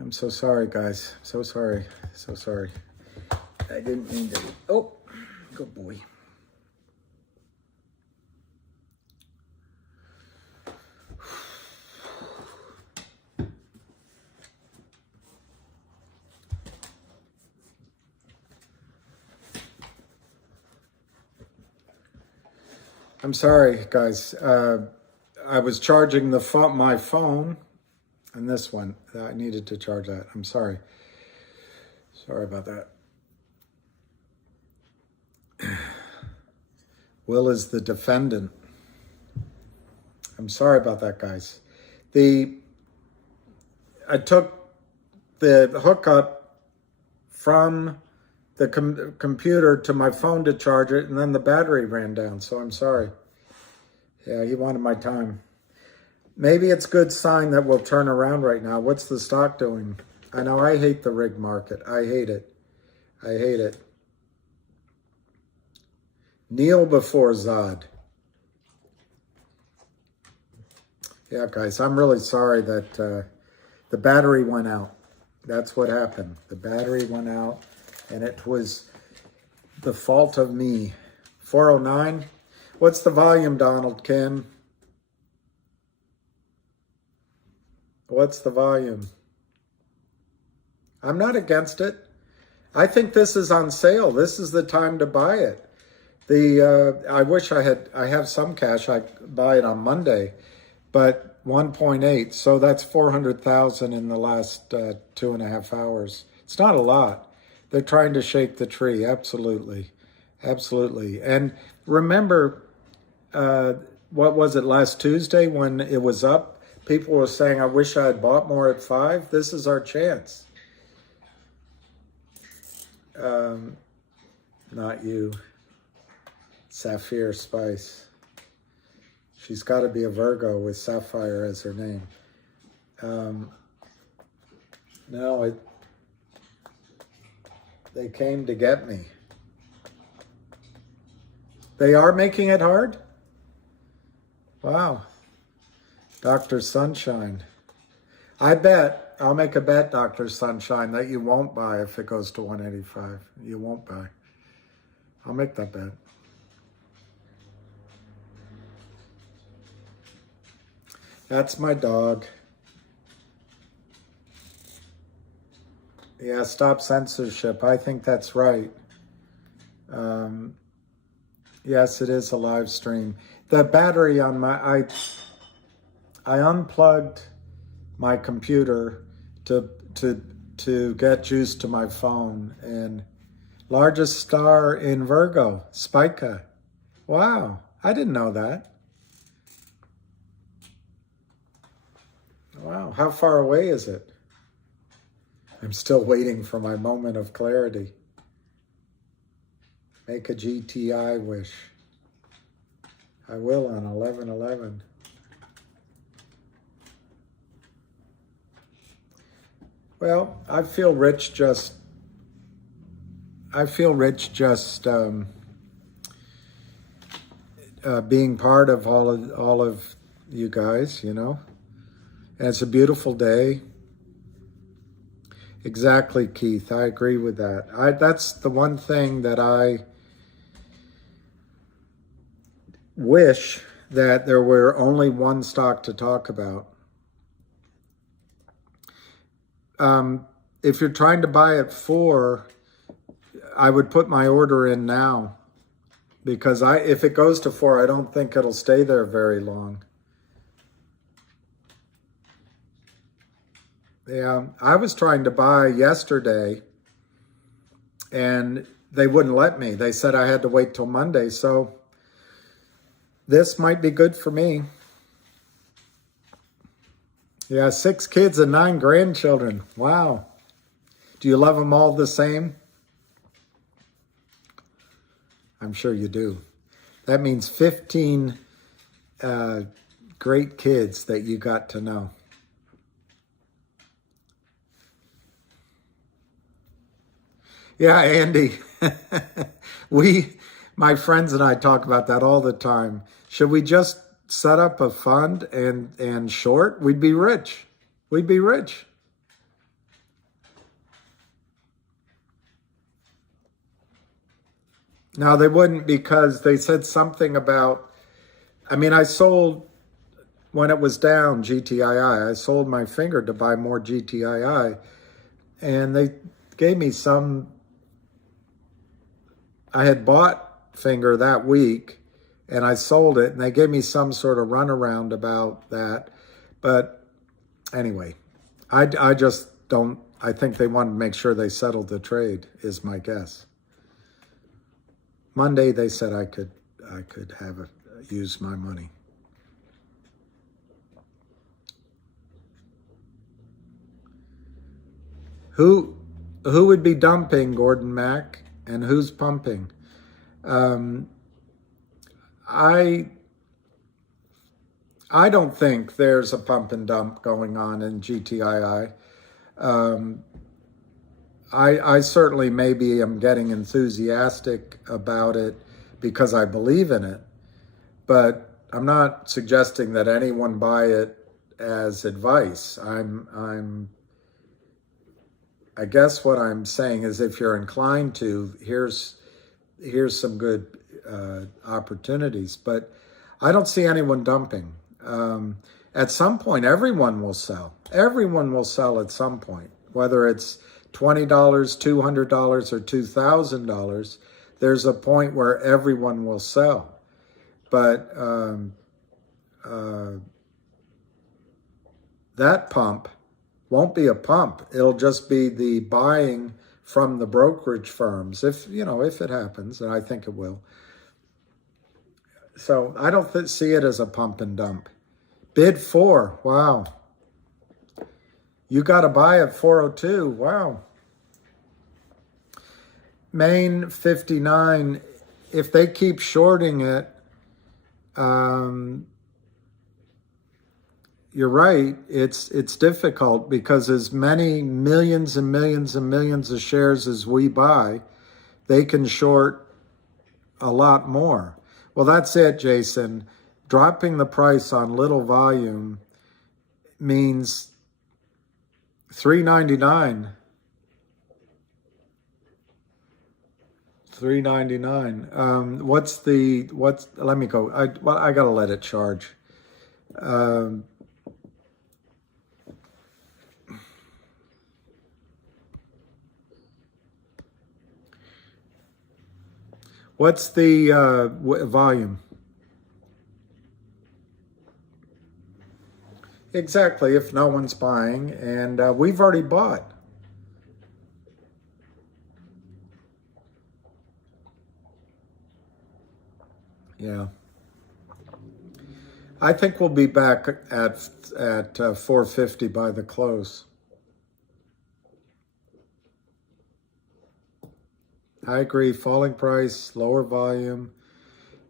I'm so sorry, guys. So sorry. So sorry. I didn't mean to. Oh, good boy. I'm sorry, guys. I was charging my phone, and this one, I needed to charge that. I'm sorry. Sorry about that. Will is the defendant. I'm sorry about that, guys. I took the hookup from the computer to my phone to charge it, and then the battery ran down, so I'm sorry. Yeah, he wanted my time. Maybe it's a good sign that we'll turn around right now. What's the stock doing? I know I hate the rig market. I hate it. I hate it. Kneel before Zod. Yeah, guys, I'm really sorry that the battery went out. That's what happened. The battery went out, and it was the fault of me. 409. What's the volume, Donald Kim? What's the volume? I'm not against it. I think this is on sale. This is the time to buy it. I wish I have some cash. I buy it on Monday, but 1.8. So that's 400,000 in the last 2.5 hours. It's not a lot. They're trying to shake the tree. Absolutely. Absolutely. And remember, what was it, last Tuesday when it was up? People were saying, I wish I had bought more at 5. This is our chance. Not you. Sapphire Spice. She's got to be a Virgo with Sapphire as her name. No, they came to get me. They are making it hard? Wow. Dr. Sunshine. I'll make a bet, Dr. Sunshine, that you won't buy if it goes to 185. You won't buy. I'll make that bet. That's my dog. Yeah, stop censorship. I think that's right. Yes, it is a live stream. The battery on I unplugged my computer to get juice to my phone, and largest star in Virgo, Spica. Wow, I didn't know that. Wow, how far away is it? I'm still waiting for my moment of clarity. Make a GTI wish. I will on 11/11. Well, I feel rich just being part of all of you guys, you know. And it's a beautiful day. Exactly, Keith. I agree with that. That's the one thing that I wish, that there were only one stock to talk about. If you're trying to buy at 4, I would put my order in now, because if it goes to 4, I don't think it'll stay there very long. Yeah, I was trying to buy yesterday, and they wouldn't let me. They said I had to wait till Monday, so this might be good for me. Yeah, 6 kids and 9 grandchildren. Wow. Do you love them all the same? I'm sure you do. That means 15 great kids that you got to know. Yeah, Andy. My friends and I talk about that all the time. Should we just set up a fund and short? We'd be rich. We'd be rich. Now they wouldn't, because they said something about, I mean, I sold, when it was down, GTII, I sold my finger to buy more GTII, and they gave me some, I had bought finger that week, and I sold it, and they gave me some sort of runaround about that. But anyway, I just don't, I think they wanted to make sure they settled the trade, is my guess. Monday, they said I could have use my money. Who would be dumping, Gordon Mack, and who's pumping? I don't think there's a pump and dump going on in GTII. I certainly maybe am getting enthusiastic about it because I believe in it, but I'm not suggesting that anyone buy it as advice. I guess what I'm saying is, if you're inclined to, here's some good opportunities, but I don't see anyone dumping. At some point, everyone will sell. Everyone will sell at some point, whether it's $20, $200, or $2,000. There's a point where everyone will sell. But that pump won't be a pump. It'll just be the buying from the brokerage firms, if it happens, and I think it will. So I don't see it as a pump and dump. Bid 4, wow. You got to buy at 402, wow. Main 59, if they keep shorting it, you're right, it's difficult, because as many millions and millions and millions of shares as we buy, they can short a lot more. Well, that's it, Jason. Dropping the price on little volume means $3.99. $3.99. Let me go. I gotta let it charge. What's the volume? Exactly, if no one's buying, and we've already bought. Yeah. I think we'll be back at 450 by the close. I agree. Falling price, lower volume.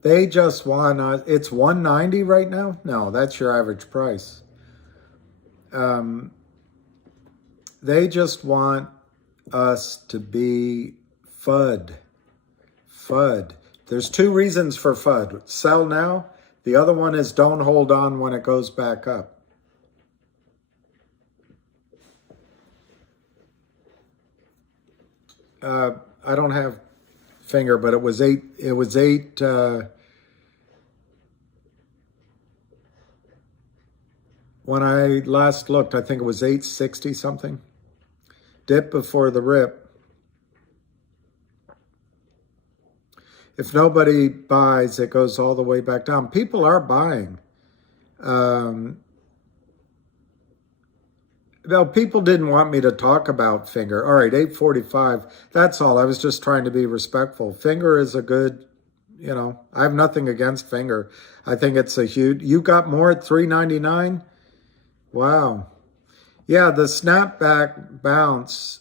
They just want it's 190 right now? No, that's your average price. They just want us to be FUD. FUD. There's 2 reasons for FUD. Sell now. The other one is don't hold on when it goes back up. I don't have finger, but it was 8. It was 8. When I last looked, I think it was 860 something. Dip before the rip. If nobody buys, it goes all the way back down. People are buying. No, people didn't want me to talk about finger. All right, 845. That's all. I was just trying to be respectful. Finger is a good, I have nothing against finger. I think it's a huge. You got more at 399? Wow. Yeah, the snapback bounce.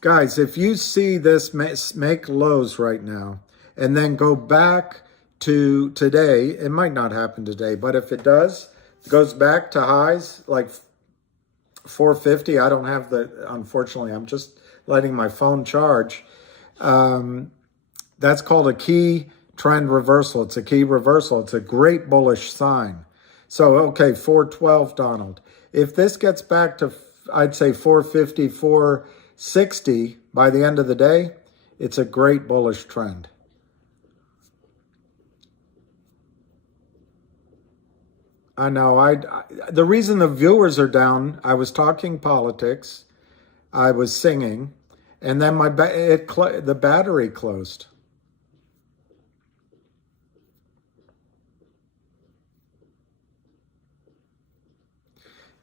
Guys, if you see this make lows right now, and then go back to today, it might not happen today, but if it does, it goes back to highs like 450. I don't have unfortunately, I'm just letting my phone charge. That's called a key trend reversal. It's a key reversal. It's a great bullish sign. So, okay, 412, Donald. If this gets back to, I'd say 450, 460 by the end of the day, it's a great bullish trend. I know. The reason the viewers are down, I was talking politics, I was singing, and then the battery closed.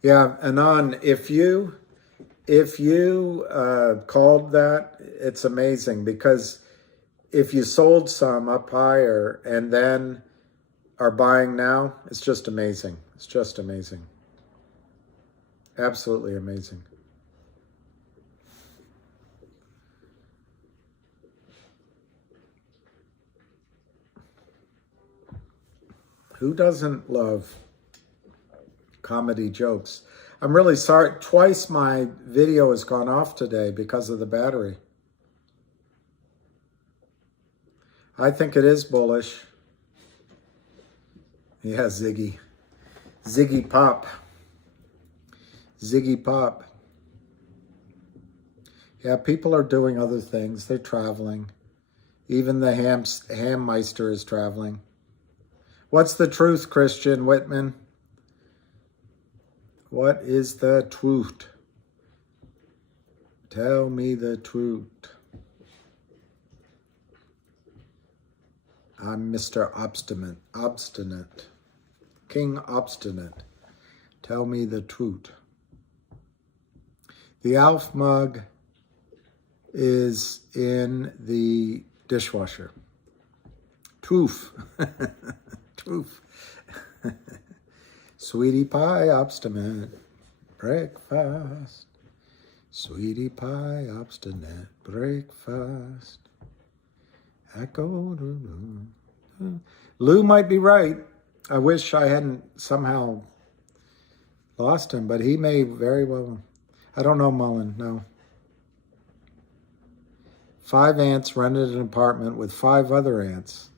Yeah, Anon, if you called that, it's amazing because if you sold some up higher and then are buying now, it's just amazing. It's just amazing. Absolutely amazing. Who doesn't love comedy jokes? I'm really sorry. Twice my video has gone off today because of the battery. I think it is bullish. Yeah, Ziggy. Ziggy Pop. Ziggy Pop. Yeah, people are doing other things. They're traveling. Even the Hammeister is traveling. What's the truth, Christian Whitman? What is the truth? Tell me the truth. I'm Mr. Obstinate. Obstinate. King Obstinate. Tell me the truth. The Alf mug is in the dishwasher. Truth. Truth. Sweetie pie obstinate. Breakfast. Sweetie pie obstinate. Breakfast. I go to Lou might be right. I wish I hadn't somehow lost him, but he may very well. I don't know Mullen, no. 5 aunts rented an apartment with 5 other aunts.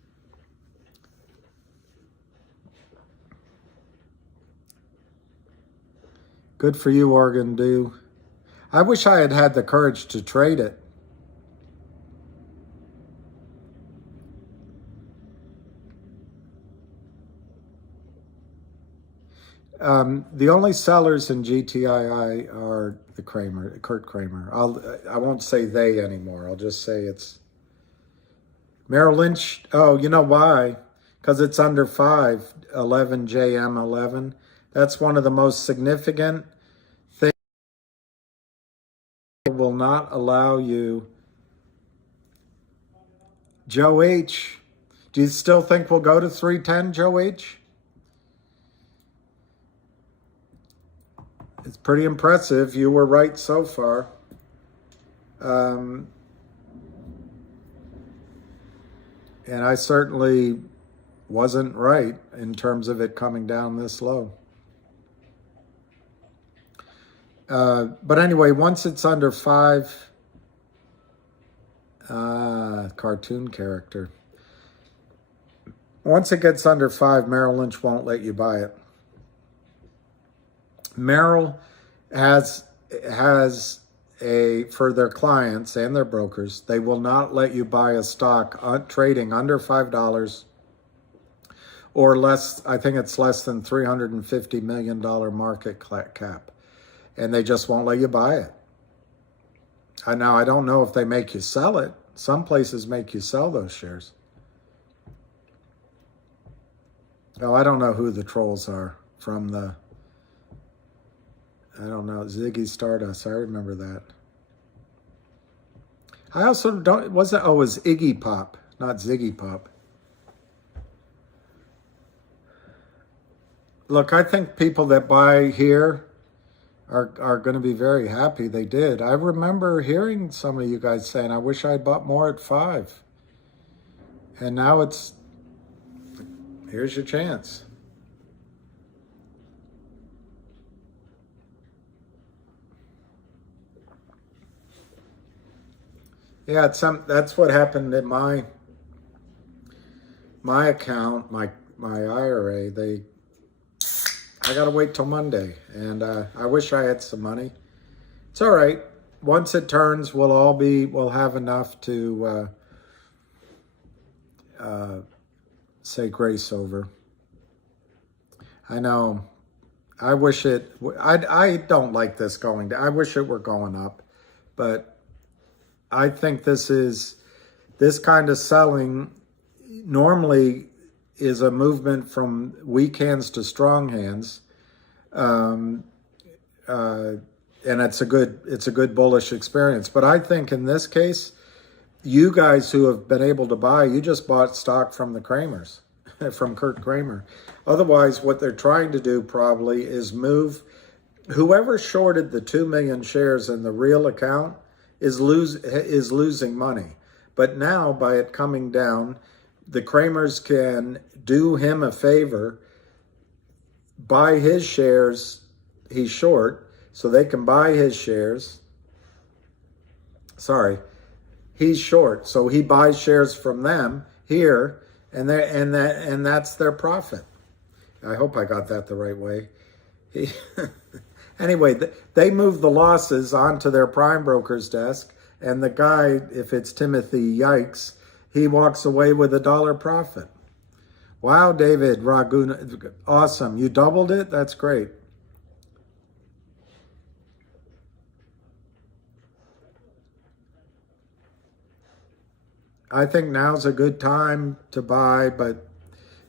Good for you, Oregon Dew. I wish I had had the courage to trade it. The only sellers in GTII are the Kurt Kramer. I won't say they anymore. I'll just say it's Merrill Lynch. Oh, you know why? Because it's under 5, 11 JM 11. That's one of the most significant things. Will not allow you. Joe H. Do you still think we'll go to 310, Joe H? It's pretty impressive. You were right so far. And I certainly wasn't right in terms of it coming down this low. But anyway, once it's under 5, cartoon character. Once it gets under 5, Merrill Lynch won't let you buy it. Merrill has for their clients and their brokers, they will not let you buy a stock trading under $5 or less. I think it's less than $350 million market cap. And they just won't let you buy it. Now, I don't know if they make you sell it. Some places make you sell those shares. Oh, I don't know who the trolls are from the... I don't know, Ziggy Stardust. I remember that. I also don't, it was Iggy Pop, not Ziggy Pop. Look, I think people that buy here are going to be very happy they did. I remember hearing some of you guys saying, I wish I bought more at 5. And now here's your chance. Yeah, that's what happened in my account, my IRA. I gotta wait till Monday, and I wish I had some money. It's all right. Once it turns, we'll have enough to say grace over. I know. I wish it, I don't like this going down. I wish it were going up, but I think this kind of selling normally is a movement from weak hands to strong hands. Um, and it's a good bullish experience. But I think in this case, you guys who have been able to buy, you just bought stock from the Kramers, from Kurt Kramer. Otherwise, what they're trying to do probably is move whoever shorted the 2 million shares in the real account is losing money. But now by it coming down, the Kramers can do him a favor, buy his shares. He's short, so they can buy his shares. Sorry, he's short, so he buys shares from them here, and that's their profit. I hope I got that the right way. Anyway, they move the losses onto their prime broker's desk, and the guy, if it's Timothy Yikes, he walks away with $1 profit. Wow, David Raguna, awesome. You doubled it? That's great. I think now's a good time to buy, but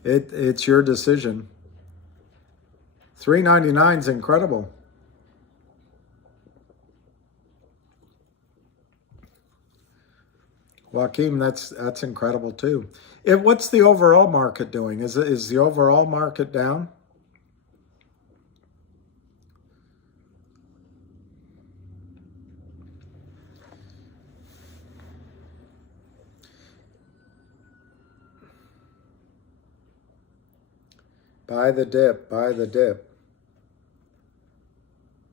it's your decision. $3.99 is incredible. Joaquin, that's incredible too. What's the overall market doing? Is the overall market down? Buy the dip, buy the dip.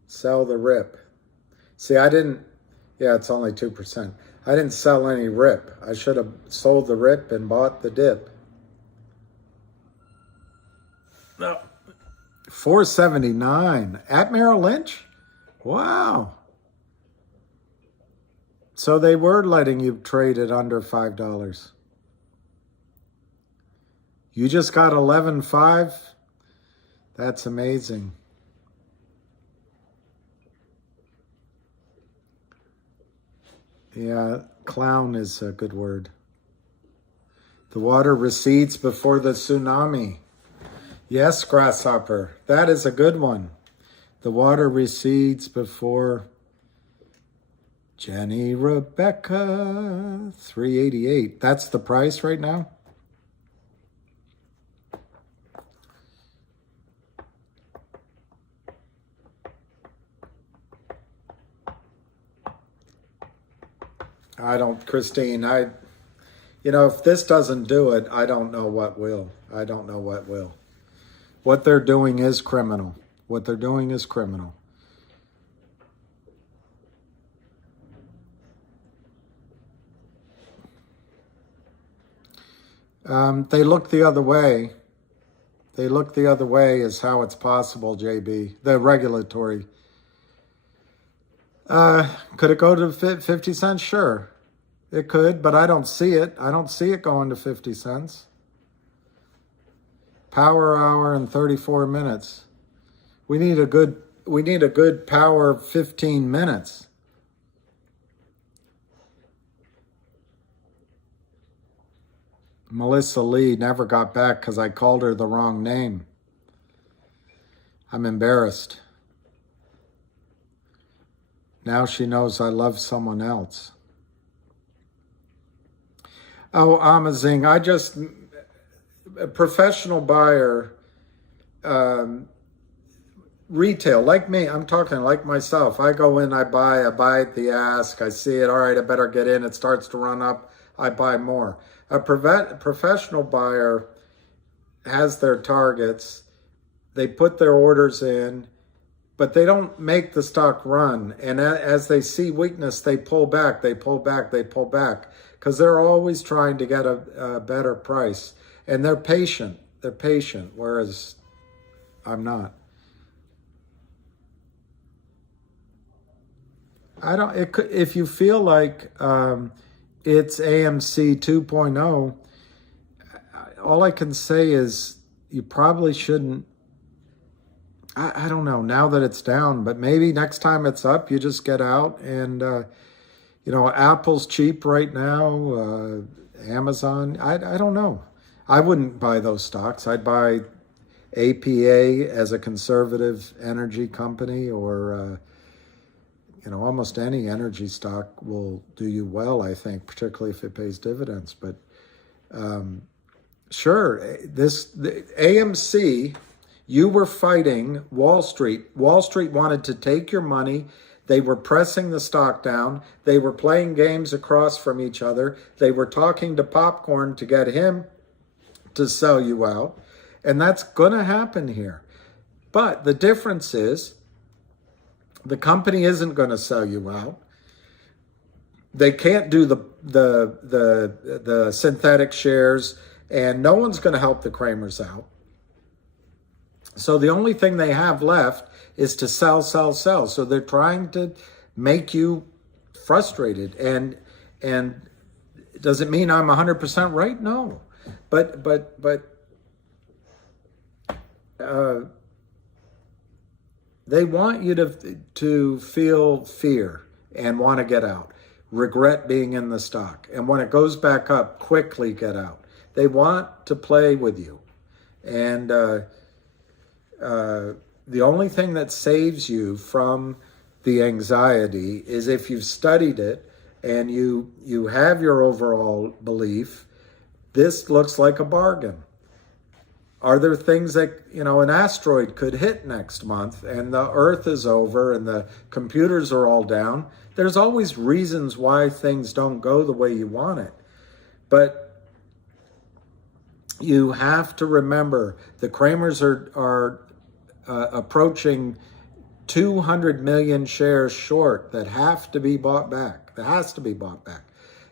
Sell the rip. See, I didn't, yeah, it's only 2%. I didn't sell any rip. I should have sold the rip and bought the dip. No. 479 at Merrill Lynch? Wow. So they were letting you trade it under $5. You just got 11.5? That's amazing. Yeah, clown is a good word. The water recedes before the tsunami. Yes, grasshopper. That is a good one. The water recedes before Jenny Rebecca. 388. That's the price right now? I don't, Christine, if this doesn't do it, I don't know what will. I don't know what will. What they're doing is criminal. What they're doing is criminal. They look the other way. They look the other way is how it's possible, JB. The regulatory. Could it go to 50 cents? Sure, it could, but I don't see it. I don't see it going to 50 cents. Power hour in 34 minutes. We need a good power 15 minutes. Melissa Lee never got back because I called her the wrong name. I'm embarrassed. Now she knows I love someone else. Oh, Amazing, a professional buyer, retail, like me, I'm talking like myself. I go in, I buy at the ask, I see it, all right, I better get in, it starts to run up, I buy more. A professional buyer has their targets, they put their orders in, but they don't make the stock run. And as they see weakness, they pull back, because they're always trying to get a better price. And they're patient, whereas I'm not. If you feel like it's AMC 2.0, all I can say is you probably shouldn't I don't know now that it's down, but maybe next time it's up, you just get out and, Apple's cheap right now, Amazon, I don't know. I wouldn't buy those stocks. I'd buy APA as a conservative energy company, or almost any energy stock will do you well, I think, particularly if it pays dividends. But sure, the AMC, you were fighting Wall Street. Wall Street wanted to take your money. They were pressing the stock down. They were playing games across from each other. They were talking to Popcorn to get him to sell you out. And that's going to happen here. But the difference is the company isn't going to sell you out. They can't do the synthetic shares, and no one's going to help the Kramers out. So the only thing they have left is to sell, sell, sell. So they're trying to make you frustrated. And does it mean I'm 100% right? No. But they want you to feel fear and want to get out, regret being in the stock. And when it goes back up, quickly get out. They want to play with you. And the only thing that saves you from the anxiety is if you've studied it and you have your overall belief, this looks like a bargain. Are there things that, an asteroid could hit next month and the Earth is over and the computers are all down? There's always reasons why things don't go the way you want it. But you have to remember the Kramers are approaching 200 million shares short that have to be bought back. That has to be bought back.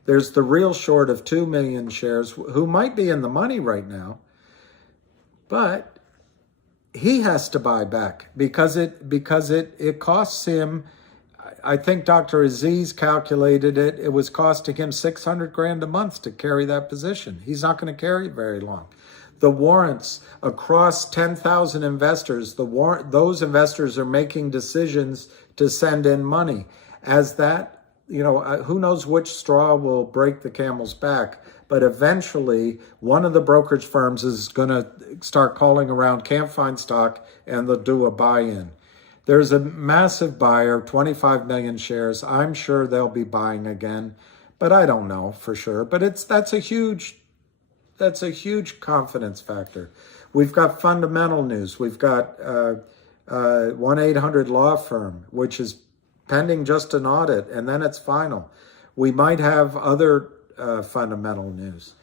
There's the real short of 2 million shares who might be in the money right now, but he has to buy back because it costs him. I think Dr. Aziz calculated it. It was costing him $600,000 a month to carry that position. He's not going to carry it very long. The warrants across 10,000 investors, those investors are making decisions to send in money. As that, who knows which straw will break the camel's back, but eventually one of the brokerage firms is going to start calling around, can't find stock, and they'll do a buy-in. There's a massive buyer, 25 million shares. I'm sure they'll be buying again, but I don't know for sure. But that's a huge confidence factor. We've got fundamental news. We've got 1-800 law firm, which is pending just an audit, and then it's final. We might have other fundamental news.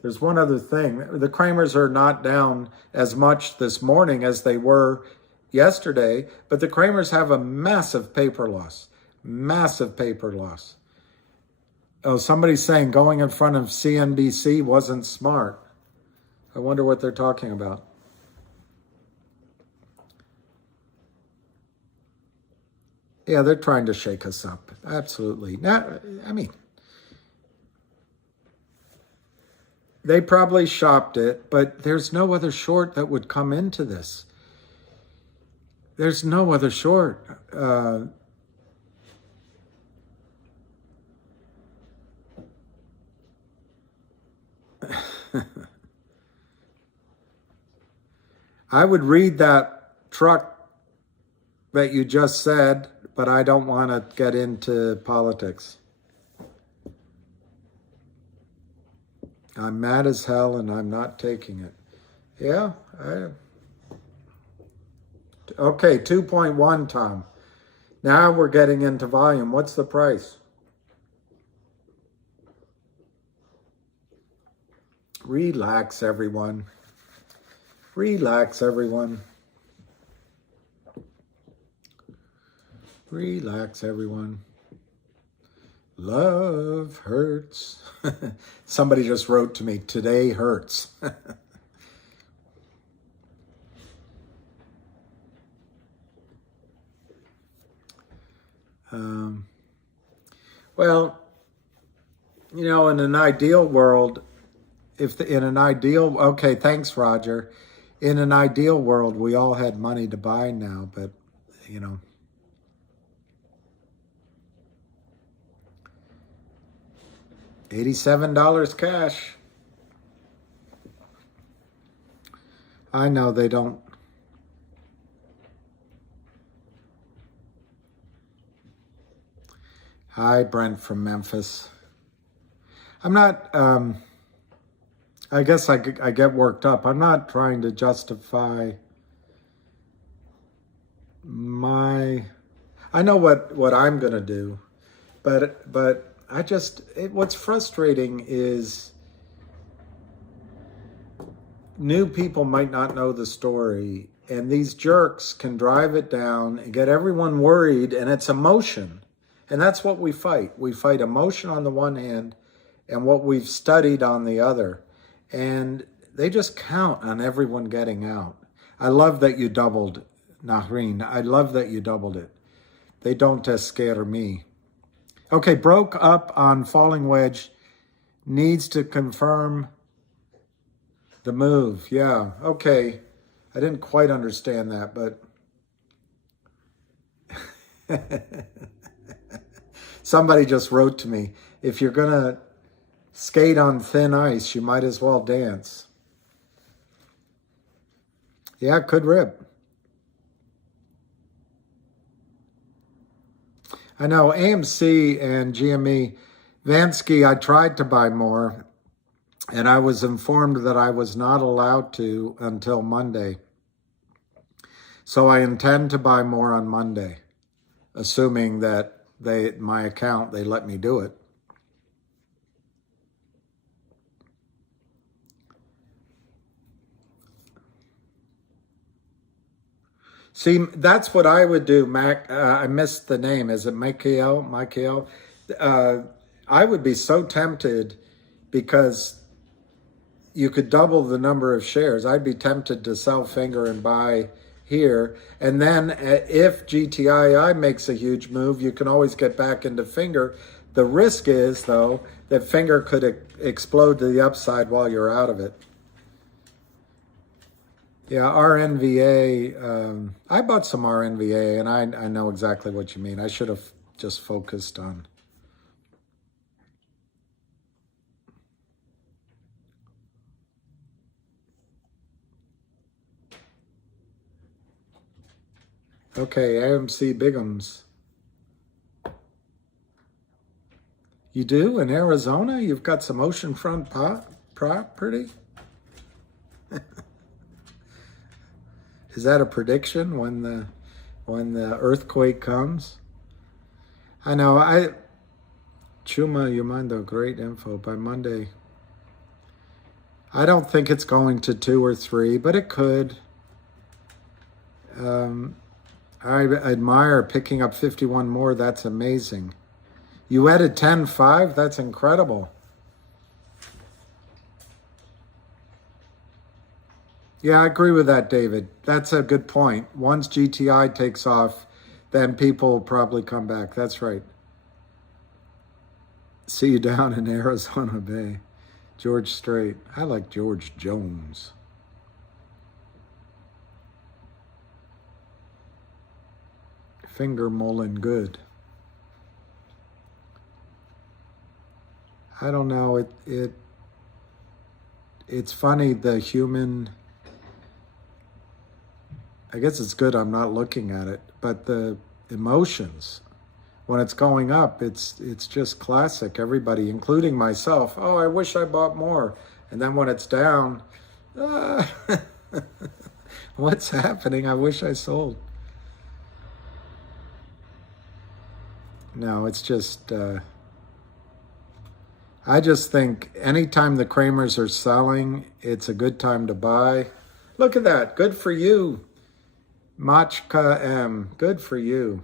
There's one other thing. The Kramers are not down as much this morning as they were yesterday, but the Kramers have a massive paper loss. Massive paper loss. Oh, somebody's saying going in front of CNBC wasn't smart. I wonder what they're talking about. Yeah, they're trying to shake us up. Absolutely. They probably shopped it, but there's no other short that would come into this. There's no other short. I would read that truck that you just said, but I don't want to get into politics. I'm mad as hell and I'm not taking it. Yeah. Okay, 2.1, Tom. Now we're getting into volume. What's the price? Relax, everyone. Relax, everyone. Relax, everyone. Love hurts. Somebody just wrote to me, today hurts. Well, in an ideal world, in an ideal, okay, thanks, Roger. In an ideal world, we all had money to buy now, but you know, $87 cash. I know they don't. Hi, Brent from Memphis. I'm not, I guess I get worked up. I'm not trying to justify my, I know what I'm going to do, but I just, what's frustrating is new people might not know the story, and these jerks can drive it down and get everyone worried, and it's emotion. And that's what we fight. We fight emotion on the one hand and what we've studied on the other. And they just count on everyone getting out. I love that you doubled, Nahreen. I love that you doubled it. They don't scare me. Okay, broke up on falling wedge. Needs to confirm the move. Yeah, okay. I didn't quite understand that, but somebody just wrote to me, if you're going to skate on thin ice, you might as well dance. Yeah, it could rip. I know AMC and GME, Vansky, I tried to buy more, and I was informed that I was not allowed to until Monday. So I intend to buy more on Monday, assuming that my account, they let me do it. See, that's what I would do, Mac. I missed the name. Is it Michael? Michael? I would be so tempted because you could double the number of shares. I'd be tempted to sell Finger and buy here. And then if GTII makes a huge move, you can always get back into Finger. The risk is, though, that Finger could explode to the upside while you're out of it. Yeah, RNVA. I bought some RNVA, and I know exactly what you mean. I should have just focused on. Okay, AMC Bigums. You do in Arizona? You've got some oceanfront property? Is that a prediction when the earthquake comes? I know. Chuma, you mind the great info by Monday. I don't think it's going to 2 or 3, but it could. I admire picking up 51 more. That's amazing. You added 10.5? That's incredible. Yeah, I agree with that, David. That's a good point. Once GTI takes off, then people will probably come back. That's right. See you down in Arizona Bay. George Strait. I like George Jones. Finger mulling good. I don't know. It's funny, the human. I guess it's good I'm not looking at it, but the emotions, when it's going up, it's just classic. Everybody, including myself, oh, I wish I bought more. And then when it's down, what's happening? I wish I sold. No, it's just, I just think anytime the Kramers are selling, it's a good time to buy. Look at that. Good for you. Machka M. Good for you.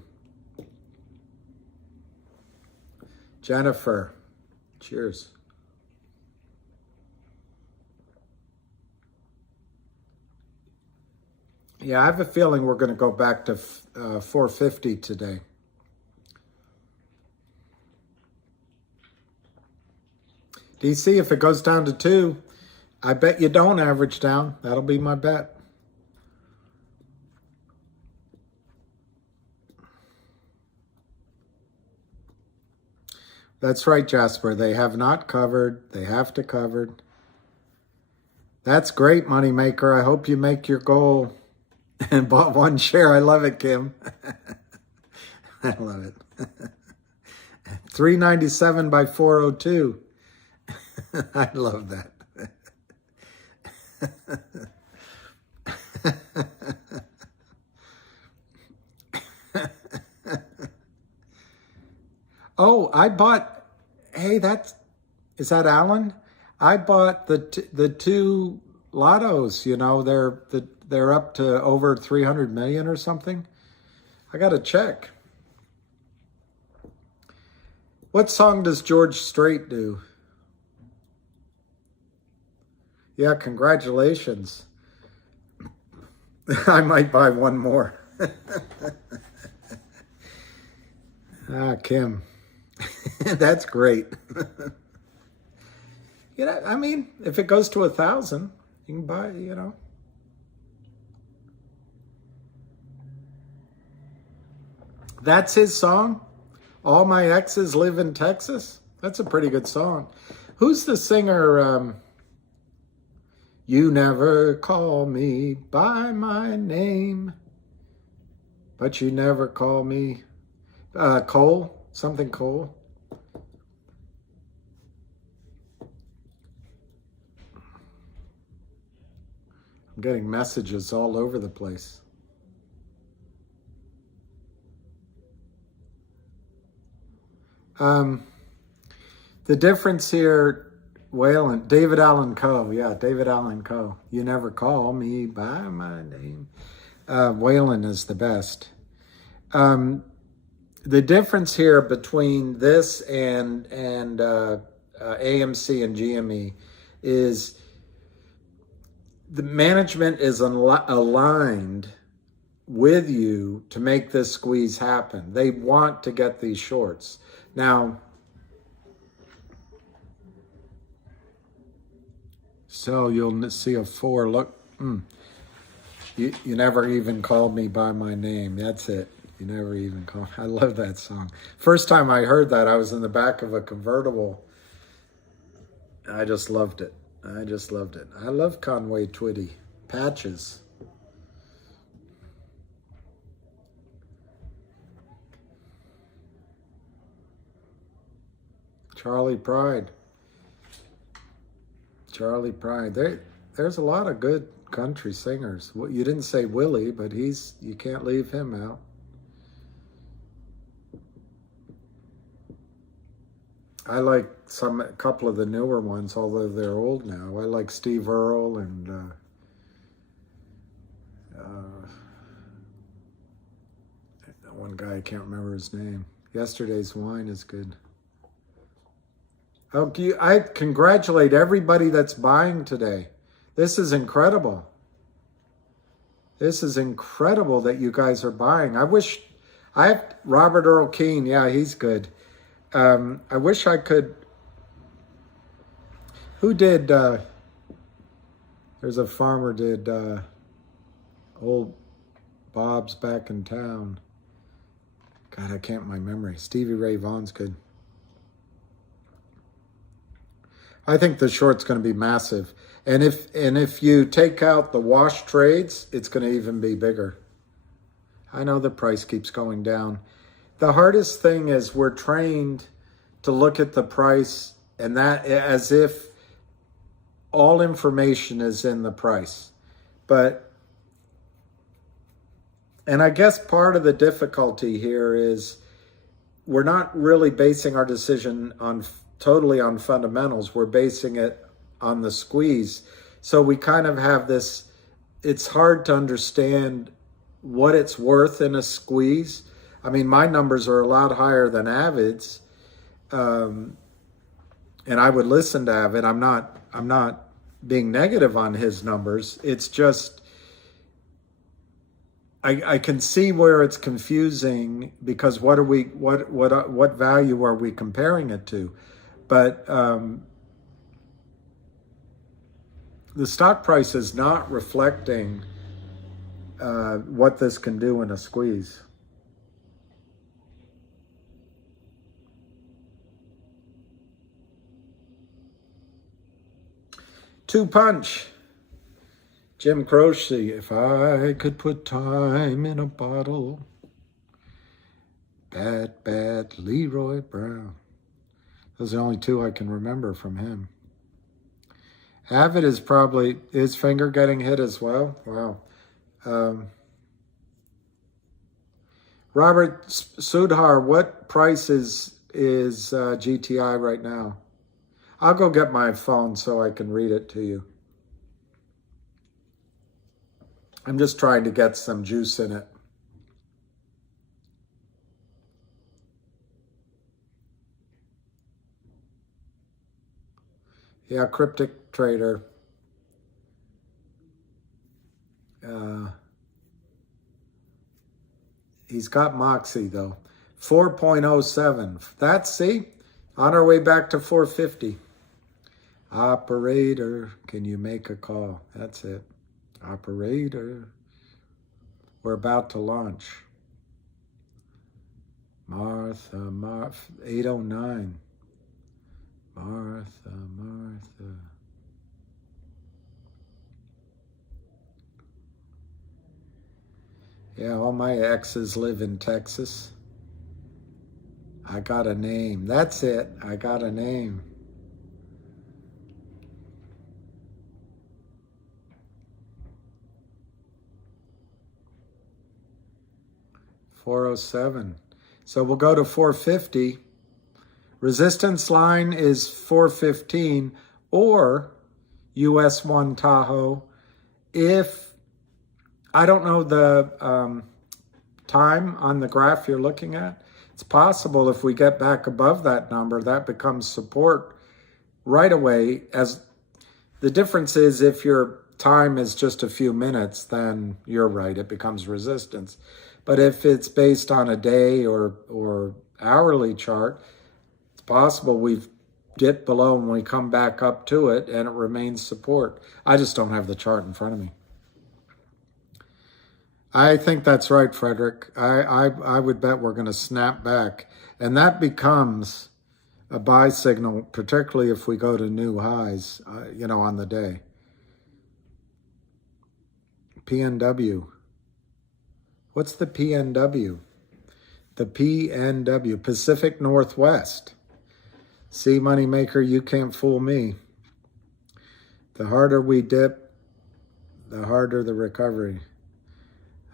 Jennifer. Cheers. Yeah, I have a feeling we're going to go back to 450 today. DC, if it goes down to 2, I bet you don't average down. That'll be my bet. That's right, Jasper. They have not covered. They have to cover. That's great, Moneymaker. I hope you make your goal and bought one share. I love it, Kim. I love it. 397 by 402. I love that. Oh, I bought, hey, is that Alan? I bought the two lottos, you know, they're up to over 300 million or something. I got to check. What song does George Strait do? Yeah, congratulations. I might buy one more. Kim. That's great. You know, I mean, if it goes to 1,000, you can buy, you know. That's his song? All My Exes Live in Texas? That's a pretty good song. Who's the singer? You never call me by my name, but you never call me Cole? Something Cole? I'm getting messages all over the place. The difference here, Waylon, David Allen Coe. Yeah, David Allen Coe. You never call me by my name. Waylon is the best. The difference here between this and AMC and GME is the management is aligned with you to make this squeeze happen. They want to get these shorts. Now, so you'll see a 4. Look, you never even called me by my name. That's it. You never even called. I love that song. First time I heard that, I was in the back of a convertible. I just loved it. I just loved it. I love Conway Twitty. Patches. Charlie Pride. Charlie Pride. There's a lot of good country singers. You didn't say Willie, but you can't leave him out. I like a couple of the newer ones, although they're old now. I like Steve Earle and one guy, I can't remember his name. Yesterday's Wine is good. Okay, I congratulate everybody that's buying today. This is incredible. This is incredible that you guys are buying. I have Robert Earl Keen. Yeah, he's good. I wish I could. Who did? There's a farmer did Old Bob's Back in Town. God, I can't my memory. Stevie Ray Vaughan's good. I think the short's going to be massive. And if you take out the wash trades, it's going to even be bigger. I know the price keeps going down. The hardest thing is we're trained to look at the price and that as if all information is in the price. And I guess part of the difficulty here is we're not really basing our decision totally on fundamentals. We're basing it on the squeeze. So we kind of have this, it's hard to understand what it's worth in a squeeze. I mean, my numbers are a lot higher than Avid's. And I would listen to Avid. I'm not being negative on his numbers. It's just, I can see where it's confusing because what value are we comparing it to? But the stock price is not reflecting what this can do in a squeeze. Two punch. Jim Croce, if I could put time in a bottle. Bad, bad Leroy Brown. Those are the only two I can remember from him. Avid is probably, his finger getting hit as well? Wow. Robert Sudhar, what price is GTI right now? I'll go get my phone so I can read it to you. I'm just trying to get some juice in it. Yeah, Cryptic Trader. He's got Moxie, though. 4.07. That's, see, on our way back to 450. Operator, can you make a call? That's it. Operator. We're about to launch. Martha, 809. Martha. Yeah, all my exes live in Texas. I got a name. That's it. I got a name. $407. So we'll go to 450. Resistance line is 415 or US 1 Tahoe. If I don't know the time on the graph you're looking at, it's possible if we get back above that number, that becomes support right away. As the difference is, if your time is just a few minutes, then you're right, it becomes resistance. But if it's based on a day or hourly chart, it's possible we've dipped below and we come back up to it and it remains support. I just don't have the chart in front of me. I think that's right, Frederick. I would bet we're going to snap back. And that becomes a buy signal, particularly if we go to new highs, on the day. PNW. What's the PNW? The PNW, Pacific Northwest. See, moneymaker, you can't fool me. The harder we dip, the harder the recovery.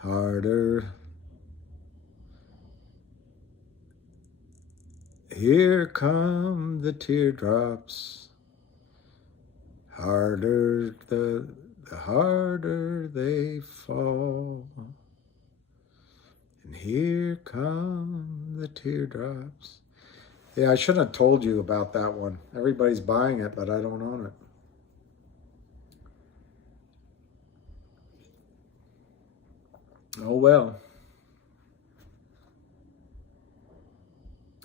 Harder. Here come the teardrops. Harder, the harder they fall. And here come the teardrops. Yeah, I shouldn't have told you about that one. Everybody's buying it, but I don't own it. Oh, well.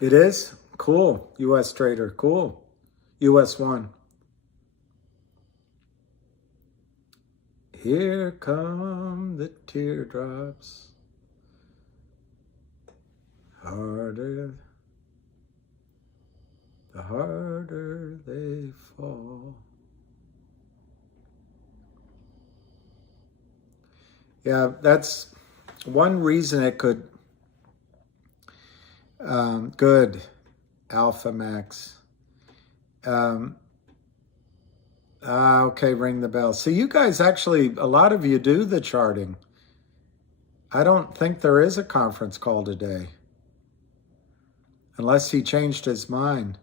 It is? Cool. U.S. trader. Cool. U.S. 1. Here come the teardrops. Harder. The harder they fall. Yeah, that's one reason it could. Good, Alpha Max. Okay, ring the bell. So you guys actually, a lot of you do the charting. I don't think there is a conference call today. Unless he changed his mind.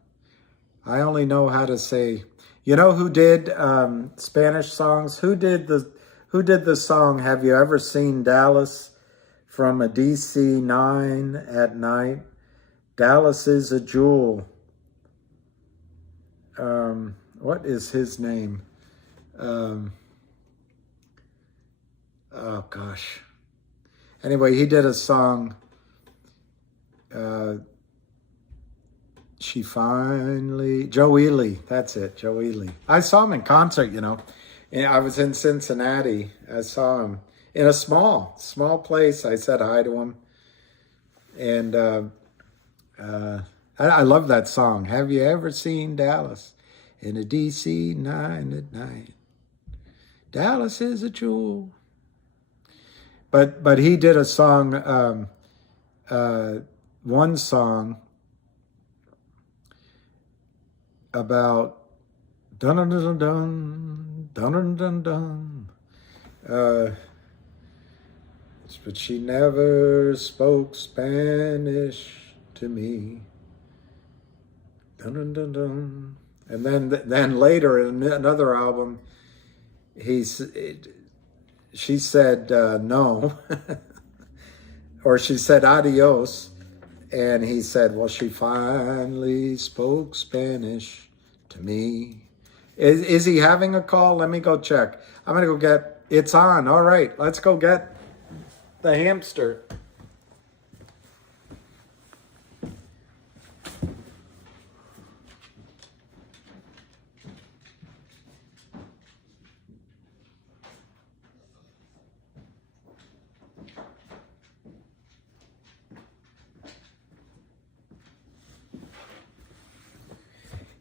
I only know how to say, you know who did Spanish songs? Who did the song, Have You Ever Seen Dallas, from a DC-9 at night? Dallas is a jewel. What is his name? Oh, gosh. Anyway, he did a song. Joe Ely. That's it, Joe Ely. I saw him in concert, And I was in Cincinnati. I saw him in a small place. I said hi to him. And I love that song. Have you ever seen Dallas in a DC 9 at night? Dallas is a jewel. But he did a song, one song about dun dun dun dun dun dun dun. But she never spoke Spanish to me. Dun dun dun dun. And then later in another album, she said no, or she said adios, and he said, well, she finally spoke Spanish to me. Is he having a call? Let me go check. I'm gonna go get, it's on. All right, let's go get the hamster.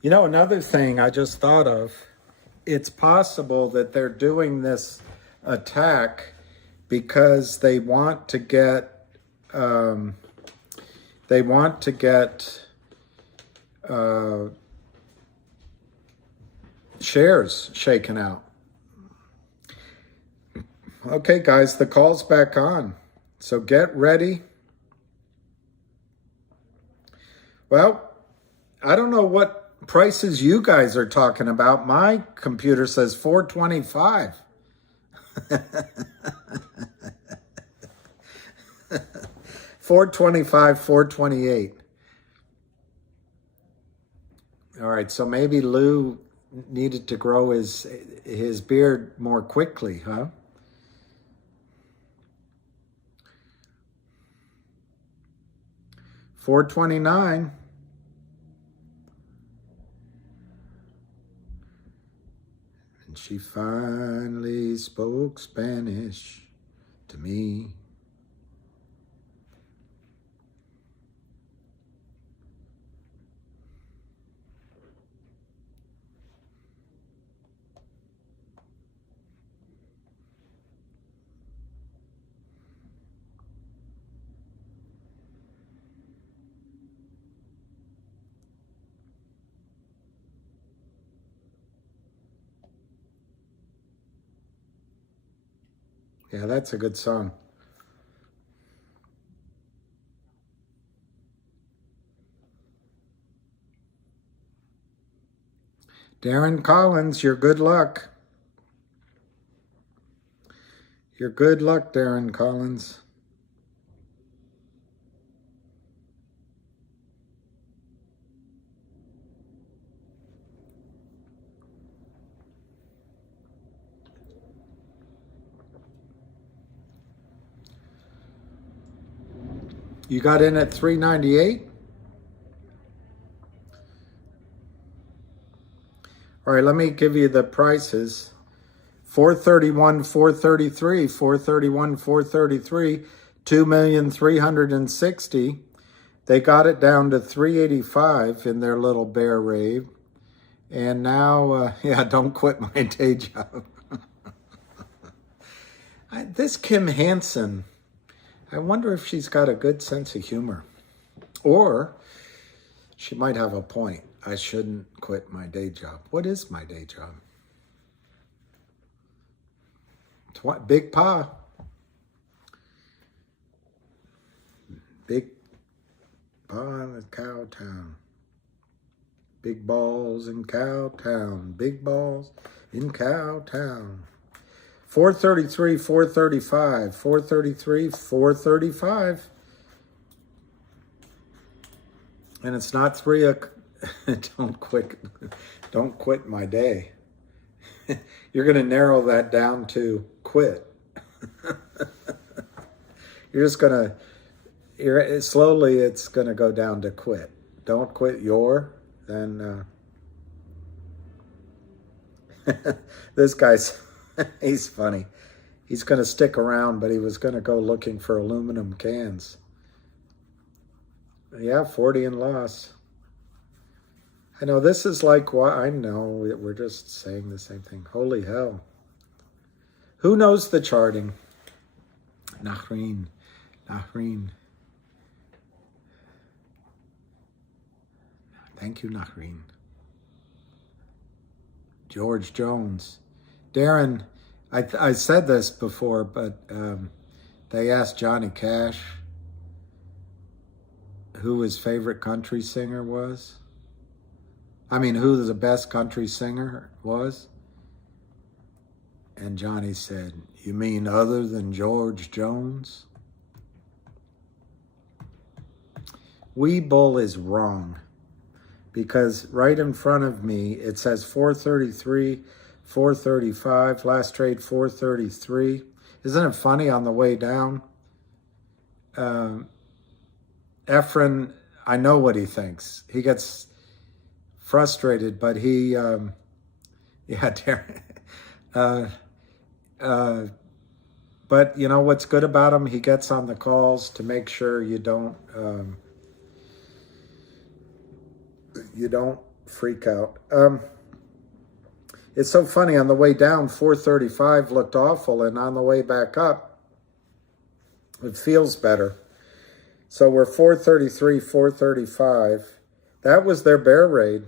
You know, another thing I just thought of, it's possible that they're doing this attack because they want to get shares shaken out. Okay, guys, the call's back on, so get ready. Well, I don't know what prices you guys are talking about. My computer says 425. $425, $428. All right, so maybe Lou needed to grow his beard more quickly, huh? $429. And she finally spoke Spanish to me. Yeah, that's a good song. Darren Collins, your good luck. Your good luck, Darren Collins. You got in at 398? All right, let me give you the prices. 431, 433, 431, 433, 2,360,000. They got it down to 385 in their little bear rave. And now, yeah, don't quit my day job. This Kim Hansen, I wonder if she's got a good sense of humor. Or she might have a point. I shouldn't quit my day job. What is my day job? Big Pa. Big Pa in Cowtown. Big balls in Cowtown. Big balls in Cowtown. 433, 435, 433, 435. And it's not 3 o'clock. Don't quit my day. You're going to narrow that down to quit. You're just going to, slowly it's going to go down to quit. Don't quit then This guy's, he's funny. He's going to stick around, but he was going to go looking for aluminum cans. Yeah, 40 and loss. I know this is like what I know. We're just saying the same thing. Holy hell. Who knows the charting? Nahreen. Thank you, Nahreen. George Jones. Darren, I said this before, but they asked Johnny Cash who his favorite country singer was. I mean, who the best country singer was. And Johnny said, "You mean other than George Jones?" Weeble is wrong, because right in front of me, it says 433, 435, last trade 433. Isn't it funny on the way down? Efren, I know what he thinks. He gets frustrated, but he, yeah, Darren. But you know what's good about him? He gets on the calls to make sure you don't freak out. It's so funny. On the way down, 435 looked awful, and on the way back up, it feels better. So we're 433, 435. That was their bear raid.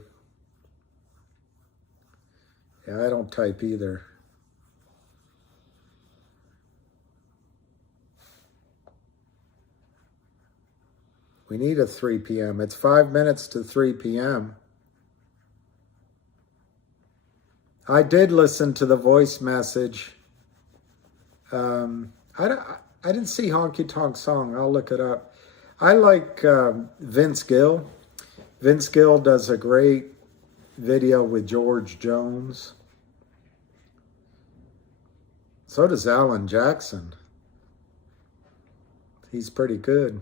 Yeah, I don't type either. We need a 3 p.m. It's 5 minutes to 3 p.m. I did listen to the voice message. I didn't see Honky Tonk Song. I'll look it up. I like Vince Gill. Vince Gill does a great video with George Jones. So does Alan Jackson. He's pretty good.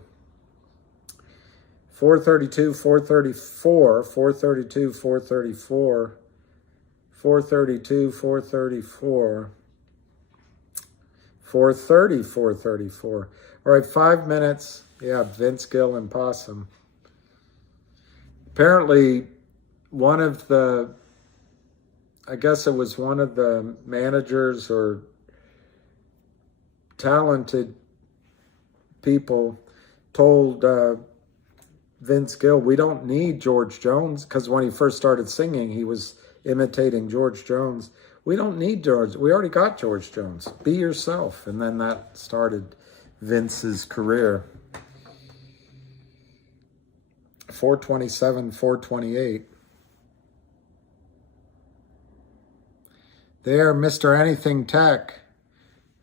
432, 434, 432, 434, 432, 434, 430, 434. All right, 5 minutes. Yeah, Vince Gill and Possum. Apparently, I guess it was one of the managers or talented people told Vince Gill, we don't need George Jones, because when he first started singing, he was imitating George Jones. We don't need George. We already got George Jones. Be yourself. And then that started Vince's career. 427, 428. There, Mr. Anything Tech.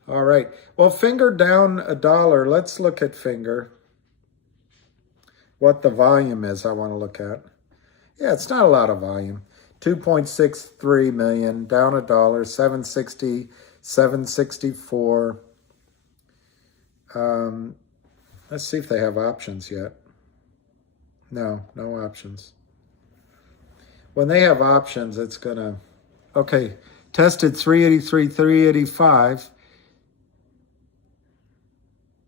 All right. Well, Finger down $1. Let's look at Finger. What the volume is, I want to look at. Yeah, it's not a lot of volume. 2.63 million, down $1, 760, 764. Let's see if they have options yet. No options. When they have options, it's gonna, okay, tested 383, 385.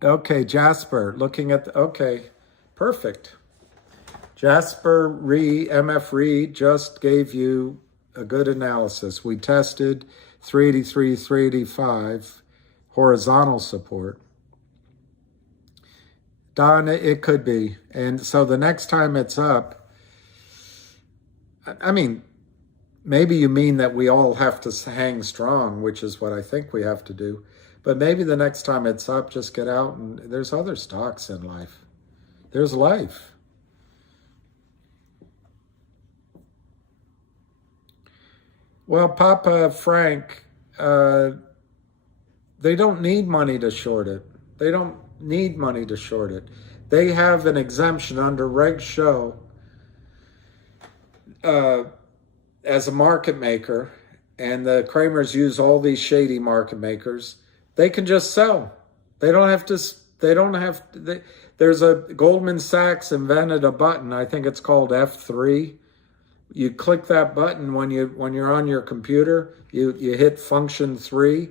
Okay, Jasper, looking at, okay, perfect. Jasper MF Reed just gave you a good analysis. We tested 383, 385, horizontal support. Don, it could be. And so the next time it's up, I mean, maybe you mean that we all have to hang strong, which is what I think we have to do. But maybe the next time it's up, just get out, and there's other stocks in life. There's life. Well, Papa Frank, they don't need money to short it. They don't need money to short it. They have an exemption under Reg Show as a market maker, and the Kramers use all these shady market makers. They can just sell. They don't have to. There's a Goldman Sachs invented a button. I think it's called F3, You click that button when you're on your computer, you hit function 3,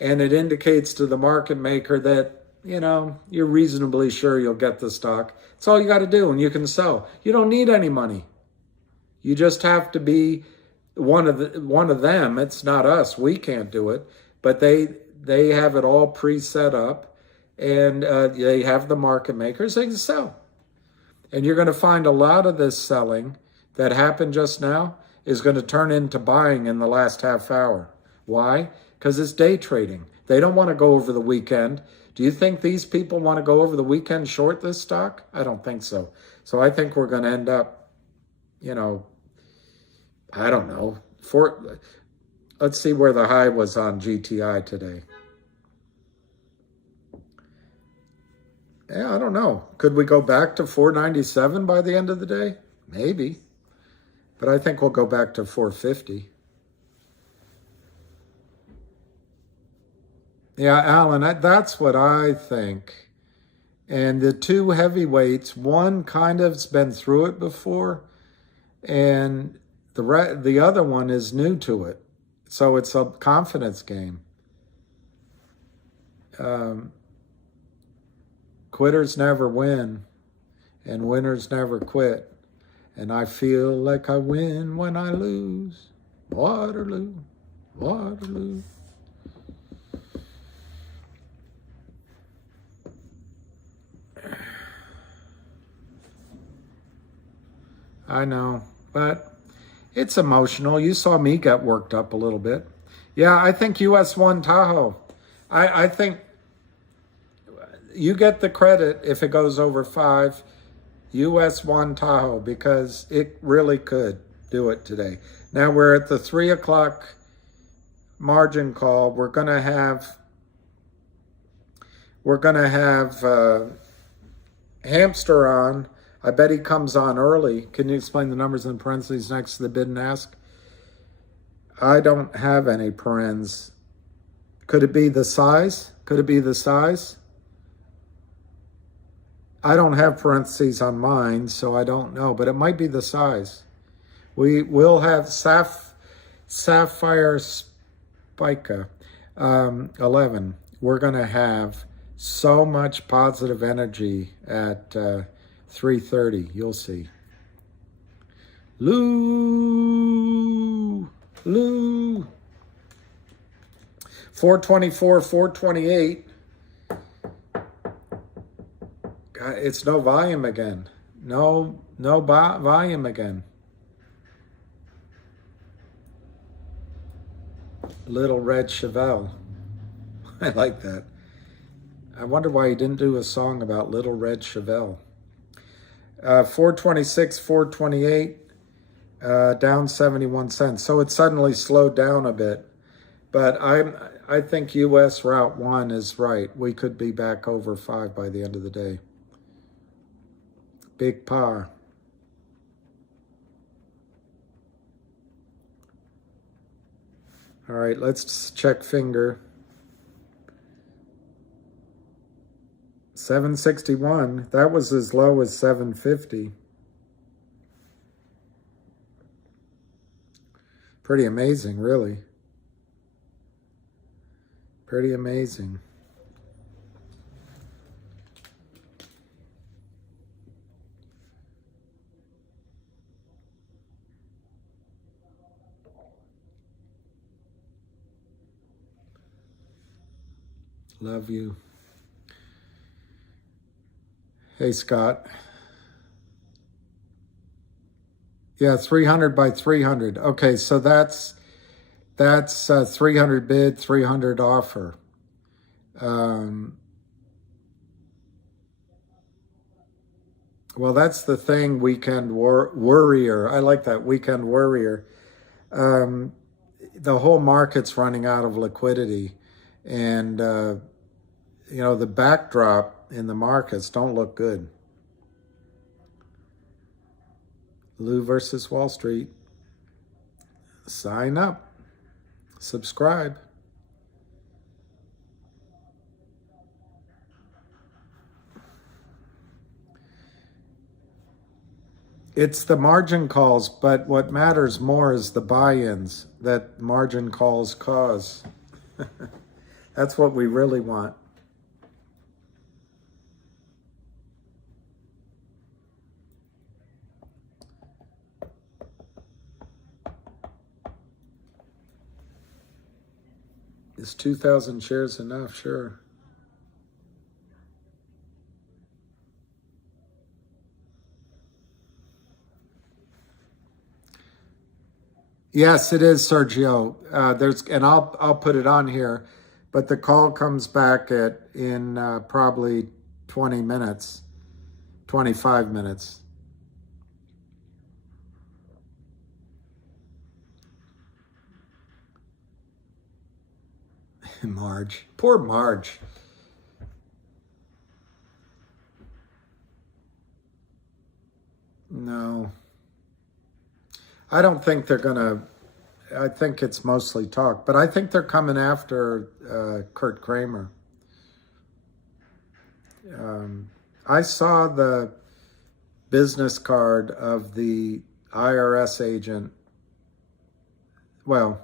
and it indicates to the market maker that, you're reasonably sure you'll get the stock. That's all you got to do, and you can sell. You don't need any money. You just have to be one of them. It's not us. We can't do it, but they have it all pre-set up, and they have the market makers. They can sell, and you're going to find a lot of this selling that happened just now is going to turn into buying in the last half hour. Why? Because it's day trading. They don't want to go over the weekend. Do you think these people want to go over the weekend short this stock? I don't think so. So I think we're going to end up, I don't know. Let's see where the high was on GTI today. Yeah, I don't know. Could we go back to 497 by the end of the day? Maybe. But I think we'll go back to 450. Yeah, Alan, that's what I think. And the two heavyweights, one kind of's been through it before, and the other one is new to it. So it's a confidence game. Quitters never win, and winners never quit. And I feel like I win when I lose. Waterloo, Waterloo. I know, but it's emotional. You saw me get worked up a little bit. Yeah, I think US won Tahoe. I think you get the credit if it goes over 5. US won Tahoe because it really could do it today. Now we're at the 3 o'clock margin call. We're gonna have Hamster on. I bet he comes on early. Can you explain the numbers in parentheses next to the bid and ask? I don't have any parens. Could it be the size? Could it be the size? I don't have parentheses on mine, so I don't know, but it might be the size. We will have Sapphire Spica 11. We're going to have so much positive energy at 3:30. You'll see. Lou. 424, 428. God, it's no volume again. No volume again. Little Red Chevelle. I like that. I wonder why he didn't do a song about Little Red Chevelle. 426, 428, down 71 cents. So it suddenly slowed down a bit. But I think US Route 1 is right. We could be back over 5 by the end of the day. Big par. All right, let's check finger. 761. That was as low as 750. Pretty amazing, really. Pretty amazing. Love you. Hey, Scott. Yeah, 300 by 300. Okay, so that's 300 bid, 300 offer. Well, that's the thing, weekend worrier. I like that, weekend worrier. The whole market's running out of liquidity. And, the backdrop in the markets don't look good. Lou versus Wall Street. Sign up. Subscribe. It's the margin calls, but what matters more is the buy-ins that margin calls cause. That's what we really want. Is 2,000 shares enough? Sure. Yes, it is, Sergio. And I'll put it on here, but the call comes back in probably 20 minutes, 25 minutes. Marge, poor Marge. No, I don't think they're gonna. I think it's mostly talk, but I think they're coming after Kurt Kramer. I saw the business card of the IRS agent. Well,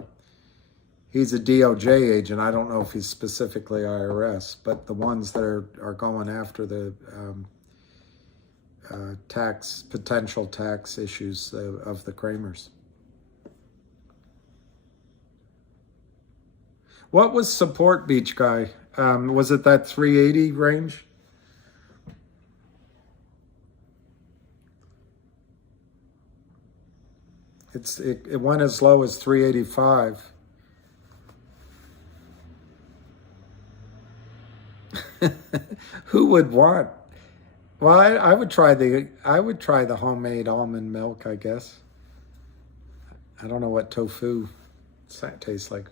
he's a DOJ agent. I don't know if he's specifically IRS, but the ones that are going after the potential tax issues of the Kramers. What was support, Beach Guy? Was it that 380 range? It went as low as 385. Who would want? Well, I would try the homemade almond milk, I guess. I don't know what tofu tastes like.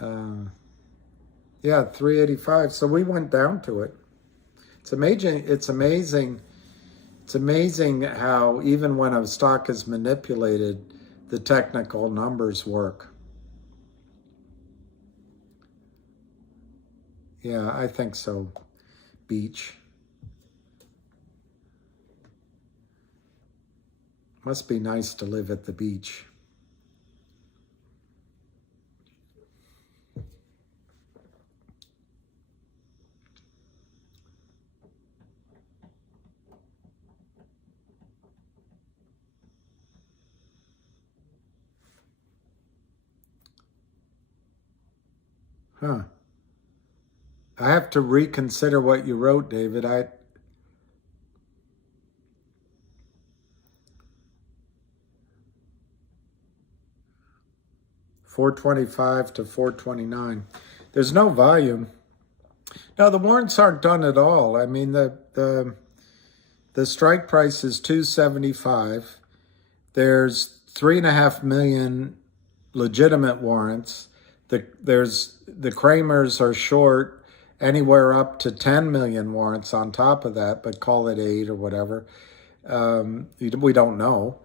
Yeah, 385. So we went down to it. It's amazing. It's amazing. It's amazing how even when a stock is manipulated, the technical numbers work. Yeah, I think so. Beach. Must be nice to live at the beach. Huh. I have to reconsider what you wrote, David. 425 to 429. There's no volume. No, the warrants aren't done at all. I mean, the strike price is 275. There's 3.5 million legitimate warrants. The Kramers are short anywhere up to 10 million warrants on top of that, but call it 8 or whatever. We don't know.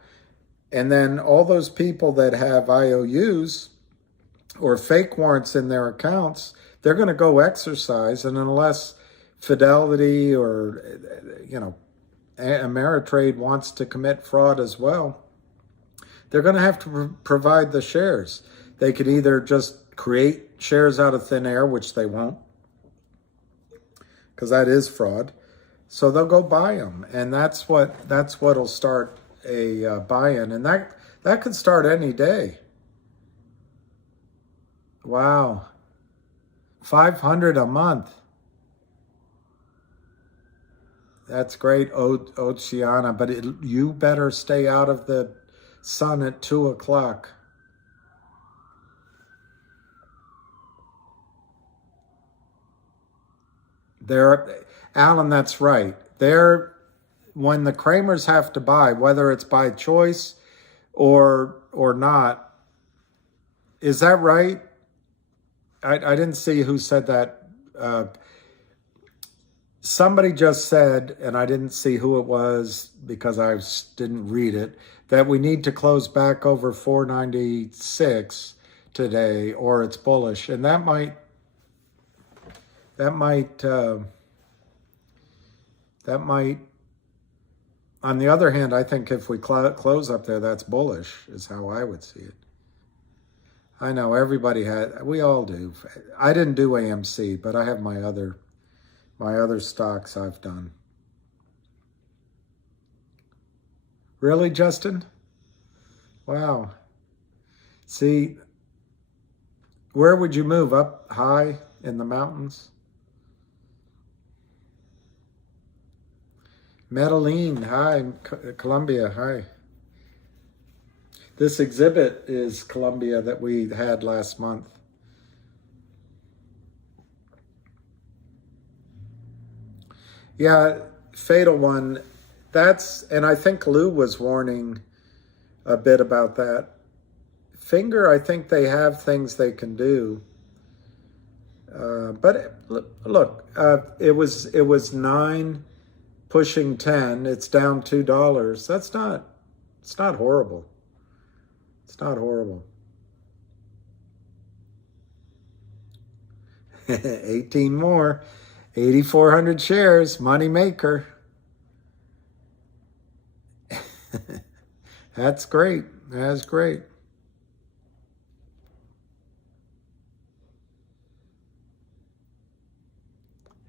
And then all those people that have IOUs or fake warrants in their accounts, they're going to go exercise. And unless Fidelity or, Ameritrade wants to commit fraud as well, they're going to have to provide the shares. They could either just create shares out of thin air, which they won't, because that is fraud. So they'll go buy them, and that's what'll start a buy-in, and that could start any day. Wow, 500 a month. That's great, Oceana, but you better stay out of the sun at 2 o'clock. Alan, that's right. When the Kramers have to buy, whether it's by choice or not, is that right? I didn't see who said that. Somebody just said, and I didn't see who it was because I didn't read it, that we need to close back over 496 today, or it's bullish, and that might On the other hand, I think if we close up there, that's bullish, is how I would see it. I know we all do. I didn't do AMC, but I have my other stocks I've done. Really, Justin? Wow. See, where would you move? Up high in the mountains? Medellin, hi. Colombia, hi. This exhibit is Colombia that we had last month. Yeah, Fatal One. And I think Lou was warning a bit about that. Finger, I think they have things they can do. But look, it was 9 pushing 10. It's down $2. It's not horrible. It's not horrible. 18 more. 8,400 shares, money maker. That's great. That's great.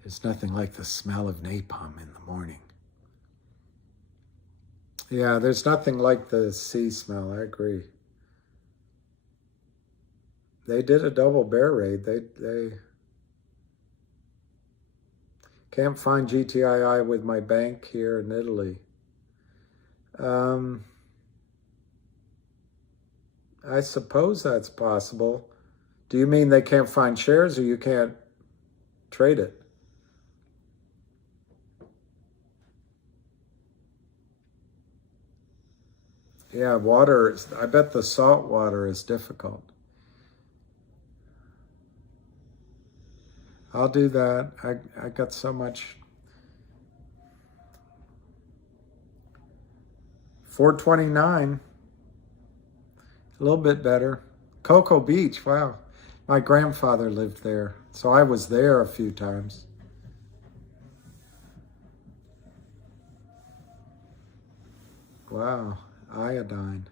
There's nothing like the smell of napalm in the morning. Yeah, there's nothing like the sea smell. I agree. They did a double bear raid. They can't find GTII with my bank here in Italy. I suppose that's possible. Do you mean they can't find shares or you can't trade it? Yeah, I bet the salt water is difficult. I'll do that. I got so much. 429. A little bit better. Cocoa Beach, wow. My grandfather lived there, so I was there a few times. Wow, iodine.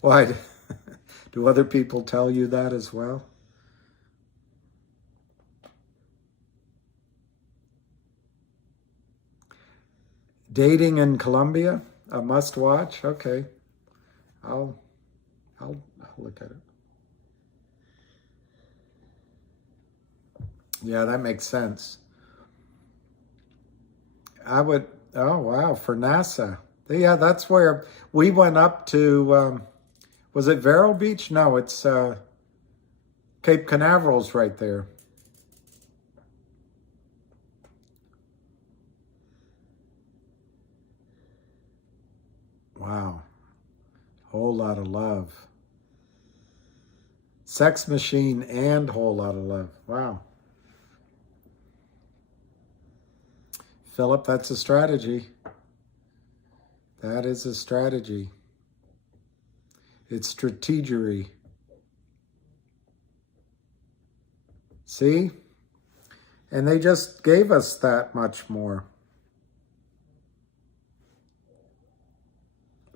Why? Do other people tell you that as well? Dating in Colombia, a must watch. Okay, I'll look at it. Yeah, that makes sense. I would. Oh wow, for NASA. Yeah, that's where we went up to. Was it Vero Beach? No, it's Cape Canaveral's right there. Wow. Whole lot of love. Sex Machine and Whole Lot of Love. Wow. Philip, that's a strategy. That is a strategy. It's strategery. See? And they just gave us that much more.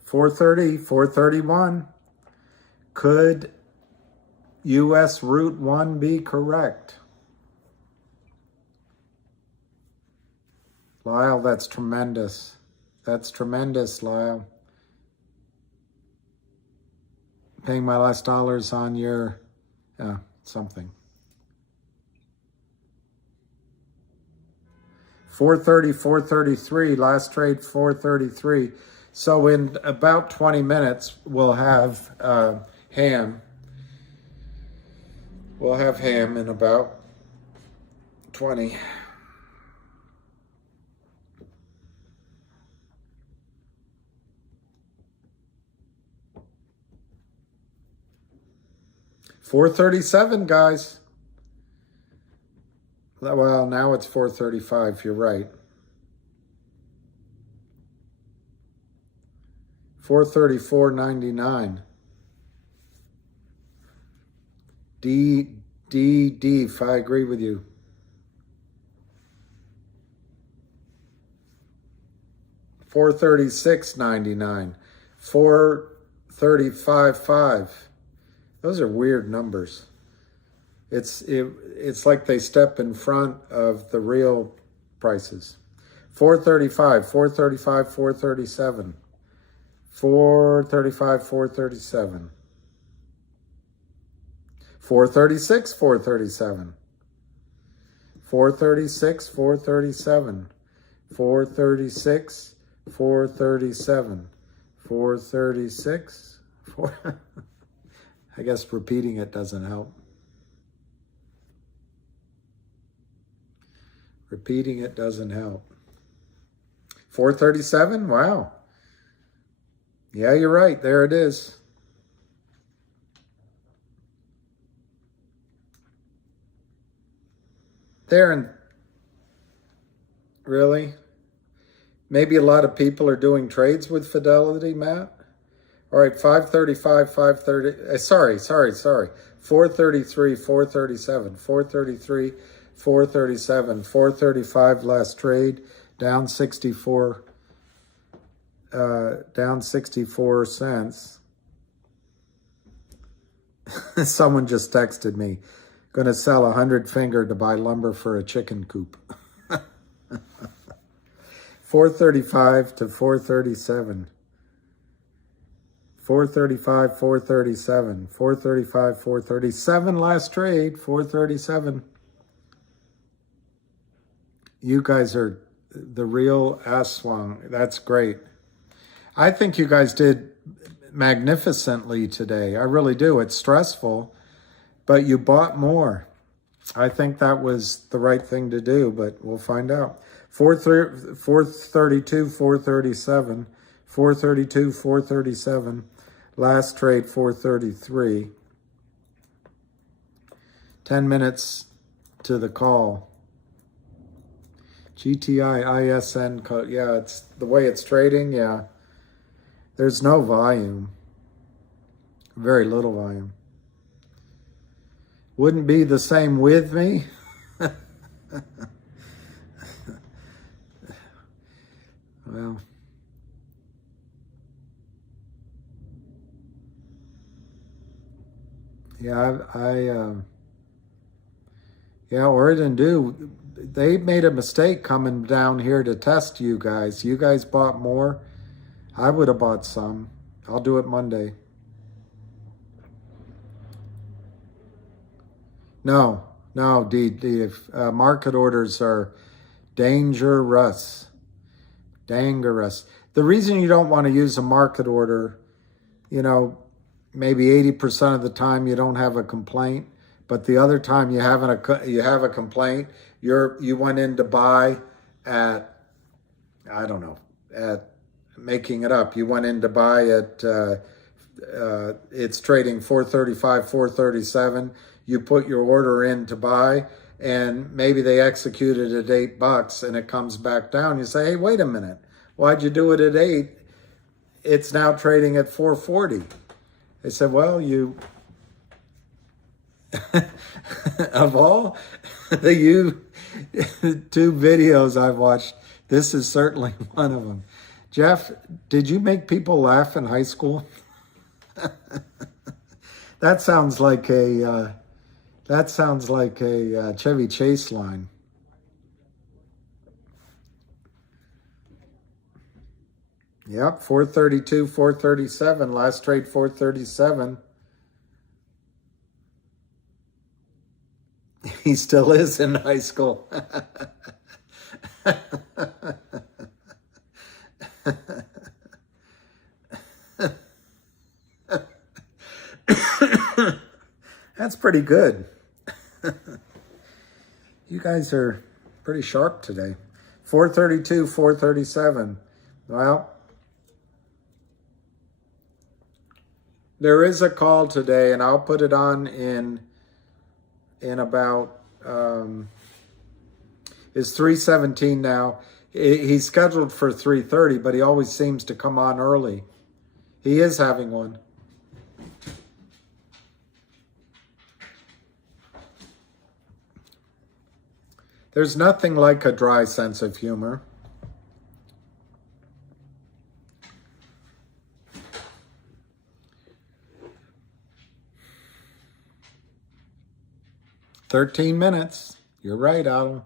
430, 431. Could U.S. Route 1 be correct? Lyle, that's tremendous. That's tremendous, Lyle. Paying my last dollars on your something. 430, 433, last trade 433. So in about 20 minutes, we'll have ham. We'll have ham in about 20. $437, guys. Well, now it's 435. You're right. 434.99. If I agree with you. 436.99, 435.5. Those are weird numbers. It's like they step in front of the real prices. 435, 435, 437, 435, 437, 436, 437, 436, 437, 436, 437, 436, 4. I guess repeating it doesn't help. Repeating it doesn't help. 437? Wow. Yeah, you're right. There it is. Darren, really? Maybe a lot of people are doing trades with Fidelity, Matt? All right, 535, 530. Sorry. 433, 437, 433, 437, 435 last trade, down 64 cents. Someone just texted me, going to sell 100 finger to buy lumber for a chicken coop. 435 to 437. 435, 437, 435, 437 last trade, 437. You guys are the real ass swung. That's great. I think you guys did magnificently today. I really do. It's stressful, but you bought more. I think that was the right thing to do, but we'll find out. 432, 437, 432, 437. Last trade, 433. 10 minutes to the call. GTII ISN code. Yeah, it's the way it's trading. Yeah. There's no volume. Very little volume. Wouldn't be the same with me. Well. Yeah, yeah, or it didn't do. They made a mistake coming down here to test you guys. You guys bought more. I would have bought some. I'll do it Monday. No, if market orders are dangerous. Dangerous. The reason you don't want to use a market order, maybe 80% of the time you don't have a complaint, but the other time you have a complaint, you went in to buy at, I don't know, at, making it up, you went in to buy at, it's trading 435, 437, you put your order in to buy, and maybe they executed at $8 and it comes back down. You say, hey, wait a minute, why'd you do it at 8? It's now trading at 440. They said, well, you, of all the two videos I've watched, this is certainly one of them. Jeff, did you make people laugh in high school? That sounds like a Chevy Chase line. Yep, 432, 437. Last trade, 437. He still is in high school. That's pretty good. You guys are pretty sharp today. 432, 437. Well, there is a call today, and I'll put it on in about, it's 3:17 now. He's scheduled for 3:30, but he always seems to come on early. He is having one. There's nothing like a dry sense of humor. 13 minutes. You're right, Al.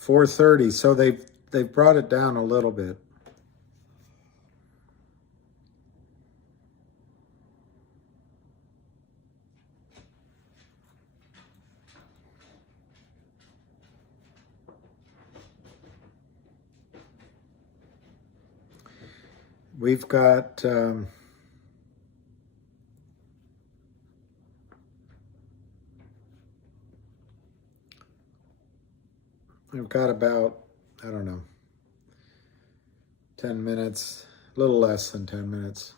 $4.30. So they've brought it down a little bit. We've got about, I don't know, 10 minutes, a little less than 10 minutes.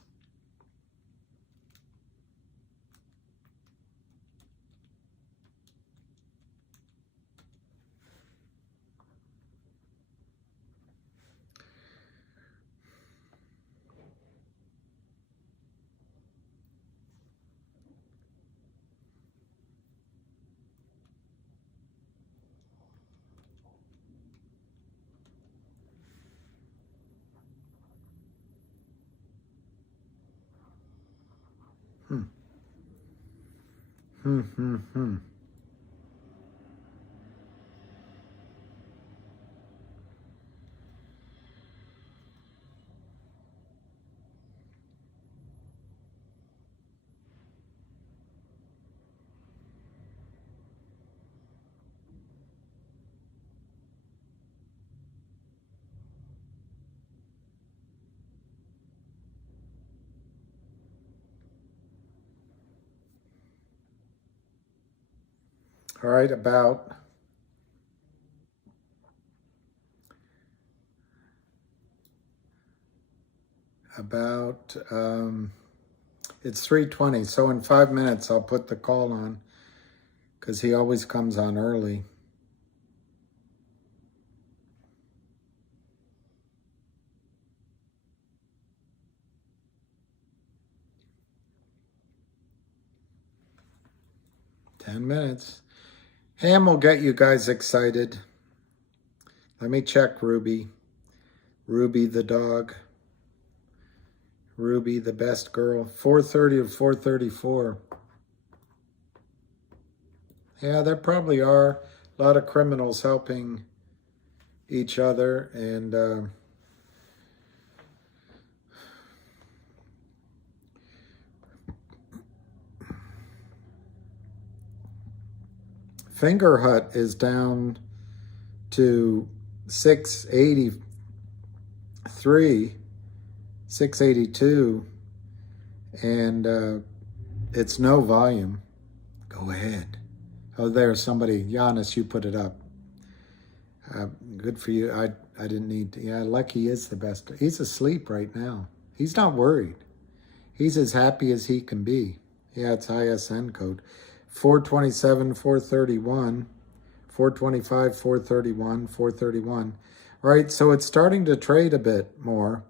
All right, about it's 3:20. So in 5 minutes, I'll put the call on because he always comes on early. Ten minutes. Ham will get you guys excited. Let me check Ruby. Ruby the dog. Ruby the best girl. 4:30 to 4:34. Yeah, there probably are a lot of criminals helping each other, and Finger Hut is down to 683, 682, and it's no volume. Go ahead. Oh, there's somebody. Giannis, you put it up. Good for you. I didn't need to. Yeah, Lucky is the best. He's asleep right now. He's not worried. He's as happy as he can be. Yeah, it's ISN code. 427, 431, 425, 431, 431. All right, so it's starting to trade a bit more,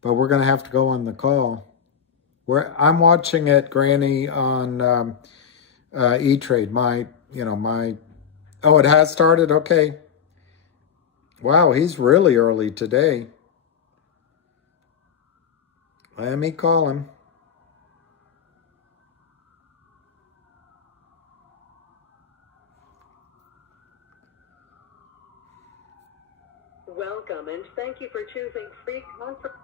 but we're going to have to go on the call. I'm watching it, Granny, on E-Trade. Oh, it has started? Okay. Wow, he's really early today. Let me call him. Welcome and thank you for choosing free conference.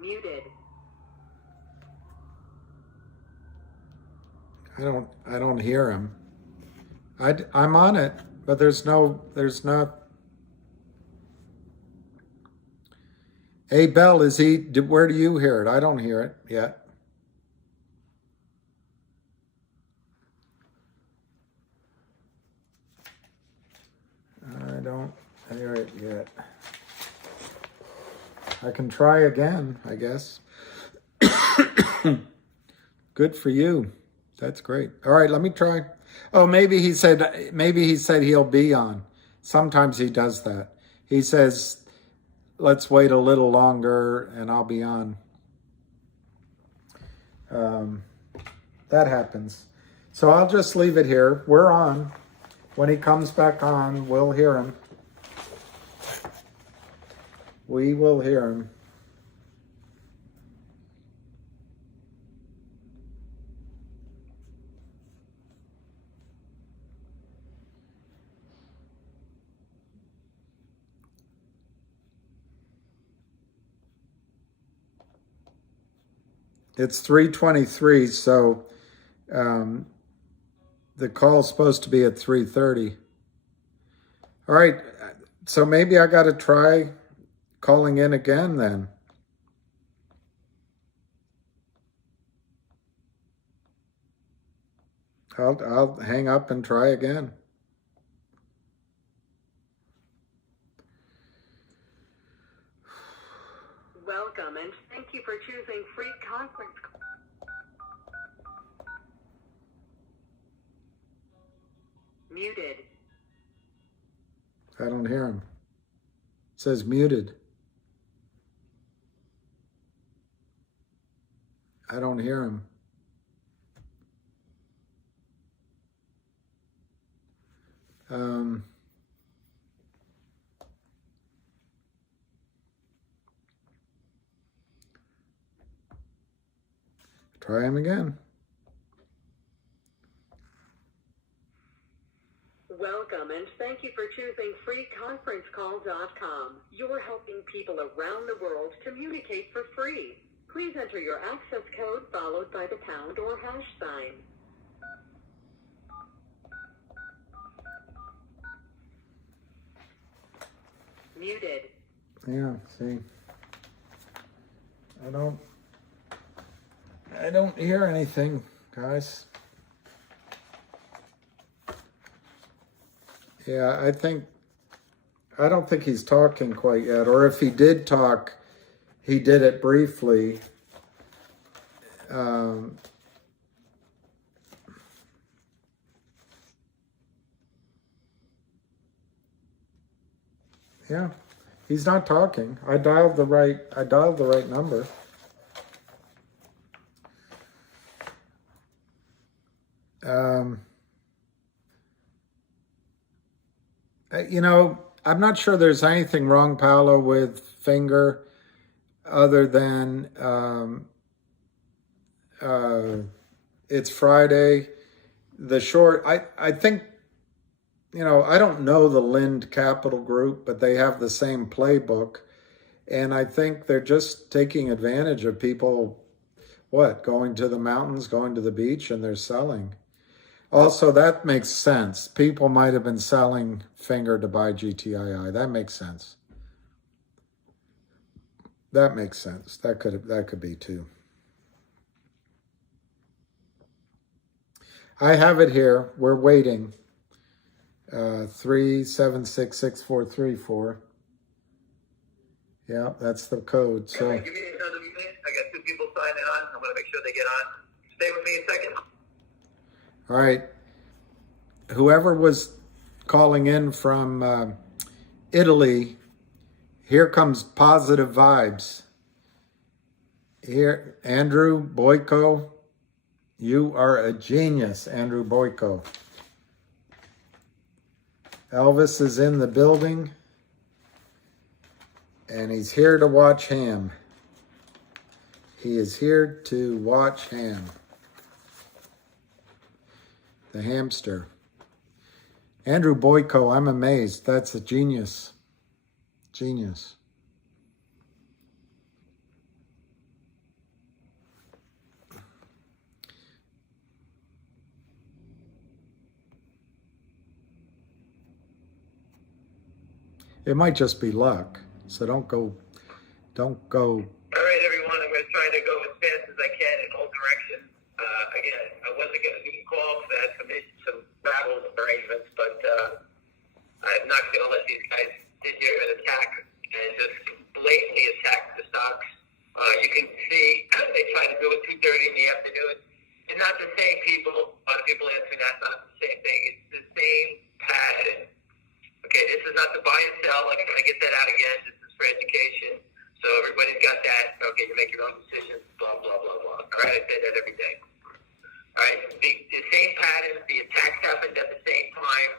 Muted. I don't hear him. I'm on it, but there's not. Hey, Bell, where do you hear it? I don't hear it yet. I don't hear it yet. I can try again, I guess. Good for you. That's great. All right, let me try. Oh, maybe he said he'll be on. Sometimes he does that. He says, let's wait a little longer and I'll be on. That happens. So I'll just leave it here. We're on. When he comes back on, we'll hear him. We will hear him. It's 3:23, so the call's supposed to be at 3:30. All right, so maybe I got to try calling in again then. I'll hang up and try again. Welcome and thank you for choosing free conference. Muted. I don't hear him. It says muted. I don't hear him. Try him again. Welcome and thank you for choosing freeconferencecall.com. You're helping people around the world communicate for free. Please enter your access code followed by the pound or hash sign. Muted. Yeah, see. I don't hear anything, guys. Yeah, I don't think he's talking quite yet. Or if he did talk, he did it briefly. Yeah, he's not talking. I dialed the right number. I'm not sure there's anything wrong, Paolo, with Finger, other than it's Friday. I think, I don't know the Lind Capital Group, but they have the same playbook. And I think they're just taking advantage of people, going to the mountains, going to the beach, and they're selling. Also, that makes sense. People might have been selling Finger to buy GTII. That makes sense. That makes sense. That could be too. I have it here. We're waiting. 3766434. Yeah, that's the code. So give me another minute. I got 2 people signing on. I'm going to make sure they get on. Stay with me a second. All right. Whoever was calling in from Italy, here comes positive vibes. Here, Andrew Boyko, you are a genius, Andrew Boyko. Elvis is in the building, and he's here to watch Ham. He is here to watch Ham. The hamster. Andrew Boyko, I'm amazed. That's a genius. Genius. It might just be luck. So don't go. All right, everyone. I'm going to try to go as fast as I can in all directions. Again, I wasn't going to do the call because I had some travel arrangements, but I'm not going to let these guys sit here and attack and just blatantly attack the stocks. You can see they try to do it 2:30 in the afternoon. And not the same people. A lot of people answering that's not the same thing. It's the same pattern. Okay, this is not the buy and sell. I'm going to get that out again. This is for education. So everybody's got that. Okay, you make your own decisions, blah, blah, blah, blah. All right, I say that every day. All right, the same pattern. The attacks happened at the same time.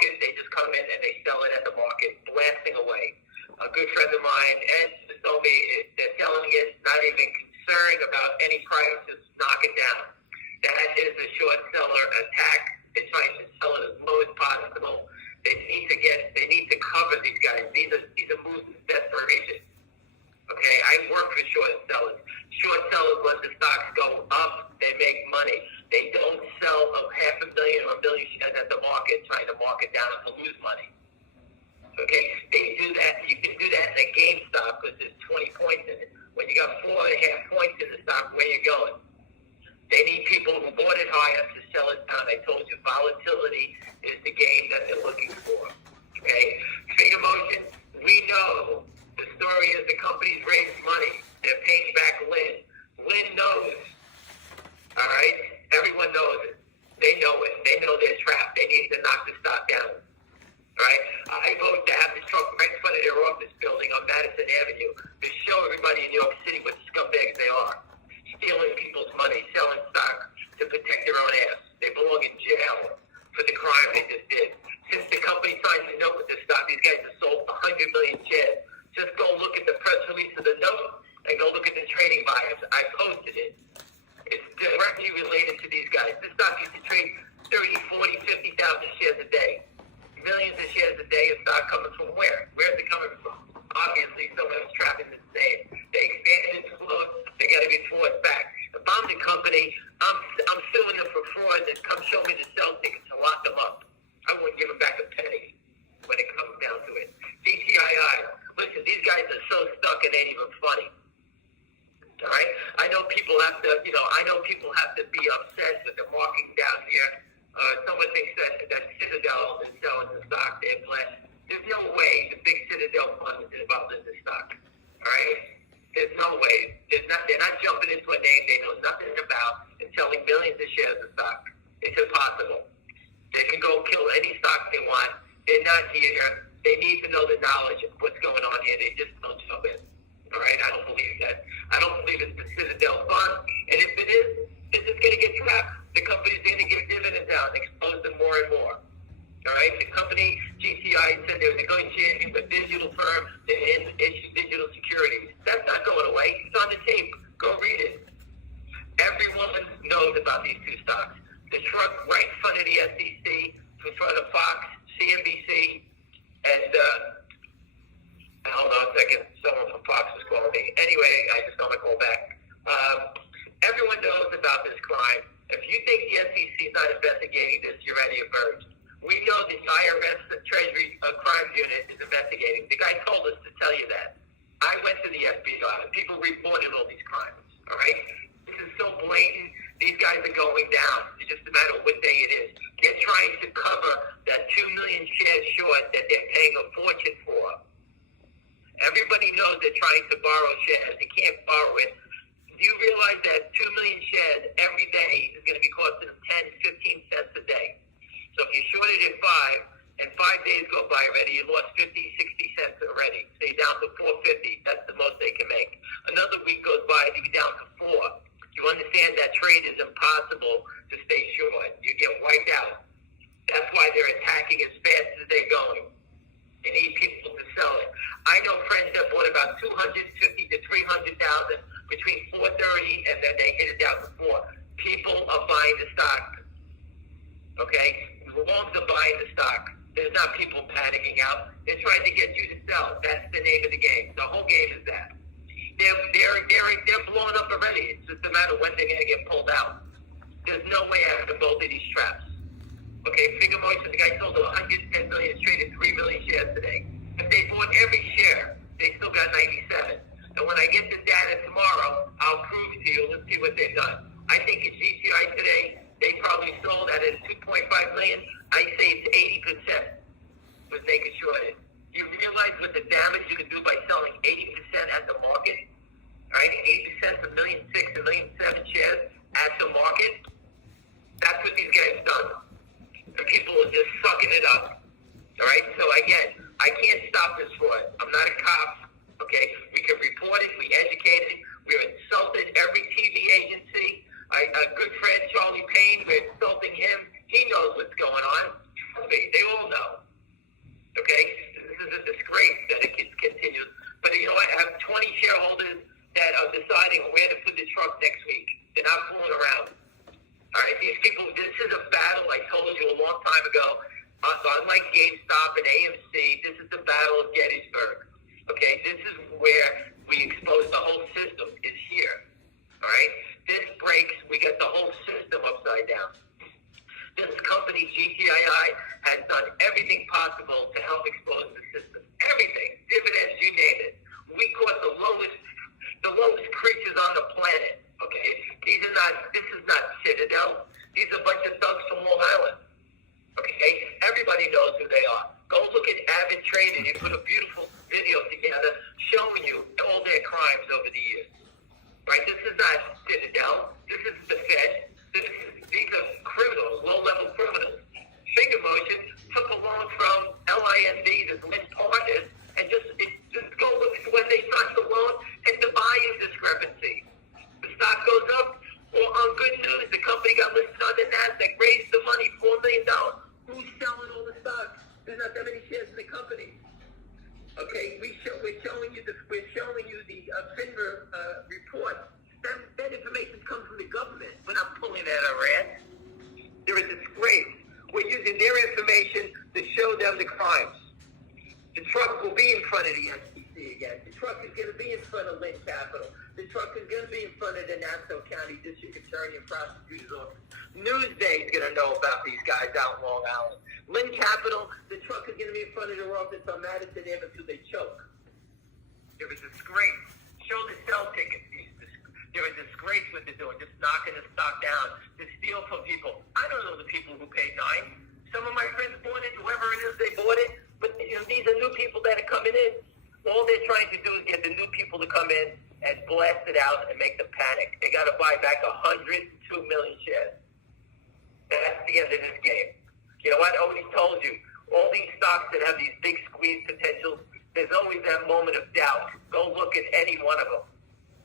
market. They just come in and they sell it at the market, blasting away. A good friend of mine, Ed, just told me they're selling it, not even concerned about any price, just knock it down. That is a short seller attack. They're trying to sell it as low as possible. They need to cover these guys. These are moves of desperation. Okay, I work for short sellers. Short sellers let the stocks go up, they make money. They don't sell a 500,000 or 1 million shares at the market, trying to mark it down to lose money. Okay, they do that. You can do that in a GameStop because there's 20 points in it. When you got 4.5 points in the stock, where you going? They need people who bought it higher to sell it down. I told you, volatility is the game that they're looking for. Okay, Finger Motion. We know the story is the company's raised money. They're paying back Lynn. Lynn knows. All right, everyone knows it. They know it. They know they're trapped. They need to knock the stock down. Right? I vote to have the truck right in front of their office building on Madison Avenue to show everybody in New York City what scumbags they are. Stealing people's money, selling stock to protect their own ass. They belong in jail for the crime they just did. Since the company signed a note with the stock, these guys have sold 100 million shares. Just go look at the press release of the note and go look at the trading buyers. I posted it. It's directly related to these guys. This stock used to trade 30, 40, 50,000 shares a day. Millions of shares a day of stock coming from where? Where's it coming from? Obviously, someone was trapping the same. They expanded into float. They got to be forced back. If I'm the company, I'm suing them for fraud. Then come show me the sell tickets and lock them up. I wouldn't give them back a penny when it comes down to it. GTII. Listen, these guys are so stuck it ain't even funny. All right? I know people have to be upset with the marking down here. Someone thinks that Citadel is selling the stock. They're blessed. There's no way the big Citadel fund is involved in the stock. All right? There's no way. They're not jumping into a name they know nothing about and selling millions of shares of stock. It's impossible. They can go kill any stock they want. They're not here. They need to know the knowledge of what's going on here. They just don't jump in. All right? I don't believe that. I don't believe it's the Citadel fund. And if it is, it's just going to get trapped. The company's going to give dividends out and expose them more and more. All right? The company, GTII, said they're negotiating with digital firms to issue digital securities. That's not going away. It's on the tape. Go read it. Everyone knows about these two stocks. The truck right in front of the SEC, in front of Fox, CNBC, and hold on a second. Someone from Fox is calling me. Anyway, I just got my call back. Everyone knows about this crime. If you think the SEC is not investigating this, you're already a bird. We know the IRS, the Treasury Crime Unit, is investigating. The guy told us to tell you that. I went to the FBI. People reported all these crimes. All right? This is so blatant. These guys are going down. It's just a matter of what day it is. They're trying to cover that 2 million shares short that they're paying a fortune for. Everybody knows they're trying to borrow shares. They can't borrow it. Do you realize that 2 million shares every day is going to be costing them 10, 15 cents a day? So if you shorted it 5, and 5 days go by already, you lost 50, 60 cents already. So you're down to 450. That's the most they can make. Another week goes by, and you're down to 4. You understand that trade is impossible to stay short. You get wiped out. That's why they're attacking as fast as they're going. They need people to sell it. I know friends that bought about 250 to 300,000 between 4:30 and then they hit it down to 4. People are buying the stock. Okay? Longs are buying the stock. There's not people panicking out. They're trying to get you to sell. That's the name of the game. The whole game is that. They're blowing up already. It's just a matter of when they're going to get pulled out. There's no way out of both of these traps. Okay, Finger Motion, the guy sold 110 million, traded 3 million shares today. If they bought every share, they still got 97. And when I get the data tomorrow, I'll prove it to you. Let's see what they've done. I think at GTI today, they probably sold at 2.5 million. I say it's 80% was taken shorted. You realize what the damage you can do by selling 80% at the market? Right? 80% of 1.6 million, 1.7 million shares at the market? That's what these guys done. The people are just sucking it up. All right? So again, I can't stop this fraud. I'm not a cop. Okay? We can report it. We educate it. We're insulted every TV agency. A good friend, Charlie Payne, we're insulting him. He knows what's going on. Trust me, they all know. unlike GameStop and AMC, this is the Battle of Gettysburg. Okay, this is where we expose the whole system, is here. All right? This breaks, we get the whole system upside down. This company, GTII, has done everything possible to help expose the system. Everything. Dividends, you name it. We caught the lowest creatures on the planet. Okay? This is not Citadel. These are a bunch of thugs from Long Island. Okay? Everybody knows who they are. Go look at Avid Trading. They put a beautiful video together showing you all their crimes over the years. Right? This is not Citadel. This is the Fed. These are criminals, low-level criminals. Finger Motion took a loan from LIND, this Lynn Partners, and just go look at when they signed the loan and the buying discrepancy. The stock goes up, or on good news, the company got listed on the NASDAQ, raised the money, $4 million. Who's selling all the stock? There's not that many shares in the company. Okay, we're showing you the FINRA report. That information comes from the government. We're not pulling that out of our ass. They're a disgrace. We're using their information to show them the crimes. The truck will be in front of the SEC again. The truck is going to be in front of Lynn Capital. The truck is going to be in front of the Nassau County District Attorney and Prosecutor's Office. Newsday is going to know about these guys out in Long Island. Lynn Capital, the truck is going to be in front of their office on Madison Avenue until they choke. They're a disgrace. Show the sell tickets. They're a disgrace what they're doing, just knocking the stock down, to steal from people. I don't know the people who paid $9. Some of my friends bought it, whoever it is, they bought it. But these are new people that are coming in. All they're trying to do is get the new people to come in and blast it out and make them panic. They got to buy back 102 million shares. That's the end of this game. You know what? I always told you, all these stocks that have these big squeeze potentials, there's always that moment of doubt. Go look at any one of them.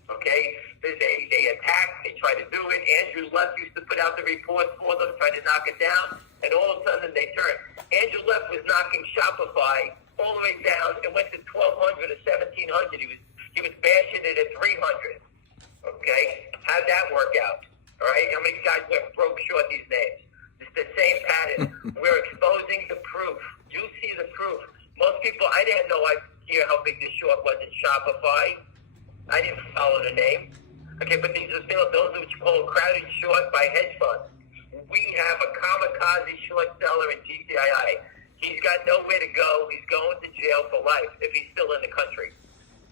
Okay? They attack, they try to do it. Andrew Left used to put out the reports for them, try to knock it down, and all of a sudden they turn. Andrew Left was knocking Shopify all the way down. It went to 1,200 or 1,700. He was bashing it at 300. Okay? How'd that work out? All right? How many guys went broke short these days? It's the same pattern. We're exposing the proof. You see the proof. Most people, I didn't know how big the short was in Shopify. I didn't follow the name. Okay, but these are still those which you call crowded short by hedge funds. We have a kamikaze short seller in GTII. He's got nowhere to go. He's going to jail for life if he's still in the country.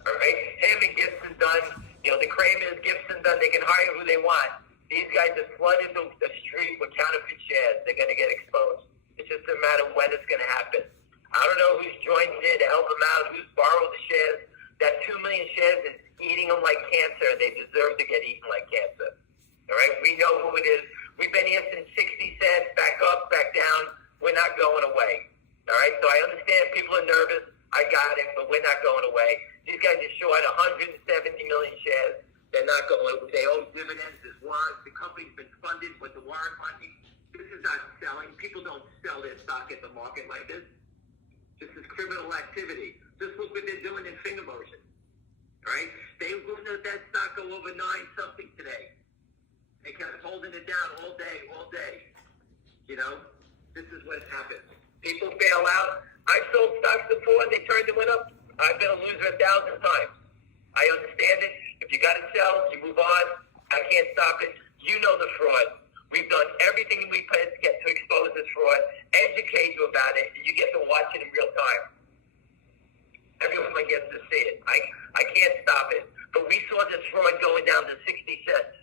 All right? Him and Gibson Dunn, the Kramers, Gibson Dunn, they can hire who they want. These guys are flooding the street with counterfeit shares. They're going to get exposed. It's just a matter of when it's going to happen. I don't know who's joined in to help them out, who's borrowed the shares. That 2 million shares is eating them like cancer. They deserve to get eaten like cancer. All right? We know who it is. We've been here since 60 cents, back up, back down. We're not going away. All right? So I understand people are nervous. I got it, but we're not going away. These guys are short 170 million shares. They're not going. They owe dividends as warrants. The company's been funded with the warrant money. This is not selling. People don't sell their stock at the market like this. This is criminal activity. Just look what they're doing in Finger Motion. Right? They were going to let that stock go over 9-something today. They kept holding it down all day. This is what happens. People bail out. I sold stocks before and they turned and went up. I've been a loser 1,000 times. I understand it. If you got to sell, you move on. I can't stop it. You know the fraud. We've done everything we can to get to expose this fraud, educate you about it, and you get to watch it in real time. Everyone gets to see it. I can't stop it. But we saw this fraud going down to 60 cents.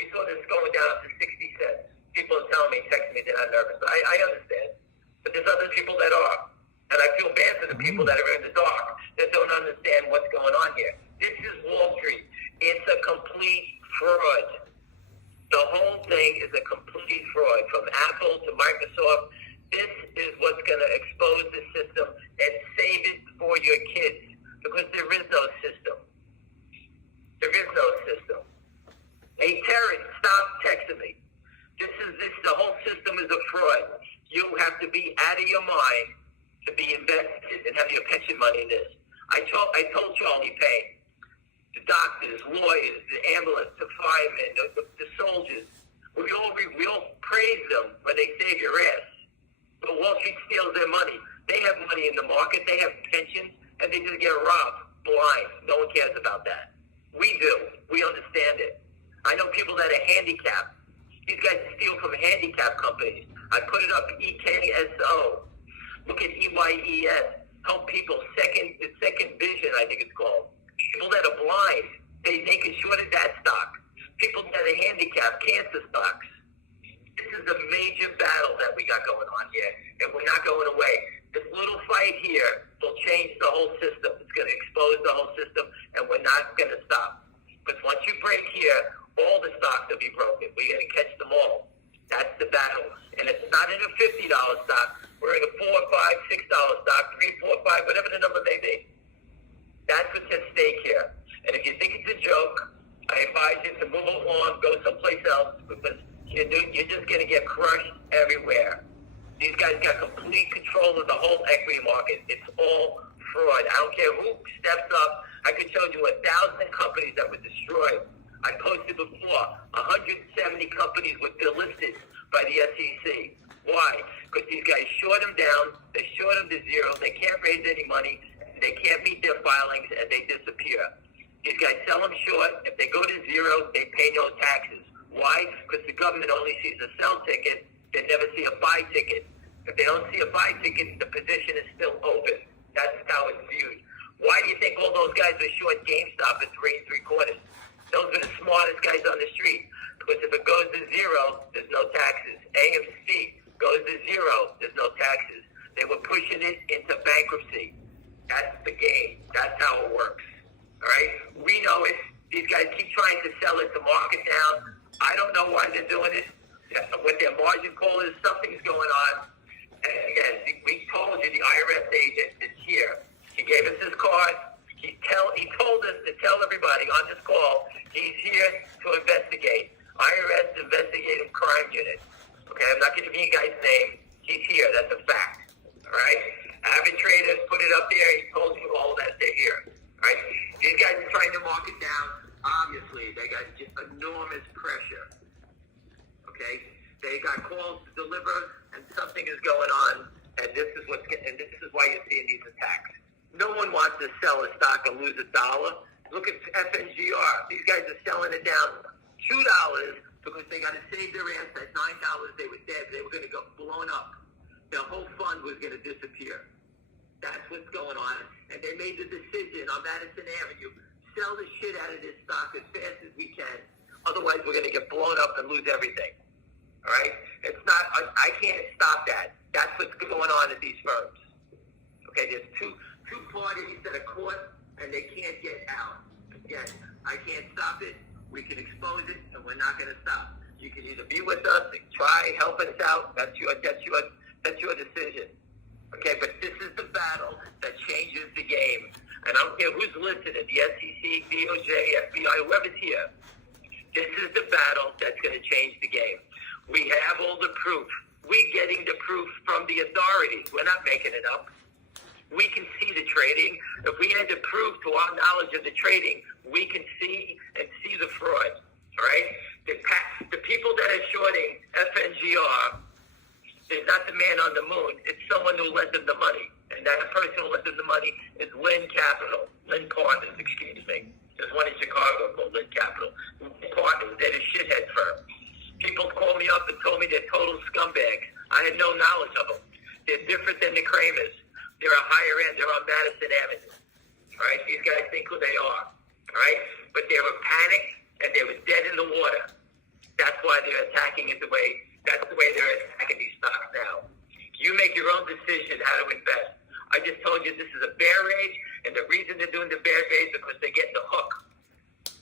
We saw this going down to 60 cents. People are telling me, texting me, they're not nervous. I understand. But there's other people that are. And I feel bad for the people that are in the dark that don't understand what's going on here. This is Wall Street. It's a complete fraud. The whole thing is a complete fraud. From Apple to Microsoft, this is what's going to expose the system and save it for your kids. Because there is no system. There is no system. Hey, Terrence, stop texting me. The whole system is a fraud. You have to be out of your mind to be invested and have your pension money in this. I told Charlie Payne, the doctors, lawyers, the ambulance, the firemen, the soldiers, we all praise them when they save your ass. But Wall Street steals their money. They have money in the market. They have pensions, and they just get robbed blind. No one cares about that. We do. We understand it. I know people that are handicapped. These guys steal from handicap companies. I put it up, EKSO. Look at EYES. Help people, second vision, I think it's called. People that are blind, they can shorted that stock. People that are handicapped, cancer stocks. This is a major battle that we got going on here, and we're not going away. This little fight here will change the whole system. It's going to expose the whole system, and we're not going to stop. Because once you break here, all the stocks will be broken. We're going to catch them all. That's the battle. And it's not in a $50 stock. We're in a $4, $5, $6 stock, 3, 4, 5, whatever the number may be. That's what's at stake here. And if you think it's a joke, I advise you to move along, go someplace else, because you're just going to get crushed everywhere. These guys got complete control of the whole equity market. It's all fraud. I don't care who steps up. I could show you 1,000 companies that were destroyed. I posted before, 170 companies were delisted by the SEC. Why? Because these guys short them down. They short them to zero. They can't raise any money. They can't meet their filings, and they disappear. These guys sell them short. If they go to zero, they pay no taxes. Why? Because the government only sees a sell ticket. They never see a buy ticket. If they don't see a buy ticket, the position is still open. That's how it's viewed. Why do you think all those guys are short GameStop at 3 3/4? Those are the smartest guys on the street. Because if it goes to zero, there's no taxes. AMC goes to zero, there's no taxes. They were pushing it into bankruptcy. That's the game. That's how it works. All right? We know it. These guys keep trying to sell it to market down. I don't know why they're doing it. What their margin call is, something's going on. And again, we told you the IRS agent is here. He gave us his card. He told us to tell everybody on this call he's here to investigate. IRS Investigative Crime Unit. Okay, I'm not going to give you guys' name. He's here. That's a fact. All right? Arbitrators put it up there. He told you all that they're here. All right? These guys are trying to mark it down. Obviously, they got just enormous pressure. Okay? They got calls to deliver, and something is going on, and this is why you're seeing these attacks. No one wants to sell a stock and lose $1. Look at FNGR. These guys are selling it down $2 because they got to save their ass at $9. They were dead. They were going to go blown up. The whole fund was going to disappear. That's what's going on. And they made the decision on Madison Avenue, sell the shit out of this stock as fast as we can. Otherwise, we're going to get blown up and lose everything. All right? It's not, I can't stop that. That's what's going on at these firms. Okay, there's two parties that are caught and they can't get out. Again, I can't stop it. We can expose it, and we're not going to stop. You can either be with us and try, help us out. That's your decision. Okay, but this is the battle that changes the game. And I don't care who's listening, the SEC, DOJ, FBI, whoever's here. This is the battle that's going to change the game. We have all the proof. We're getting the proof from the authorities. We're not making it up. We can see the trading. If we had to prove to our knowledge of the trading, we can see the fraud. All right? The people that are shorting FNGR is not the man on the moon. It's someone who lent them the money. And that person who lent them the money is Lynn Partners, excuse me. There's one in Chicago called Lynn Capital. Lynn Partners, they're a shithead firm. People call me up and told me they're total scumbags. I had no knowledge of them. They're different than the Kramers. They're a higher end. They're on Madison Avenue. All right? These guys think who they are. All right? But they were panicked and they were dead in the water. That's why they're attacking it that's the way they're attacking these stocks now. You make your own decision how to invest. I just told you this is a bear rage, and the reason they're doing the bear rage is because they get the hook.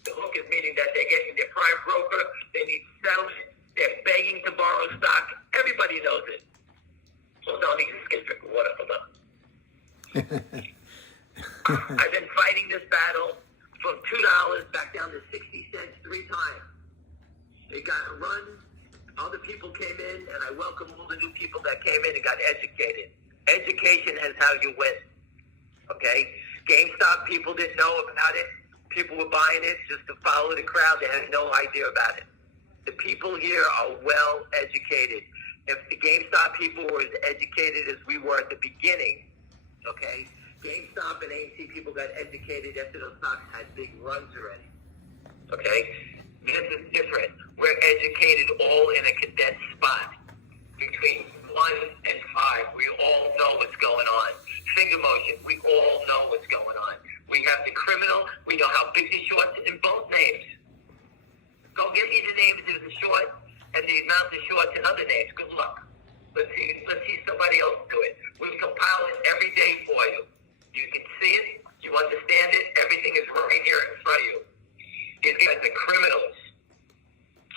The hook is meaning that they're getting their prime broker, they need settlement, they're begging to borrow stock. Everybody knows it. Hold on, I need to skip drink of water. Hold on. I've been fighting this battle from $2 back down to 60 cents 3 times. It got run. Other people came in, and I welcome all the new people that came in and got educated. Education is how you win. Okay? GameStop, people didn't know about it. People were buying it just to follow the crowd. They had no idea about it. The people here are well educated. if the GameStop people were as educated as we were at the beginning, okay, GameStop and AMC people got educated after those stocks had big runs already. Okay? This is different. We're educated all in a condensed spot. Between 1 and 5, we all know what's going on. Finger motion, we all know what's going on. We have the criminal, we know how big the short is in both names. Go get me the names of the short and the amount of shorts in other names. Good luck. Let's see somebody else do it. We've compiled it every day for you. You can see it, you understand it, everything is right here in front of you. These guys are criminals.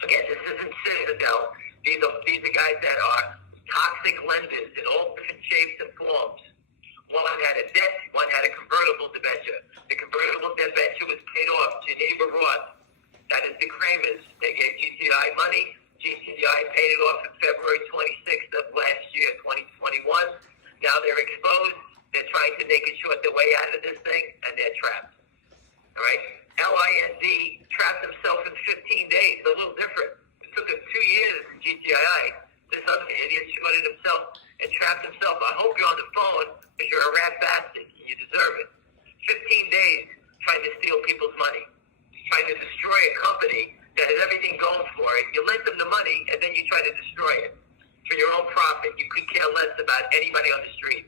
Again, this isn't Citadel. These are guys that are toxic lenders in all different shapes and forms. One had a debt, one had a convertible debenture. The convertible debenture was paid off to neighbor Roth. That is the Kramers. They gave GTII money. GTII paid it off on February 26th of last year, 2021. Now they're exposed. They're trying to make it short their way out of this thing, and they're trapped. All right? LIND trapped himself in 15 days. A little different. It took him 2 years in GTII. This other idiot shorted himself and trapped himself. I hope you're on the phone because you're a rat bastard. You deserve it. 15 days trying to steal people's money. Trying to destroy a company that has everything going for it. You lend them the money, and then you try to destroy it for your own profit. You could care less about anybody on the street,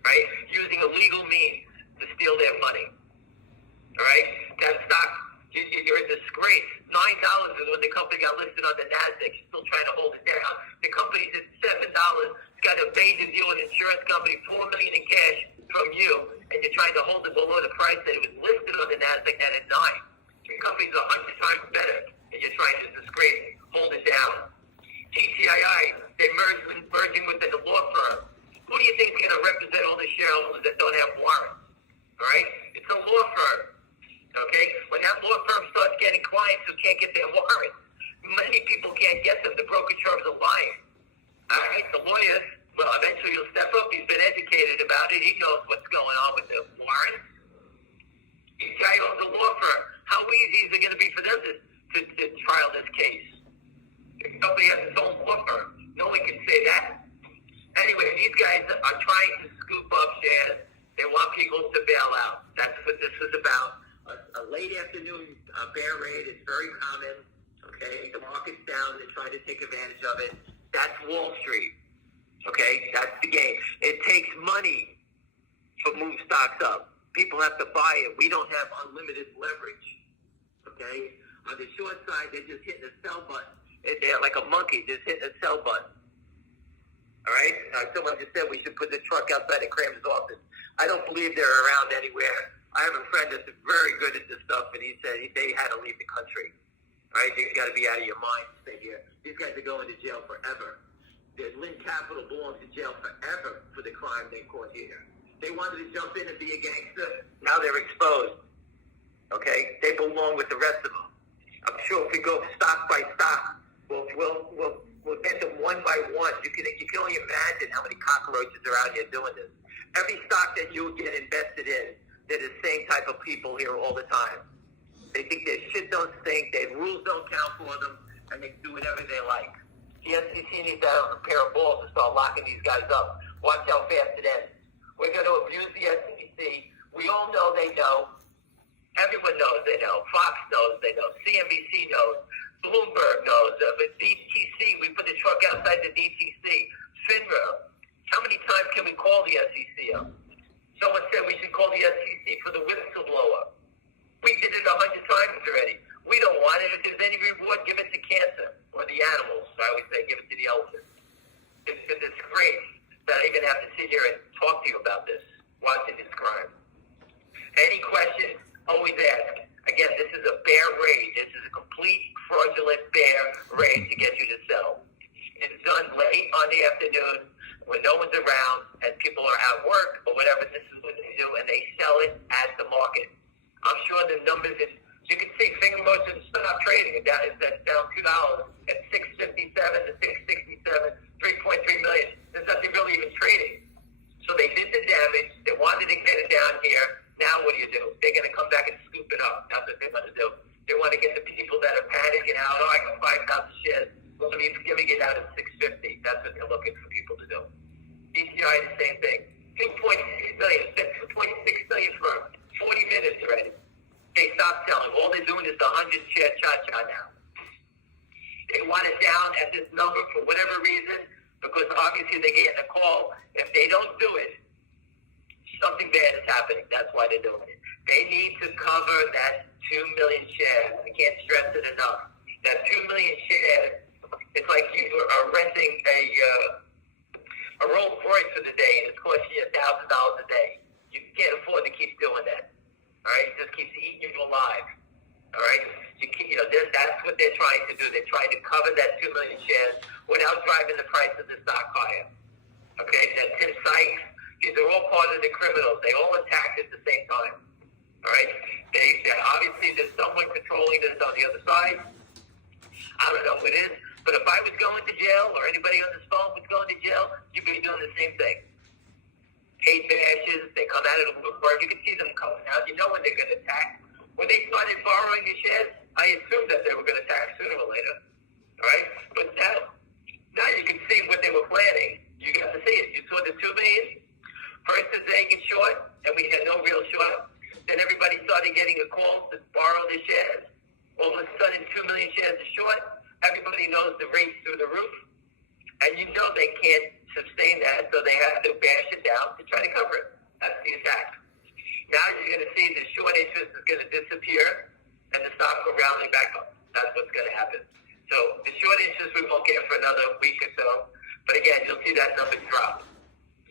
right? Using illegal means to steal their money, all right? That stock, you're a disgrace. $9 is when the company got listed on the NASDAQ. You're still trying to hold it down. The company's at $7. It's got a major deal with an insurance company, $4 million in cash from you, and you're trying to hold it below the price that it was listed on the NASDAQ at 9. Your company's 100 times better, and you're trying to disgrace, hold it down. GTII, they're merging with the law firm. Who do you think is going to represent all the shareholders that don't have warrants? All right? It's a law firm. Okay? When that law firm starts getting clients who can't get their warrants, many people can't get them. The brokerage firms are lying. All right? The lawyers, well, eventually he'll step up. He's been educated about it. He knows what's going on with the warrants. GTII owns a law firm. How easy is it going to be for them to trial this case? The company has its own law firm. No one can say that. Anyway, these guys are trying to scoop up shares. They want people to bail out. That's what this is about. A late afternoon bear raid is very common. Okay, the market's down. They're trying to take advantage of it. That's Wall Street. Okay, that's the game. It takes money to move stocks up. People have to buy it. We don't have unlimited leverage. Okay, on the short side, they're just hitting the sell button. They're like a monkey, just hitting the sell button. All right? Someone just said we should put the truck outside of Kramer's office. I don't believe they're around anywhere. I have a friend that's very good at this stuff, and he said they had to leave the country. All right? You got to be out of your mind to stay here. These guys are going to jail forever. Lynn Capital belongs to jail forever for the crime they caused here. They wanted to jump in and be a gangster. Now they're exposed. Okay? They belong with the rest of them. I'm sure if we go stock by stock, we'll get them one by one. You can only imagine how many cockroaches are out here doing this. Every stock that you get invested in, they're the same type of people here all the time. They think their shit don't stink, their rules don't count for them, and they do whatever they like. The SEC needs to have a pair of balls to start locking these guys up. Watch how fast it ends. We're going to abuse the SEC. We all know they know. Everyone knows they know. Fox knows they know. CNBC knows. Bloomberg knows. But DTC, we put the truck outside the DTC. FINRA. How many times can we call the SEC up? Someone said we should call the SEC for the whistleblower. We did it 100 times already. We don't want it. If there's any reward, give it to cancer or the animals. I always say give it to the elephants. It's a disgrace that I even have to sit here and talk to you about this, watching this crime. Any questions, always ask. Again, this is a bear raid. This is a complete fraudulent bear raid to get you to sell. It's done late on the afternoon when no one's around and people are at work or whatever. This is what they do, and they sell it at the market. I'm sure the numbers, you can see finger motion stop trading. It's down $2 at 657 to 667, 3.3 million. There's nothing really even trading. So they did the damage. They wanted to get it down here. Now what do? They're going to come back and scoop it up. That's what they want to do. They want to get the people that are panicking out. Oh, I can buy 5,000 shares. Well, let me get out at 650. same thing. 2.6 million, spent 2.6 million for 40 minutes already. They stopped selling. All they're doing is the 100-share cha-cha now. They want it down at this number for whatever reason, because obviously they're getting a call. If they don't do it, something bad is happening. That's why they're doing it. They need to cover that 2 million shares. I can't stress it enough. That 2 million shares, it's like you are renting a Rolls Royce for the day, and it's costing you $1,000 a day. You can't afford to keep doing that. All right, it just keeps eating you alive. All right, that's what they're trying to do. They're trying to cover that 2 million shares without driving the price of the stock higher. Okay, that Tim Sykes, these are all part of the criminals. They all attacked at the same time. All right, obviously there's someone controlling this on the other side. I don't know who it is, but if I was going to jail or anybody on this phone was going to jail, you'd be doing the same thing. Hate bashes, they come out of the woodwork. You can see them coming out. You know when they're going to attack. When they started borrowing the shares, I assumed that they were going to attack sooner or later. All right? But now you can see what they were planning. You got to see it. You saw the 2 million. First the Zagan short, and we had no real short. Then everybody started getting a call to borrow the shares. All of a sudden, 2 million shares are short. Everybody knows the rate's through the roof. And you know they can't sustain that, so they have to bash it down to try to cover it. That's the attack. Now you're going to see the short interest is going to disappear, and the stock will rally back up. That's what's going to happen. So the short interest we won't get for another week or so. But again, you'll see that number drop.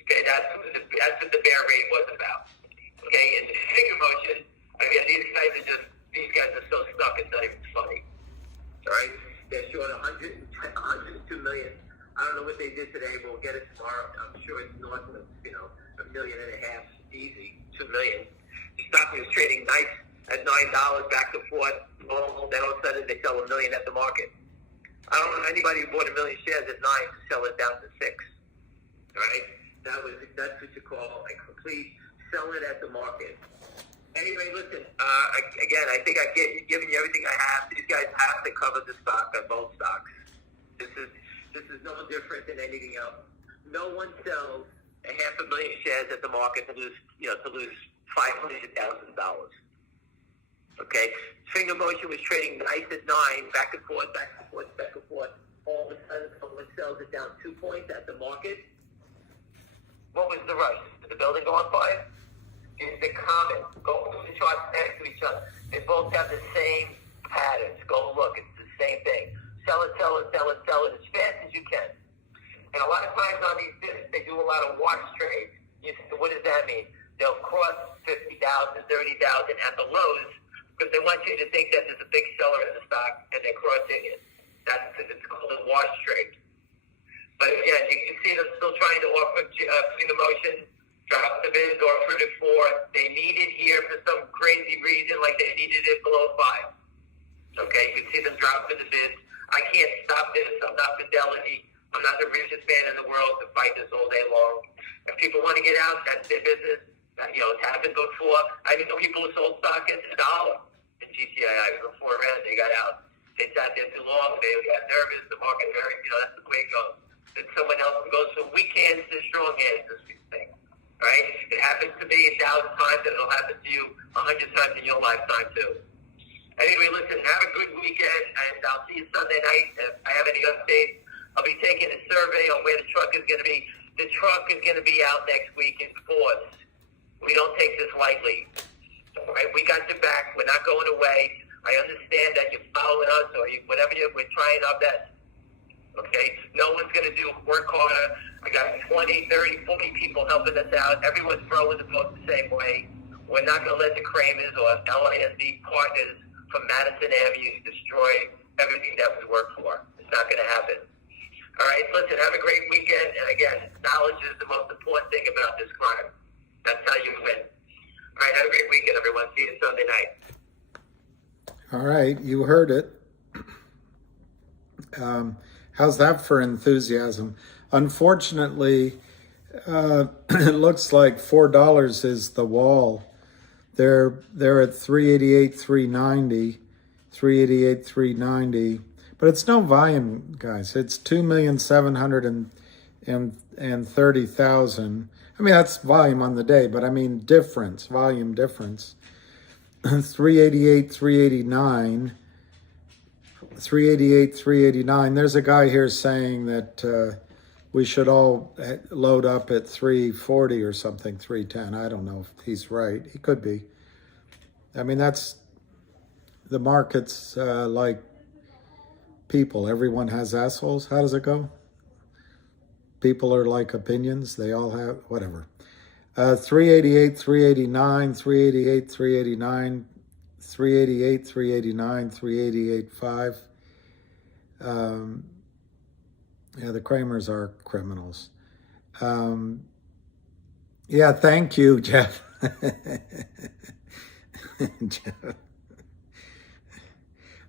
Okay, that's what the bear rate was about. Okay, in the finger motion, again, these guys are so stuck, it's not even funny. All right, they're short 102 million. I don't know what they did today, but we'll get it tomorrow. I'm sure it's north of, $1.5 million, easy, 2 million. The stock was trading nice at $9 back and forth. Then all of a sudden they sell $1 million at the market. I don't know anybody who bought 1 million shares at $9 to sell it down to $6. All right, that's what you call a complete sell it at the market. Anyway, listen. Again, I think I've given you everything I have. These guys have to cover the stock on both stocks. This is no different than anything else. No one sells 500,000 shares at the market to lose $500,000. Okay, finger motion was trading nice at 9, back and forth, back and forth, back and forth. All of a sudden, someone sells it down 2 points at the market. What was the rush? Did the building go on fire? It's the common. Go through the charts next to each other. They both have the same patterns. Go look. It's the same thing. Sell it, sell it, sell it, sell it as fast as you can. And a lot of times on these dips, they do a lot of wash trades. You say, what does that mean? They'll cross 50,000, 30,000 at the lows because they want you to think that there's a big seller in the stock and they're crossing it. It's called a wash trade. But again, you can see them still trying to offer finger motion. Drop the bids, offered it 4. They need it here for some crazy reason, like they needed it below 5. Okay, you can see them drop for the bids. I can't stop this. I'm not Fidelity. I'm not the richest man in the world to fight this all day long. If people want to get out, that's their business. It's happened before. I know people who sold stock at $1 in GTII for 4 rounds. They got out. They sat there too long. They got nervous. The market that's the way it goes. And someone else goes from weak hands to strong hands. This thing. Right? It happens to me 1,000 times, and it'll happen to you 100 times in your lifetime too. Anyway, listen, have a good weekend, and I'll see you Sunday night. If I have any updates, I'll be taking a survey on where the truck is going to be. The truck is going to be out next week in force. We don't take this lightly. All right? We got your back. We're not going away. I understand that you're following us or we're trying our best. Okay? No one's going to work harder. I got 20, 30, 40 people helping us out. Everyone's throwing the boat the same way. We're not going to let the Kramers or LASD partners from Madison Avenue destroy everything that we work for. It's not going to happen. All right, listen, have a great weekend. And again, knowledge is the most important thing about this crime. That's how you win. All right, have a great weekend, everyone. See you Sunday night. All right, you heard it. How's that for enthusiasm? Unfortunately, it looks like $4 is the wall. They're at 388, 390, 388, 390. But it's no volume, guys. It's 2,750,000 and 30,000. I mean, that's volume on the day, but I mean difference, volume difference. 388, 389, 388, 389. There's a guy here saying that we should all load up at 340 or something, 310. I don't know if he's right. He could be. I mean, that's the market's like people. Everyone has assholes. How does it go? People are like opinions. They all have, whatever. 388, 389, 388, 389, 388, 389, 388.5. Yeah, the Kramers are criminals. Yeah, thank you, Jeff. Jeff.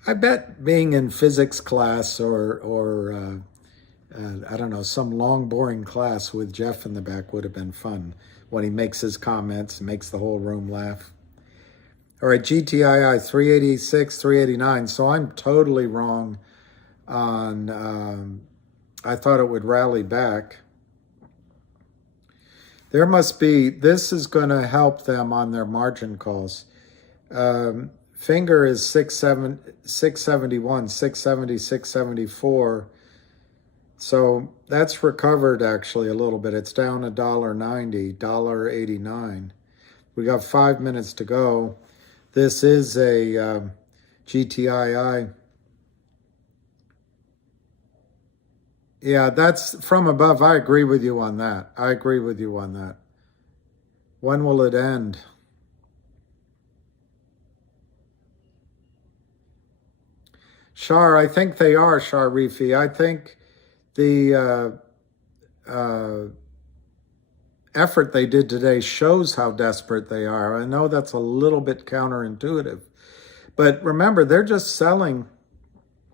I bet being in physics class or I don't know, some long, boring class with Jeff in the back would have been fun when he makes his comments and makes the whole room laugh. All right, GTII 386, 389. So I'm totally wrong on, I thought it would rally back. There must be, this is going to help them on their margin calls. Finger is 671, 670, 674. So that's recovered actually a little bit. It's down $1.90, $1.89. We got 5 minutes to go. This is a GTII. Yeah, that's from above. I agree with you on that. I agree with you on that. When will it end? Shar, I think they are, Sharifi. I think the effort they did today shows how desperate they are. I know that's a little bit counterintuitive. But remember, they're just selling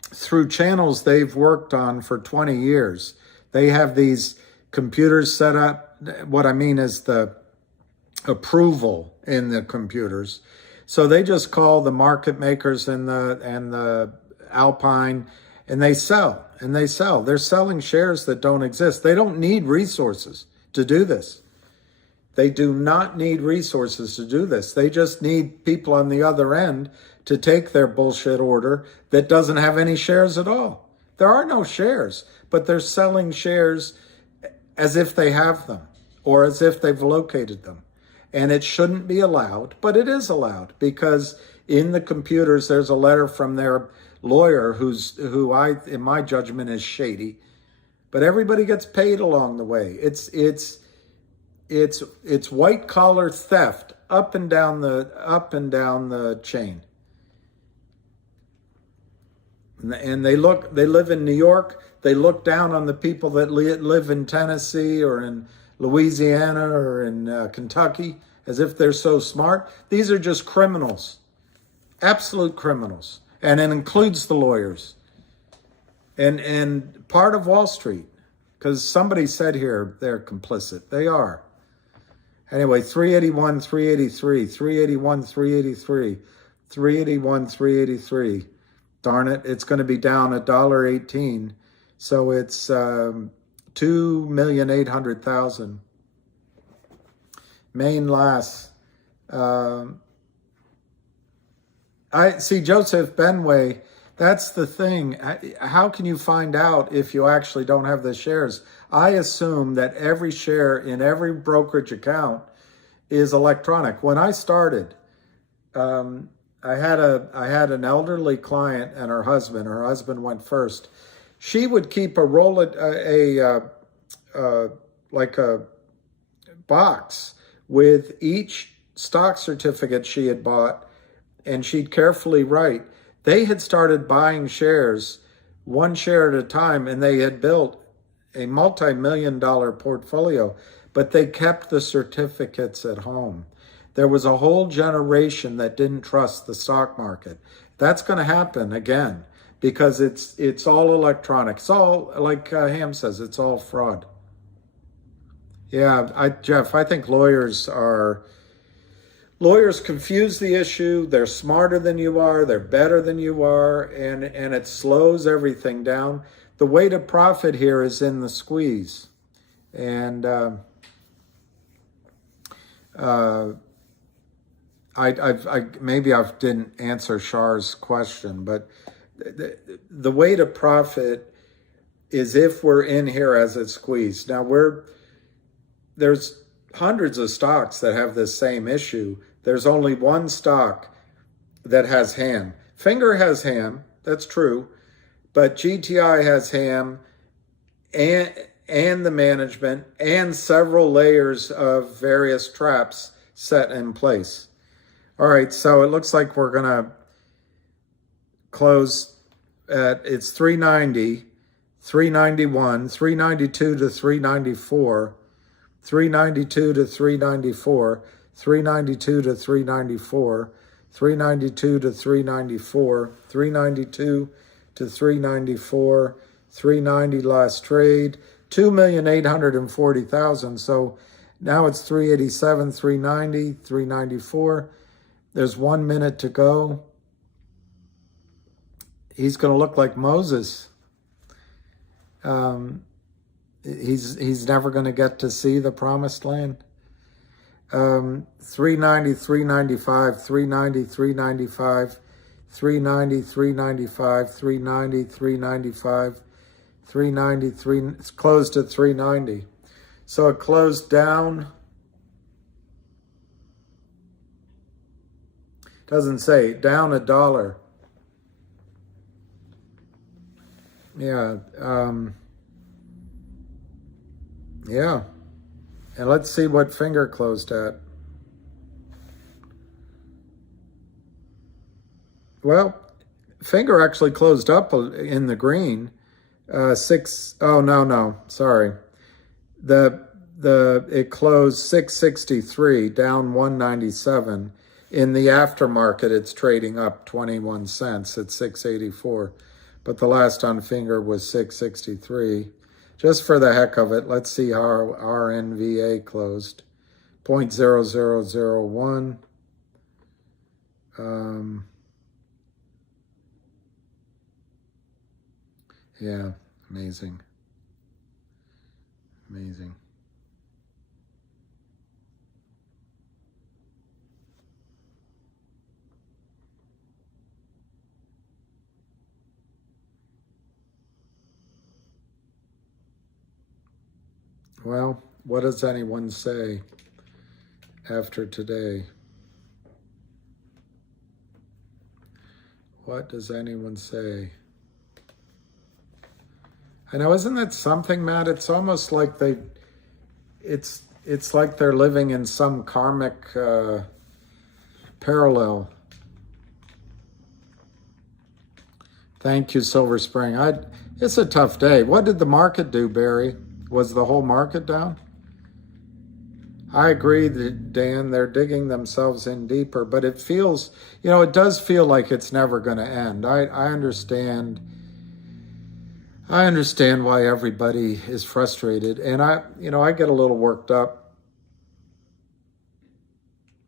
through channels they've worked on for 20 years. They have these computers set up. What I mean is the approval in the computers. So they just call the market makers and the Alpine, and they sell, and they sell. They're selling shares that don't exist. They don't need resources to do this. They do not need resources to do this. They just need people on the other end to take their bullshit order that doesn't have any shares at all. There are no shares, but they're selling shares as if they have them or as if they've located them. And it shouldn't be allowed, but it is allowed because in the computers, there's a letter from their lawyer who in my judgment is shady, but everybody gets paid along the way. It's white collar theft up and down the chain. And they live in New York. They look down on the people that live in Tennessee or in Louisiana or in Kentucky as if they're so smart. These are just criminals, absolute criminals. And it includes the lawyers and part of Wall Street, because somebody said here they're complicit. They are. Anyway, 381, 383, 381, 383, 381, 383. Darn it, it's going to be down $1.18. So it's 2,800,000. Main last. I see Joseph Benway. That's the thing. How can you find out if you actually don't have the shares? I assume that every share in every brokerage account is electronic. When I started, I had an elderly client and her husband. Her husband went first. She would keep a box with each stock certificate she had bought, and she'd carefully write. They had started buying shares, one share at a time, and they had built a multi-million-dollar portfolio, but they kept the certificates at home. There was a whole generation that didn't trust the stock market. That's going to happen again because it's all electronic. It's all, like Ham says, it's all fraud. Yeah, Jeff, I think lawyers confuse the issue. They're smarter than you are. They're better than you are. And it slows everything down. The way to profit here is in the squeeze. And maybe I didn't answer Shar's question, but the way to profit is if we're in here as it's squeezed. Now there's hundreds of stocks that have this same issue. There's only one stock that has ham. Finger has ham, that's true, but GTI has ham and the management and several layers of various traps set in place. All right, so it looks like we're gonna close at, it's 390, 391, 392 to 394, 392 to 394, 392 to 394, 392 to 394, 392 to 394, 390 last trade, 2,840,000. So now it's 387, 390, 394. There's 1 minute to go. He's going to look like Moses. He's never going to get to see the promised land. 390, 395, 390, 395, 390, 395, 390, 395, 393. It's closed at 390. So it closed down. Doesn't say, down $1. Yeah. Yeah. And let's see what Finger closed at. Well, Finger actually closed up in the green. Oh no, sorry. It closed 663, down 197. In the aftermarket, it's trading up 21 cents at 684. But the last on Finger was 663. Just for the heck of it, let's see how our NVA closed. 0.0001. Yeah, amazing. Amazing. Well, what does anyone say after today? What does anyone say? I know, isn't that something, Matt? It's almost like it's like they're living in some karmic parallel. Thank you, Silver Spring. It's a tough day. What did the market do, Barry? Was the whole market down? I agree, Dan, they're digging themselves in deeper, but it feels, it does feel like it's never going to end. I understand why everybody is frustrated, and I get a little worked up,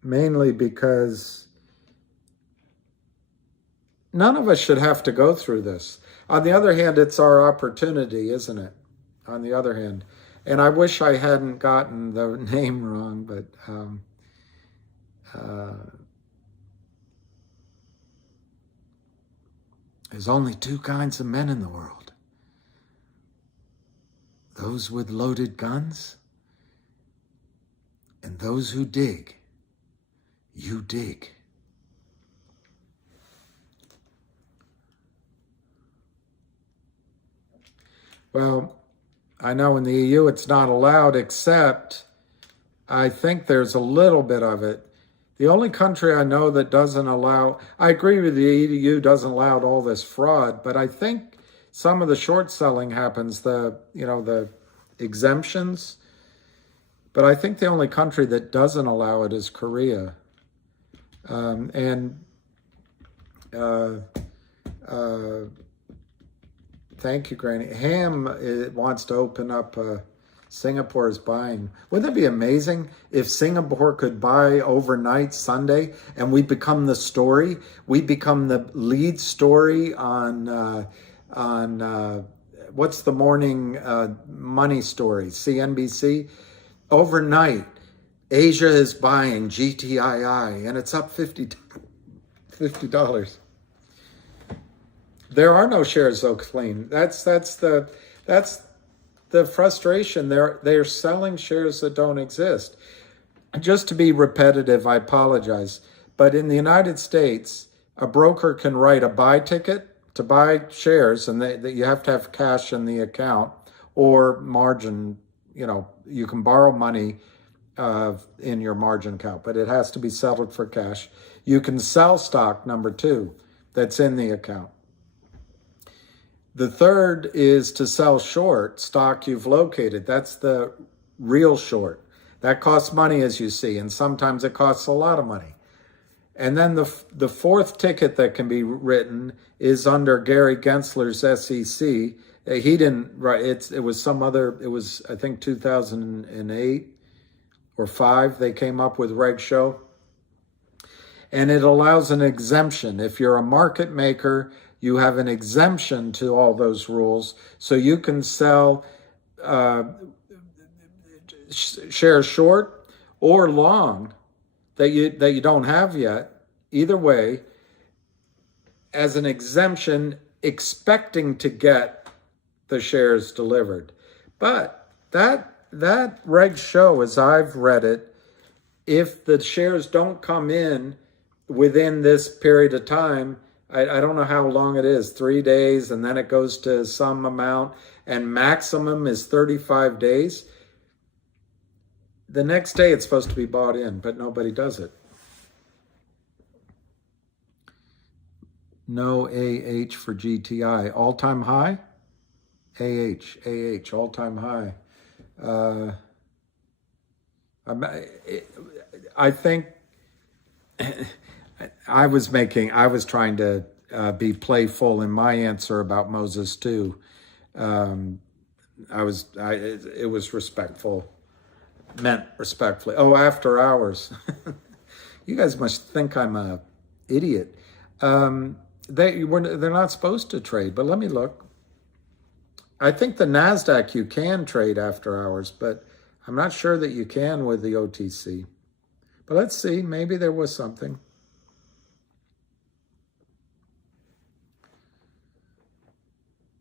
mainly because none of us should have to go through this. On the other hand, it's our opportunity, isn't it? On the other hand, and I wish I hadn't gotten the name wrong, but there's only two kinds of men in the world. Those with loaded guns and those who dig. You dig. Well, I know in the EU it's not allowed, except I think there's a little bit of it. The only country I know that doesn't allow, I agree with the EU doesn't allow all this fraud, but I think some of the short selling happens, the exemptions. But I think the only country that doesn't allow it is Korea. Thank you, Granny. Ham wants to open up Singapore is buying. Wouldn't it be amazing if Singapore could buy overnight Sunday and we become the story? We become the lead story on what's the morning money story? CNBC. Overnight, Asia is buying GTII, and it's up $50. There are no shares though, clean. That's the frustration. They're selling shares that don't exist. Just to be repetitive, I apologize. But in the United States, a broker can write a buy ticket to buy shares, and you have to have cash in the account or margin. You can borrow money in your margin account, but it has to be settled for cash. You can sell stock, number 2, that's in the account. The third is to sell short stock you've located. That's the real short. That costs money, as you see, and sometimes it costs a lot of money. And then the fourth ticket that can be written is under Gary Gensler's SEC. He didn't write it. It was some other. It was, I think, 2008 or 5. They came up with Reg Show, and it allows an exemption. If you're a market maker, you have an exemption to all those rules, so you can sell shares short or long that you don't have yet. Either way, as an exemption, expecting to get the shares delivered. But that Reg Show, as I've read it, if the shares don't come in within this period of time, I don't know how long it is, 3 days, and then it goes to some amount, and maximum is 35 days. The next day it's supposed to be bought in, but nobody does it. No AH for GTI. All-time high? AH, all-time high. I think I was trying to be playful in my answer about Moses too. It was respectful, meant respectfully. Oh, after hours. You guys must think I'm a idiot. They're not supposed to trade, but let me look. I think the NASDAQ you can trade after hours, but I'm not sure that you can with the OTC. But let's see, maybe there was something.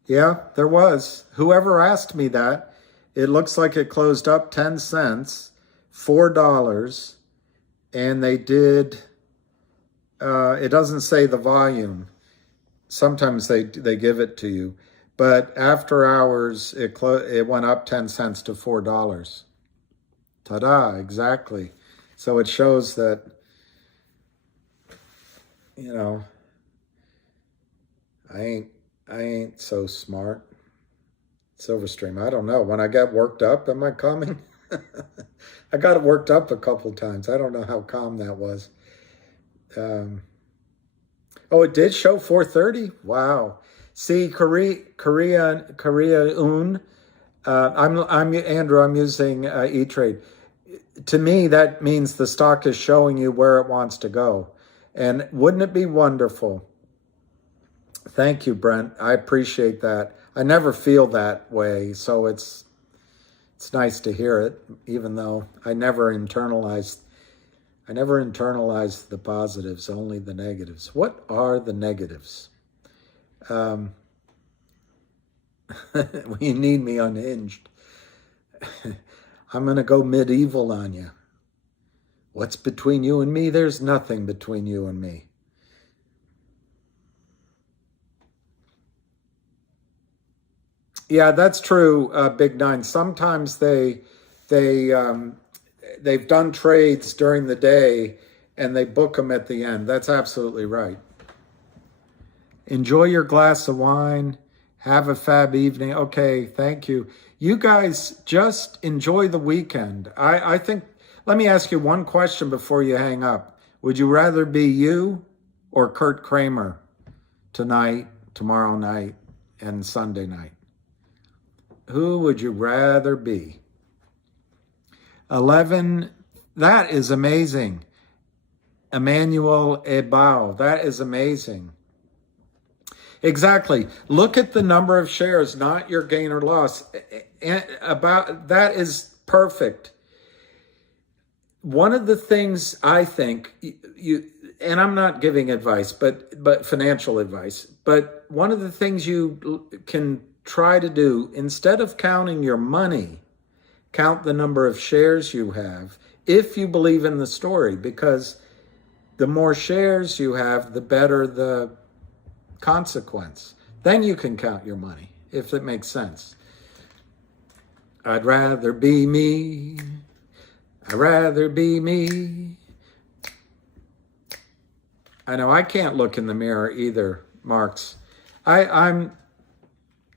Yeah, there was. Whoever asked me that, it looks like it closed up 10 cents, $4, and they did, it doesn't say the volume. Sometimes they give it to you. But after hours, it went up 10 cents to $4. Ta-da, exactly. So it shows that, I ain't so smart. Silverstream, I don't know. When I get worked up, am I calming? I got worked up a couple times. I don't know how calm that was. Oh, it did show 430? Wow. See, Korea Un. I'm Andrew. I'm using E-Trade. To me, that means the stock is showing you where it wants to go. And wouldn't it be wonderful? Thank you, Brent. I appreciate that. I never feel that way, so it's nice to hear it, even though I never internalized the positives, only the negatives. What are the negatives? You need me unhinged. I'm going to go medieval on you. What's between you and me? There's nothing between you and me. Yeah, that's true, Big Nine. Sometimes they've done trades during the day and they book them at the end. That's absolutely right. Enjoy your glass of wine. Have a fab evening. Okay, thank you. You guys just enjoy the weekend. I think, let me ask you one question before you hang up. Would you rather be you or Kurt Kramer tonight, tomorrow night, and Sunday night? Who would you rather be? 11, that is amazing. Emmanuel Ebao, that is amazing. Exactly. Look at the number of shares, not your gain or loss. And about that is perfect. One of the things I think you, and I'm not giving advice, but financial advice, but one of the things you can try to do, instead of counting your money, count the number of shares you have if you believe in the story, because the more shares you have, the better the consequence. Then you can count your money, if it makes sense. I'd rather be me. I'd rather be me. I know I can't look in the mirror either, Marks. I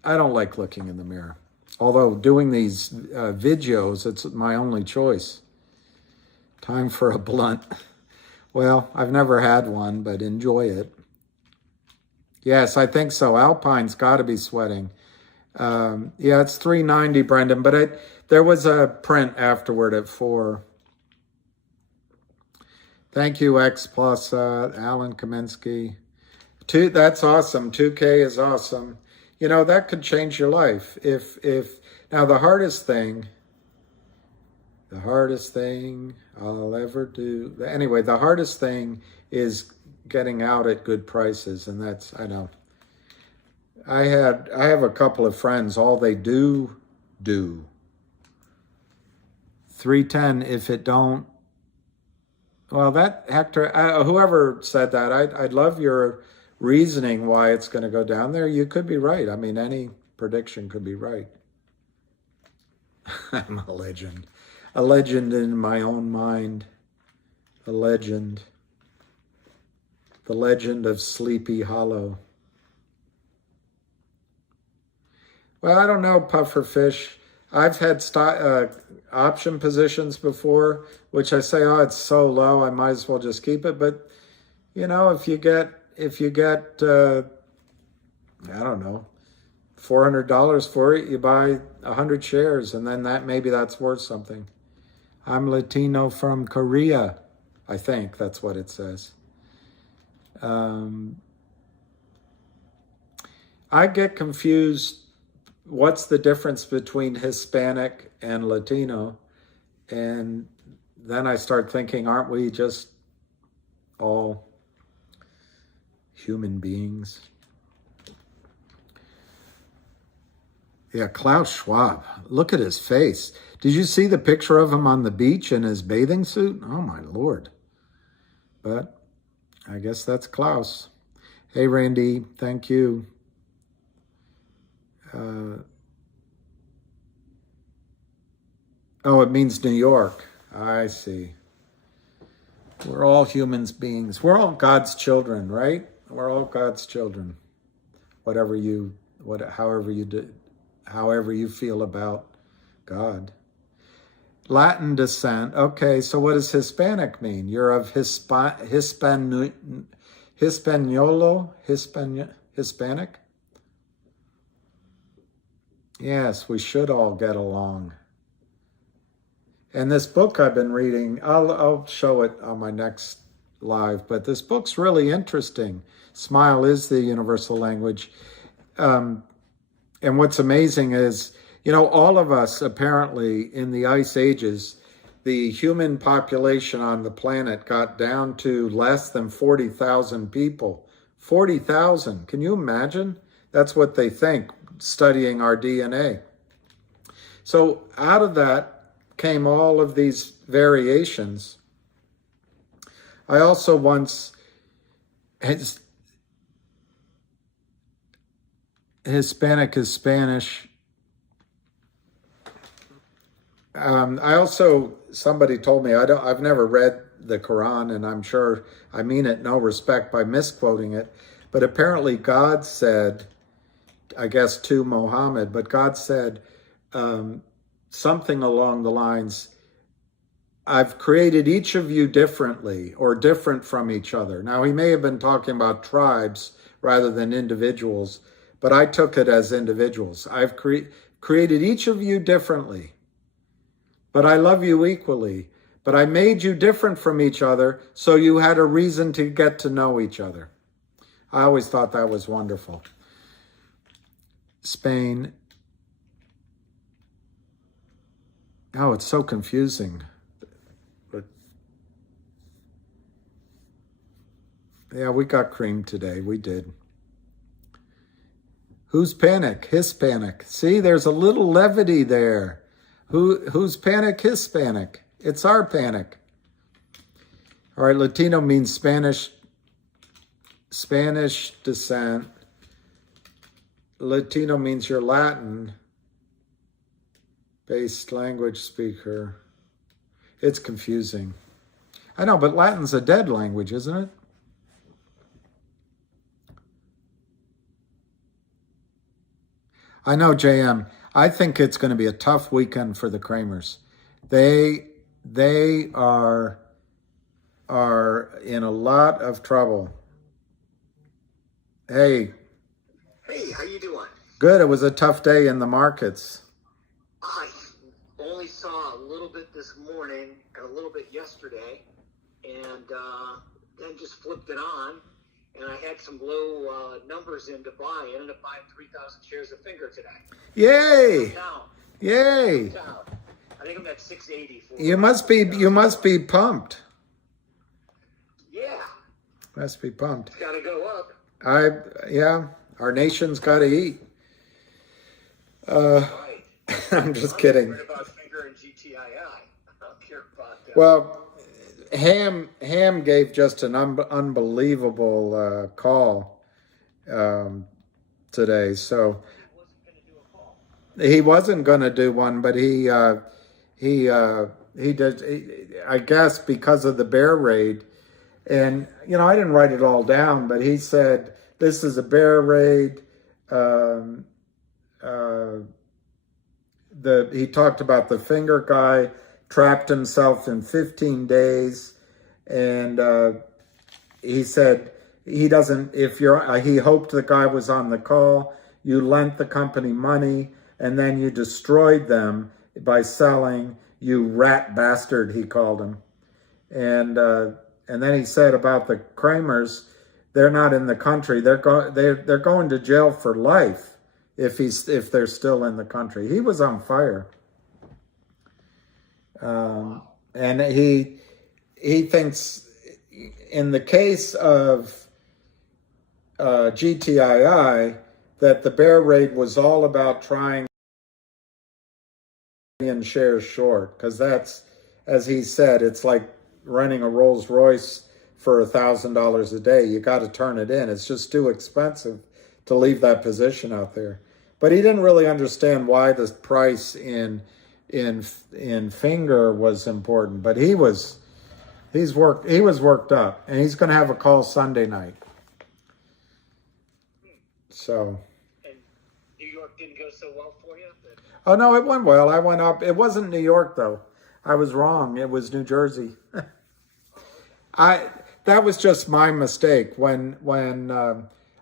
don't like looking in the mirror. Although doing these videos, it's my only choice. Time for a blunt. Well, I've never had one, but enjoy it. Yes, I think so. Alpine's got to be sweating. Yeah, it's $3.90, Brendan, but there was a print afterward at 4. Thank you, X Plus, Alan Kaminsky. That's awesome. 2K is awesome. You know, that could change your life. Now the hardest thing I'll ever do, anyway, the hardest thing is getting out at good prices, and that's, I know. I have a couple of friends, all they do 310. If it don't, well, that Hector, whoever said that, I'd love your reasoning why it's going to go down there. You could be right. I mean, any prediction could be right. I'm a legend in my own mind, a legend, the legend of Sleepy Hollow. Well, I don't know, Pufferfish. I've had option positions before, which I say, oh, it's so low, I might as well just keep it. But you know, if you get, I don't know, $400 for it, you buy 100 shares, and then maybe that's worth something. I'm Latino from Korea, I think that's what it says. I get confused. What's the difference between Hispanic and Latino? And then I start thinking, aren't we just all human beings? Yeah, Klaus Schwab. Look at his face. Did you see the picture of him on the beach in his bathing suit? Oh, my Lord. But I guess that's Klaus. Hey, Randy, thank you. Oh, it means New York. I see. We're all human beings. We're all God's children, right? We're all God's children. However you feel about God. Latin descent. Okay, so what does Hispanic mean? You're of Hispanic? Yes, we should all get along. And this book I've been reading, I'll show it on my next live, but this book's really interesting. Smile is the universal language. And what's amazing is, you know, all of us apparently in the ice ages, the human population on the planet got down to less than 40,000 people. 40,000, can you imagine? That's what they think, studying our DNA. So out of that came all of these variations. I also once Hispanic is Spanish. Somebody told me, I've never read the Quran, and I'm sure I mean it no respect by misquoting it, but apparently God said, I guess to Muhammad, but God said something along the lines, I've created each of you differently or different from each other. Now, he may have been talking about tribes rather than individuals, but I took it as individuals. I've created each of you differently, but I love you equally. But I made you different from each other, so you had a reason to get to know each other. I always thought that was wonderful. Spain. Oh, it's so confusing. But yeah, we got cream today. We did. Who's panic? Hispanic. See, there's a little levity there. Who's panic? Hispanic. It's our panic. All right, Latino means Spanish descent. Latino means you're Latin based language speaker. It's confusing. I know, but Latin's a dead language, isn't it? I know, JM. I think it's going to be a tough weekend for the Kramers. They are in a lot of trouble. Hey. Hey, how you doing? Good. It was a tough day in the markets. I only saw a little bit this morning and a little bit yesterday, and then just flipped it on, and I had some low numbers in to buy. I ended up buying 3,000 shares of Finger today. Yay! Down. Yay! Down. I think I'm at 680. You must be pumped. Yeah. Must be pumped. It's got to go up. Yeah. Our nation's got to eat. Right. I'm just kidding. Worried about Finger and GTII. I don't care about that. Well, Ham gave just an unbelievable call today. So he wasn't going to do one, but he did. I guess because of the bear raid, and I didn't write it all down, but he said this is a bear raid. He talked about the Finger guy trapped himself in 15 days, and he said he doesn't. He hoped the guy was on the call. You lent the company money, and then you destroyed them by selling. You rat bastard, he called him, and then he said about the Kramers, they're not in the country. They're going to jail for life if they're still in the country. He was on fire. And he thinks in the case of GTII that the bear raid was all about trying in shares short, because that's, as he said, it's like renting a Rolls Royce for $1,000 a day. You got to turn it in. It's just too expensive to leave that position out there. But he didn't really understand why the price in Finger was important. But he was worked up, and he's going to have a call Sunday night. So. And New York didn't go so well for you? Oh no, it went well. I went up. It wasn't New York though. I was wrong. It was New Jersey. That was just my mistake. When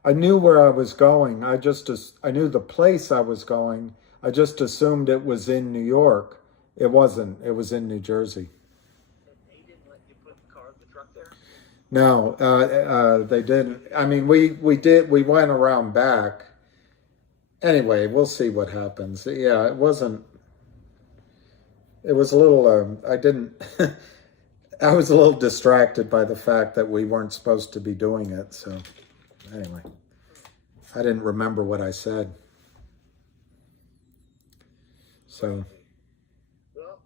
I knew where I was going, I knew the place I was going. I just assumed it was in New York. It wasn't. It was in New Jersey. They didn't let you put the car in the truck there? No, they didn't. I mean, we did. We went around back. Anyway, we'll see what happens. Yeah, it wasn't. It was a little. I didn't. I was a little distracted by the fact that we weren't supposed to be doing it. So, anyway, I didn't remember what I said. So. Well,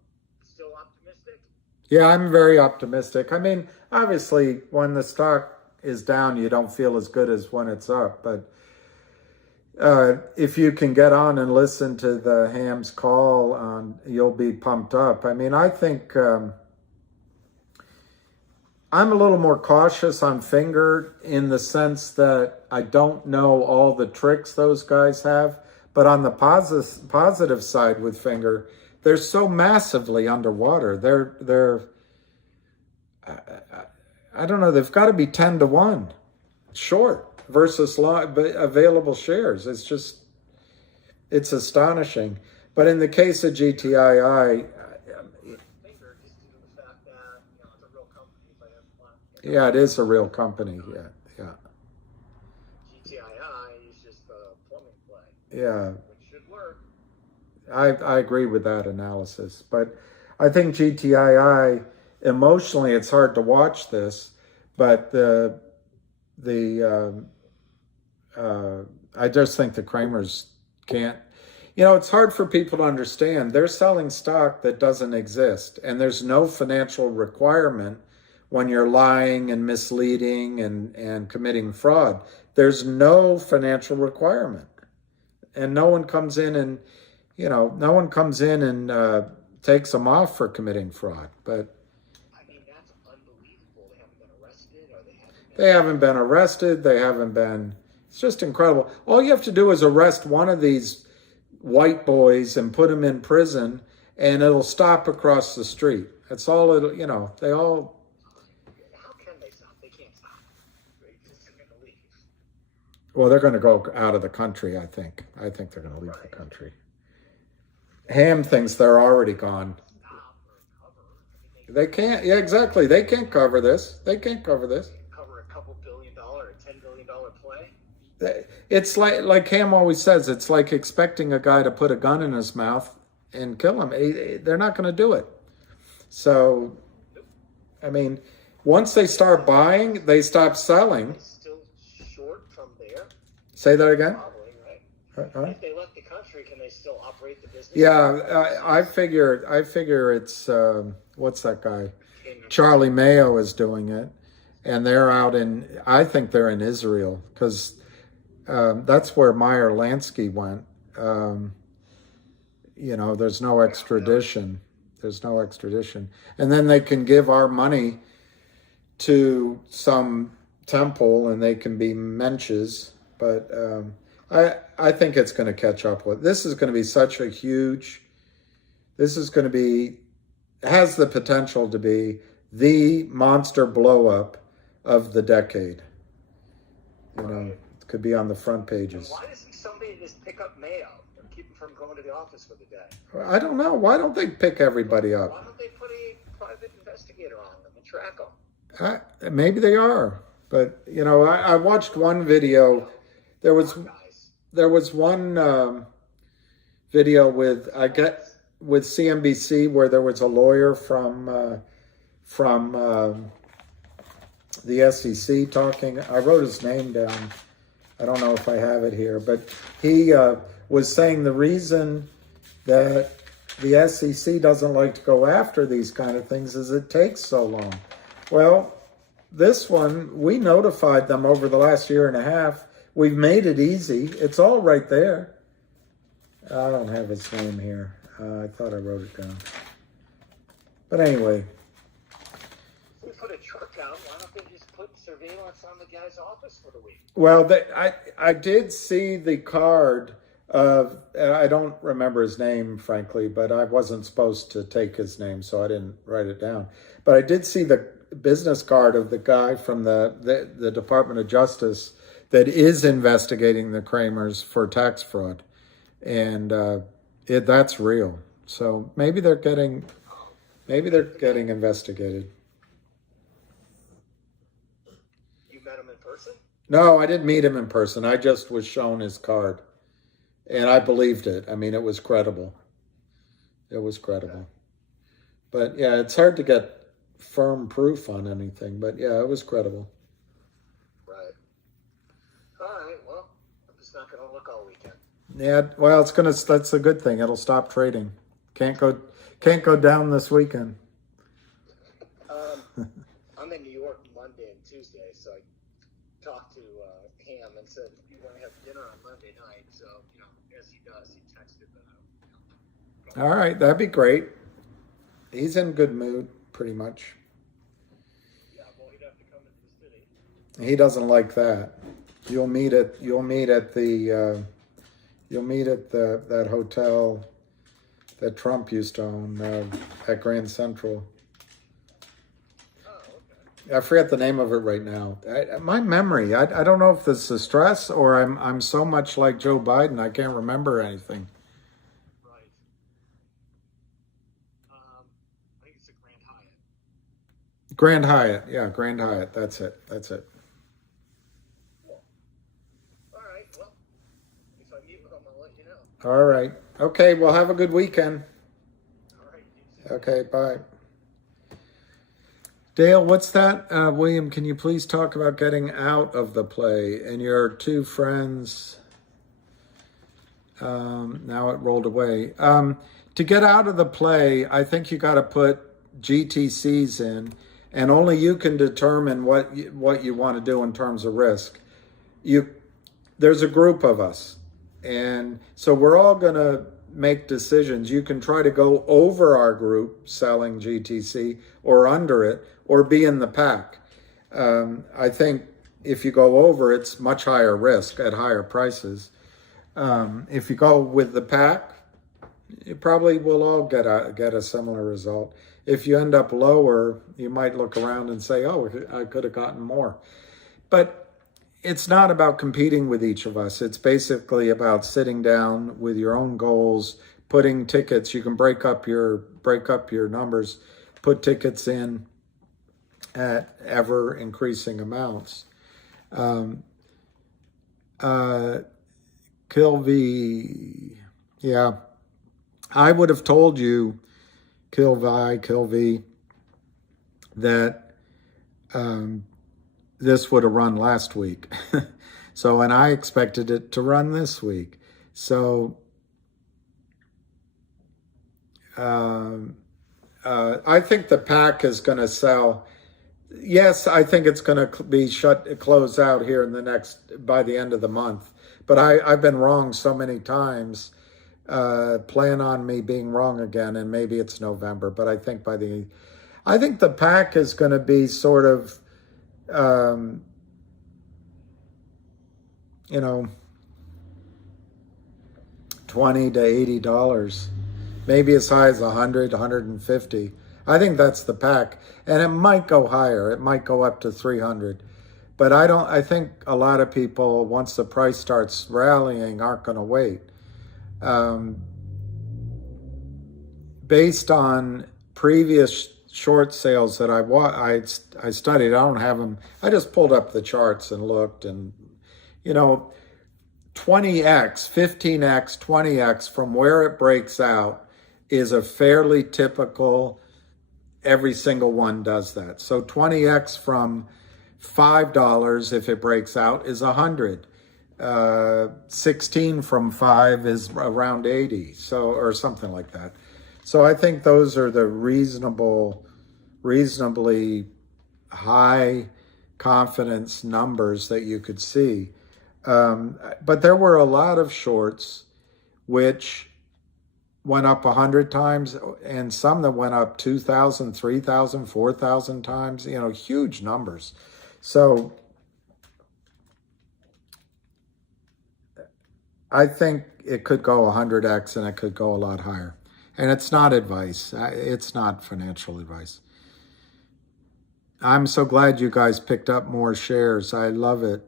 still optimistic? Yeah, I'm very optimistic. I mean, obviously, when the stock is down, you don't feel as good as when it's up. But if you can get on and listen to the Ham's call, you'll be pumped up. I mean, I think I'm a little more cautious on Finger in the sense that I don't know all the tricks those guys have. But on the positive side with Finger, they're so massively underwater. They're I don't know, they've got to be 10-1 short versus available shares. It's astonishing. But in the case of GTII, yeah, it is a real company. Yeah. Yeah, which should work. I agree with that analysis. But I think GTII, emotionally, it's hard to watch this, but the I just think the Kramers can't. It's hard for people to understand. They're selling stock that doesn't exist, and there's no financial requirement when you're lying and misleading and committing fraud. There's no financial requirement, and no one comes in and takes them off for committing fraud. But I mean, that's unbelievable. They haven't been arrested, or they haven't. they haven't been arrested. They haven't been. It's just incredible. All you have to do is arrest one of these white boys and put them in prison, and it'll stop across the street. That's all they all. How can they stop? They can't stop. They're just going to leave. Well, they're going to go out of the country, I think. I think they're going to leave the country. Ham thinks they're already gone. Stop or cover. I mean, They can't. Yeah, exactly. They can't cover this. They can't cover this. cover a couple $1 billion or $10 billion play. It's like Ham always says, it's like expecting a guy to put a gun in his mouth and kill him. They're not going to do it. So, I mean, once they start buying, they stop selling. They're still short from there. Say that again? Probably, right? Huh? If they left the country, can they still operate the business? Yeah, I figure it's, what's that guy? Charlie Mayo is doing it. And they're out I think they're in Israel, because that's where Meyer Lansky went. There's no extradition. There's no extradition. And then they can give our money to some temple and they can be menches. But I think it's going to catch up with. This is going to be such a huge, has the potential to be the monster blow up of the decade. It could be on the front pages. And why doesn't somebody just pick up Mayo and keep him from going to the office for the day? I don't know. Why don't they pick everybody up? Why don't they put a private investigator on them and track them? Maybe they are. But, I watched one video. There was one video with CNBC where there was a lawyer from the SEC talking. I wrote his name down. I don't know if I have it here, but he was saying the reason that the SEC doesn't like to go after these kind of things is it takes so long. Well, this one, we notified them over the last year and a half. We've made it easy. It's all right there. I don't have his name here. I thought I wrote it down. But anyway. If we put a truck out, why don't they just put surveillance on the guy's office for the week? Well, I did see the card of, I don't remember his name, frankly, but I wasn't supposed to take his name, so I didn't write it down. But I did see the business card of the guy from the Department of Justice that is investigating the Kramers for tax fraud. And that's real. So maybe they're getting investigated. You met him in person? No, I didn't meet him in person. I just was shown his card. And I believed it. I mean, it was credible. It was credible. But yeah, it's hard to get firm proof on anything. But yeah, it was credible. Right. All right, well, I'm just not going to look all weekend. Yeah, well, that's a good thing. It'll stop trading. Can't go down this weekend. I'm in New York Monday and Tuesday, so I talked to Ham and said, "You want to have dinner on Monday night?" So, as he does, he texted that. All right, that'd be great. He's in good mood, pretty much. Yeah, well, he'd have to come into the city. He doesn't like that. You'll meet at that hotel that Trump used to own at Grand Central. Oh, okay. I forget the name of it right now. My memory, I don't know if this is stress or I'm so much like Joe Biden, I can't remember anything. Right. I think it's the Grand Hyatt. Grand Hyatt, yeah, Grand Hyatt. That's it. Cool. All right, well, if I meet with him, I'll let All right. Okay, well, have a good weekend. All right. Okay, bye. Dale, what's that? William, can you please talk about getting out of the play and your two friends? Now it rolled away. To get out of the play, I think you got to put GTCs in, and only you can determine what you want to do in terms of risk. There's a group of us, and so we're all going to make decisions. You can try to go over our group selling GTC or under it, or be in the pack. I think if you go over, it's much higher risk at higher prices. If you go with the pack, you probably will all get a similar result. If you end up lower, you might look around and say, oh, I could have gotten more. But it's not about competing with each of us. It's basically about sitting down with your own goals, putting tickets. You can break up your numbers, put tickets in at ever increasing amounts. Kilvy, yeah, I would have told you, Kilvy, that this would have run last week. So, and I expected it to run this week. So, I think the pack is going to sell. Yes, I think it's going to be close out here by the end of the month. But I've been wrong so many times. Plan on me being wrong again, and maybe it's November. But I think I think the pack is going to be sort of, $20 to $80, maybe as high as $100, $150. I think that's the pack, and it might go higher. It might go up to $300. But I think a lot of people, once the price starts rallying, aren't going to wait. Based on previous short sales that I studied, I don't have them. I just pulled up the charts and looked, and 20x, 15x, 20x from where it breaks out is a fairly typical. Every single one does that. So 20x from $5, if it breaks out, is 100. 16 from 5 is around 80, or something like that. So I think those are the reasonably high confidence numbers that you could see. But there were a lot of shorts which went up 100 times, and some that went up 2,000, 3,000, 4,000 times, huge numbers. So I think it could go 100x, and it could go a lot higher. And it's not advice. It's not financial advice. I'm so glad you guys picked up more shares. I love it.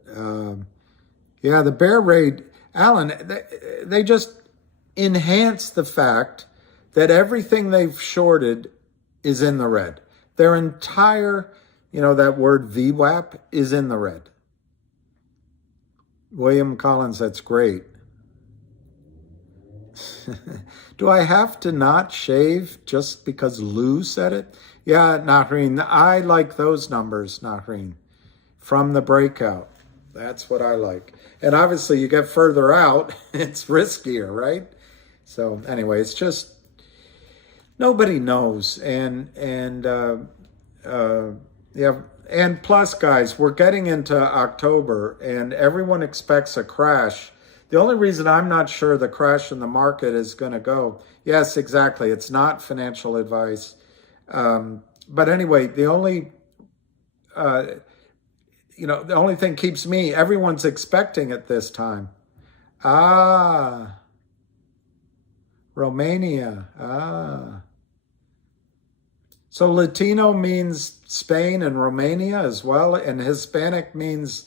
Yeah, the bear raid, Alan, they just enhance the fact that everything they've shorted is in the red. Their entire, that word VWAP is in the red. William Collins, that's great. Do I have to not shave just because Lou said it? Yeah, Nahreen, I like those numbers, Nahreen, from the breakout. That's what I like. And obviously you get further out, it's riskier, right? So anyway, it's just, nobody knows. And plus, guys, we're getting into October and everyone expects a crash. The only reason I'm not sure the crash in the market is going to go, yes, exactly, it's not financial advice. But anyway, the only thing keeps me, everyone's expecting it this time. Romania. So Latino means Spain and Romania as well, and Hispanic means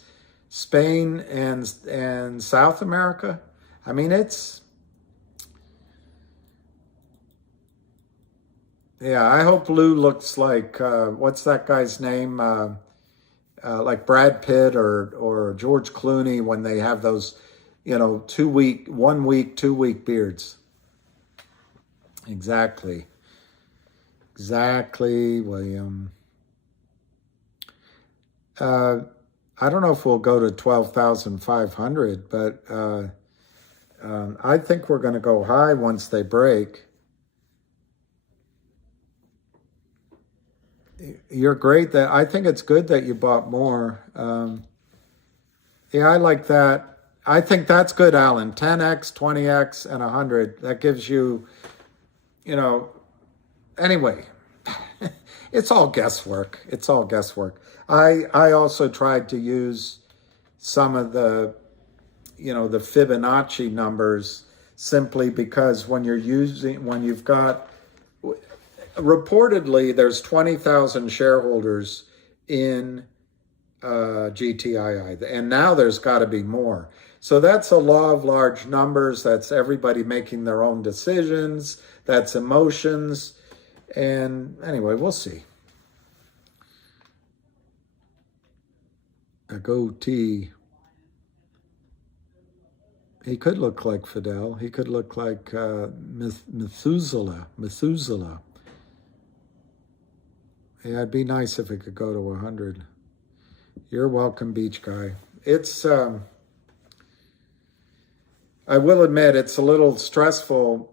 Spain and South America. I mean, I hope Lou looks like, what's that guy's name? Like Brad Pitt or George Clooney when they have those 1 week, 2 week beards. Exactly, William. I don't know if we'll go to 12,500, but I think we're going to go high once they break. You're great. I think it's good that you bought more. Yeah, I like that. I think that's good, Alan. 10x, 20x, and 100. That gives you, anyway, it's all guesswork. It's all guesswork. I also tried to use some of the Fibonacci numbers simply because when you've got, reportedly, there's 20,000 shareholders in GTII, and now there's got to be more. So that's a law of large numbers. That's everybody making their own decisions. That's emotions. And anyway, we'll see. A goatee. He could look like Fidel. He could look like Methuselah. Yeah, it'd be nice if it could go to 100. You're welcome, beach guy. It's, I will admit, it's a little stressful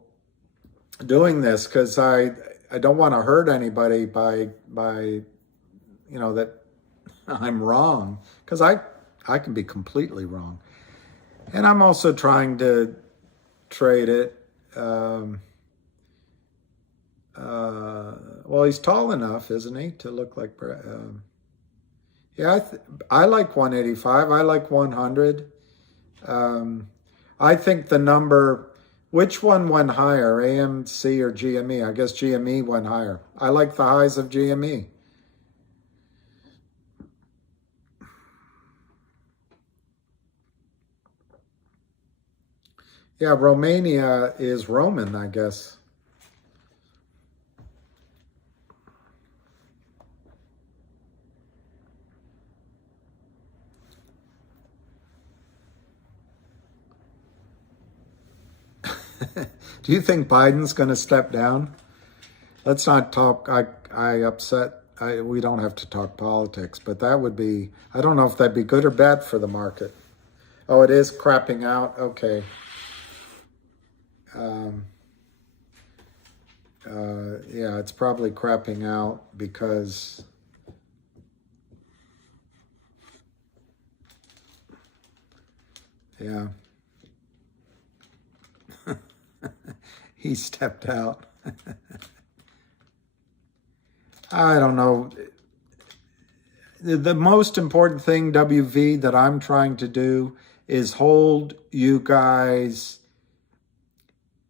doing this because I don't want to hurt anybody by that I'm wrong, because I can be completely wrong. And I'm also trying to trade it. Well, he's tall enough, isn't he, to look like... yeah, I like 185. I like 100. I think the number... Which one went higher, AMC or GME? I guess GME went higher. I like the highs of GME. Yeah, Romania is Roman, I guess. Do you think Biden's going to step down? Let's not talk. We don't have to talk politics, but that would be, I don't know if that'd be good or bad for the market. Oh, it is crapping out. Okay. Yeah, it's probably crapping out because yeah. He stepped out. I don't know. The most important thing, WV, that I'm trying to do is hold you guys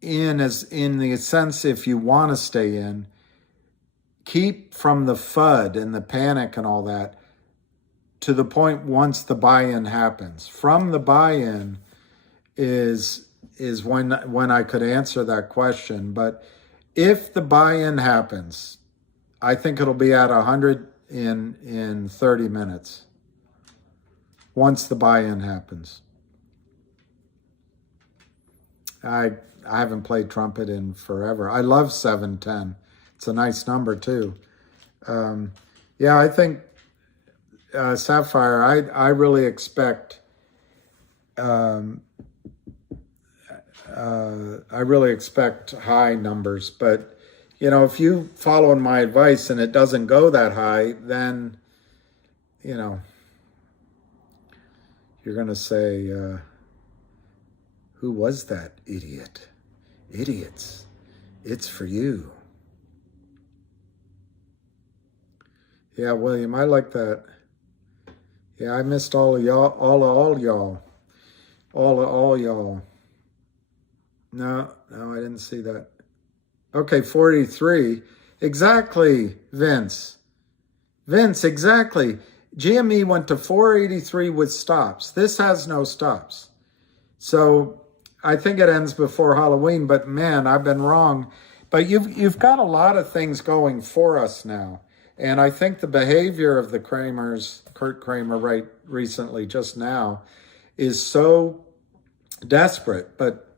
in the sense, if you want to stay in, keep from the FUD and the panic and all that to the point once the buy-in happens. From the buy-in is when I could answer that question. But if the buy-in happens, I think it'll be at 100 in 30 minutes. Once the buy-in happens. I haven't played trumpet in forever. I love 710. It's a nice number too. Yeah, I think Sapphire, I really expect high numbers, but if you follow my advice and it doesn't go that high, then you're going to say, who was that idiot? Idiots, it's for you. Yeah, William, I like that. Yeah, I missed all of y'all, all y'all. No, I didn't see that. Okay, 43. Exactly, Vince. Exactly. GME went to 483 with stops. This has no stops. So I think it ends before Halloween, but man, I've been wrong. But you've got a lot of things going for us now. And I think the behavior of the Kurt Kramer right recently, just now, is so desperate, but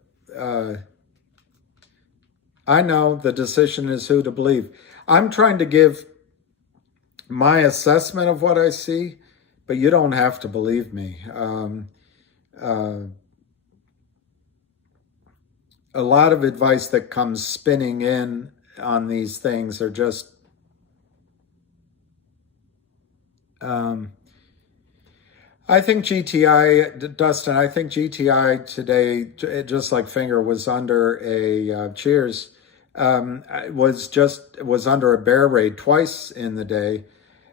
I know the decision is who to believe. I'm trying to give my assessment of what I see, but you don't have to believe me. A lot of advice that comes spinning in on these things are just I think GTI, Dustin, I think GTI today, just like Finger was under a Cheers, was under a bear raid twice in the day.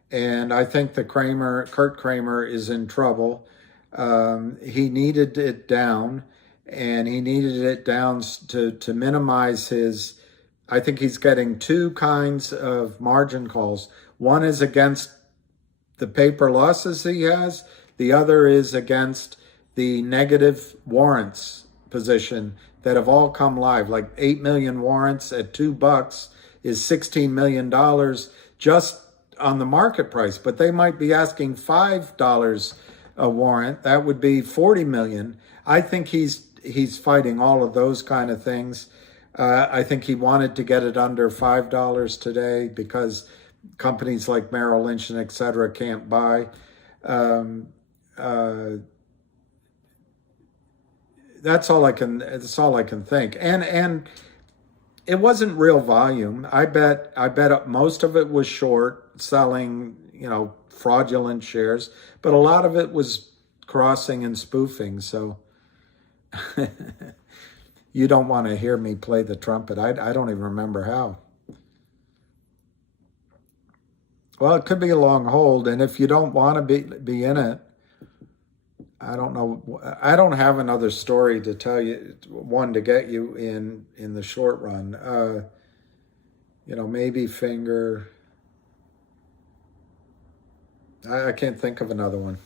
And I think Kurt Kramer is in trouble. He needed it down, and he needed it down to minimize his. I think he's getting two kinds of margin calls. One is against the paper losses he has. The other is against the negative warrants position that have all come live. Like 8 million warrants at $2 is $16 million just on the market price. But they might be asking $5 a warrant. That would be 40 million. I think he's fighting all of those kind of things. I think he wanted to get it under $5 today because companies like Merrill Lynch and et cetera can't buy. That's all I can think. And it wasn't real volume. I bet most of it was short, selling, fraudulent shares, but a lot of it was crossing and spoofing. So you don't want to hear me play the trumpet. I don't even remember how. Well, it could be a long hold, and if you don't want to be in it, I don't know. I don't have another story to tell you, one to get you in the short run. Maybe Finger. I can't think of another one.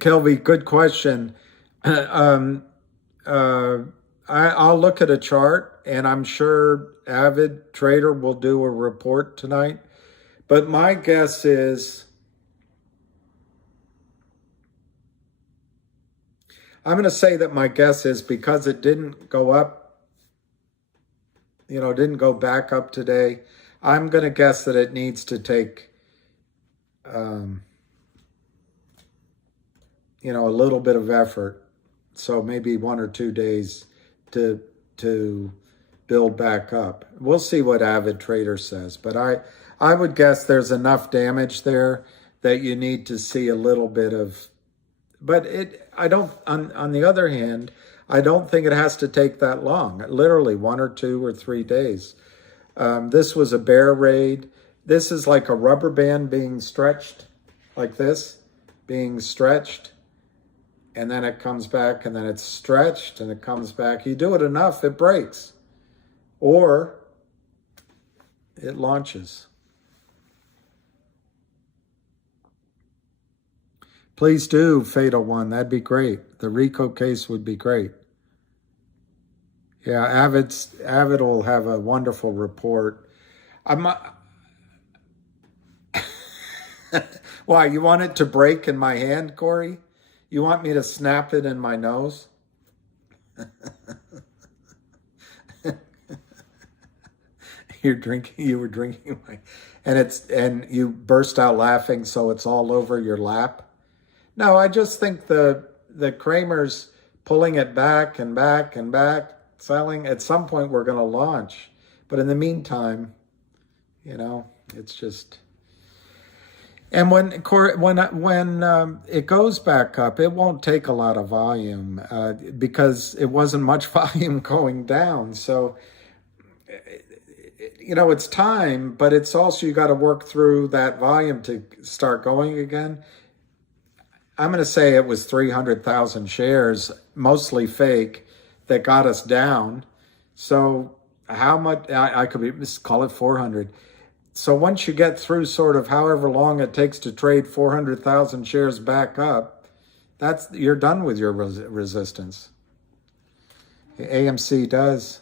Kelvy, good question. I'll look at a chart, and I'm sure Avid Trader will do a report tonight. But my guess is, I'm going to say that my guess is because it didn't go up, didn't go back up today, I'm going to guess that it needs to take, a little bit of effort. So maybe 1 or 2 days to build back up. We'll see what Avid Trader says, but I would guess there's enough damage there that you need to see a little bit of. But on the other hand, I don't think it has to take that long. Literally 1 or 2 or 3 days. This was a bear raid. This is like a rubber band being stretched, like this, being stretched. And then it comes back, and then it's stretched, and it comes back. You do it enough, it breaks. Or it launches. Please do, Fatal One. That'd be great. The RICO case would be great. Yeah, Avid will have a wonderful report. Why, you want it to break in my hand, Corey? You want me to snap it in my nose? You were drinking and you burst out laughing, so it's all over your lap. No, I just think the Kramer's pulling it back and back and back, selling. At some point, we're going to launch, but in the meantime, it's just. And when it goes back up, it won't take a lot of volume because it wasn't much volume going down. So, it's time, but it's also you got to work through that volume to start going again. I'm going to say it was 300,000 shares, mostly fake, that got us down. So how much, I could call it 400. So once you get through sort of however long it takes to trade 400,000 shares back up, you're done with your resistance. AMC does.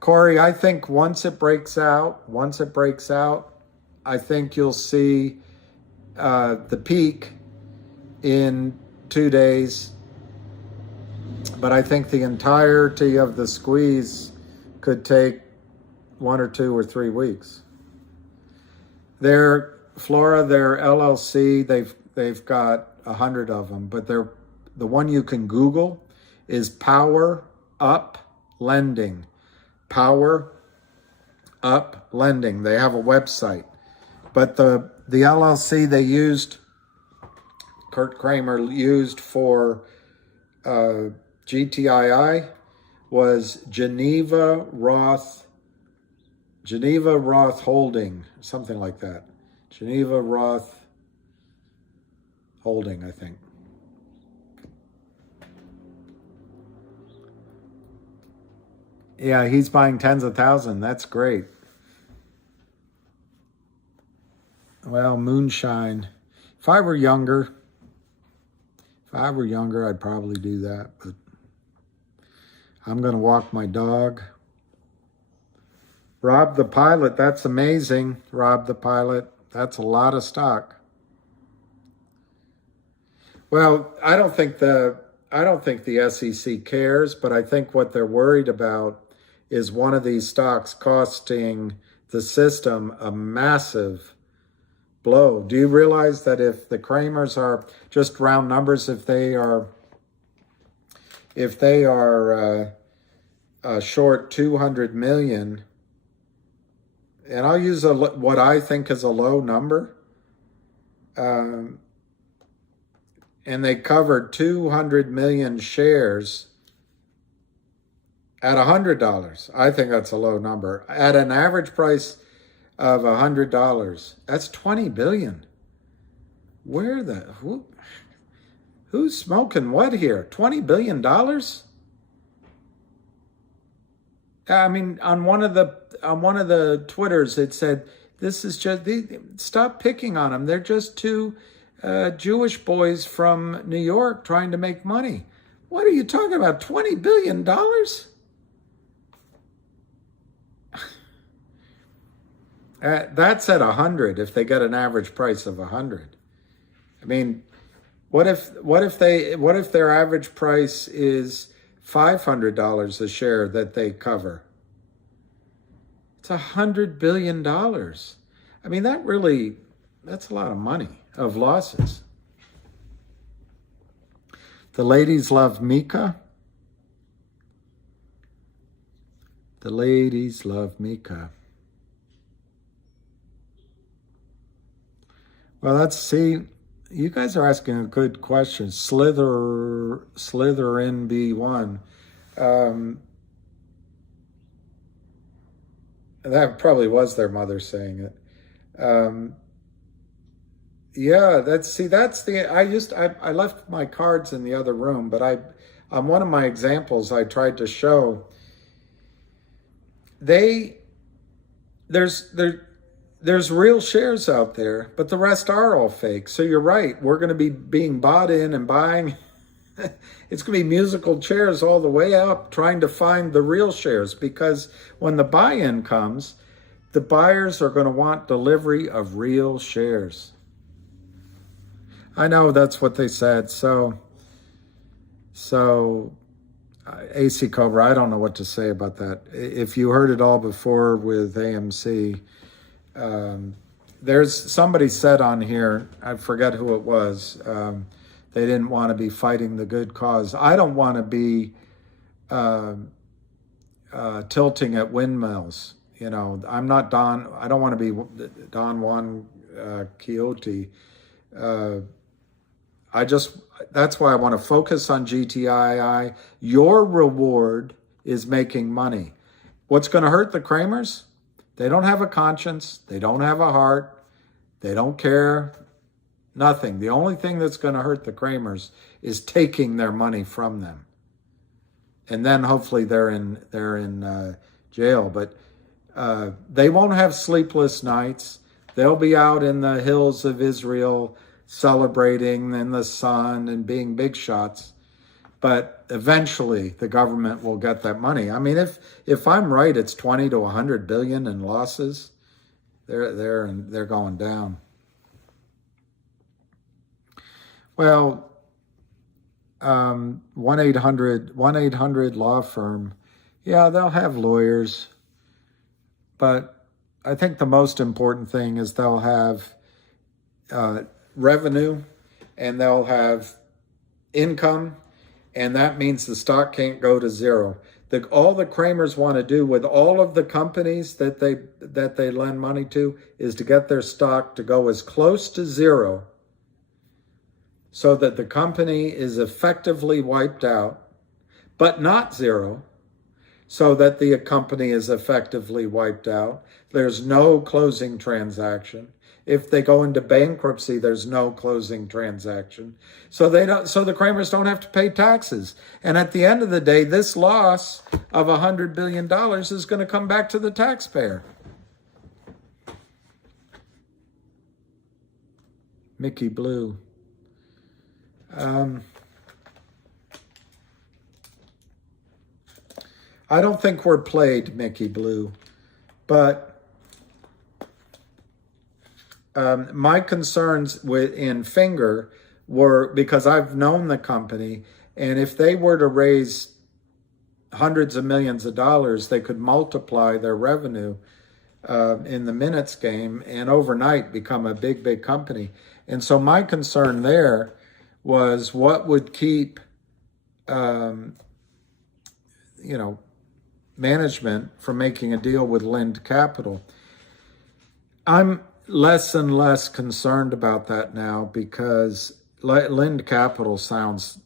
Corey, I think once it breaks out, I think you'll see the peak in 2 days, but I think the entirety of the squeeze could take 1 or 2 or 3 weeks. Their Flora, their LLC, they've got 100 of them, but the one you can Google is Power Up Lending. Power Up Lending. They have a website, but the LLC they used, Kurt Kramer used for GTII was Geneva Roth Holding, something like that. Geneva Roth Holding, I think. Yeah, he's buying tens of thousands. That's great. Well, moonshine. If I were younger, I'd probably do that, but I'm going to walk my dog. Rob the Pilot, that's amazing. Rob the Pilot, that's a lot of stock. Well, I don't think the SEC cares, but I think what they're worried about is one of these stocks costing the system a massive blow. Do you realize that if the Kramers are just round numbers, if they are short 200 million, and I'll use what I think is a low number, and they covered 200 million shares at $100. I think that's a low number. At an average price of $100, that's 20 billion. Who's smoking what here? $20 billion? I mean, on one of the Twitters, it said, "This is just stop picking on them. They're just two Jewish boys from New York trying to make money." What are you talking about? $20 billion? That's at 100. If they get an average price of 100, I mean, what if their average price is $500 a share that they cover? It's $100 billion. I mean, that's a lot of money of losses. The ladies love Mika. The ladies love Mika. Well, let's see. You guys are asking a good question. Slytherin B1. That probably was their mother saying it. Yeah, I left my cards in the other room, but on one of my examples, I tried to show there's real shares out there, but the rest are all fake. So you're right. We're going to be being bought in and buying. It's going to be musical chairs all the way up trying to find the real shares, because when the buy-in comes, the buyers are going to want delivery of real shares. I know that's what they said. So AC Cobra, I don't know what to say about that. If you heard it all before with AMC, there's somebody said on here, I forget who it was, they didn't want to be fighting the good cause. I don't want to be tilting at windmills. You know, I'm not Don. I don't want to be Don Juan Quixote. That's why I want to focus on GTII. Your reward is making money. What's going to hurt the Kramers? They don't have a conscience. They don't have a heart. They don't care. Nothing. The only thing that's going to hurt the Kramers is taking their money from them. And then hopefully they're in jail. But they won't have sleepless nights. They'll be out in the hills of Israel celebrating in the sun and being big shots. But eventually the government will get that money. I mean, if I'm right, it's 20 to 100 billion in losses. They're going down. Well, 1-800 law firm. Yeah, they'll have lawyers, but I think the most important thing is they'll have revenue and they'll have income, and that means the stock can't go to zero. All the Kramers want to do with all of the companies that they lend money to is to get their stock to go as close to zero so that the company is effectively wiped out, but not zero, so that the company is effectively wiped out. There's no closing transaction. If they go into bankruptcy, there's no closing transaction. So the Kramers don't have to pay taxes. And at the end of the day, this loss of $100 billion is going to come back to the taxpayer. Mickey Blue. I don't think we're played, Mickey Blue, but my concerns in Finger were because I've known the company, and if they were to raise hundreds of millions of dollars, they could multiply their revenue in the minutes game and overnight become a big, big company. And so my concern there was what would keep, management from making a deal with Lind Capital. I'm less and less concerned about that now because Lind Capital sounds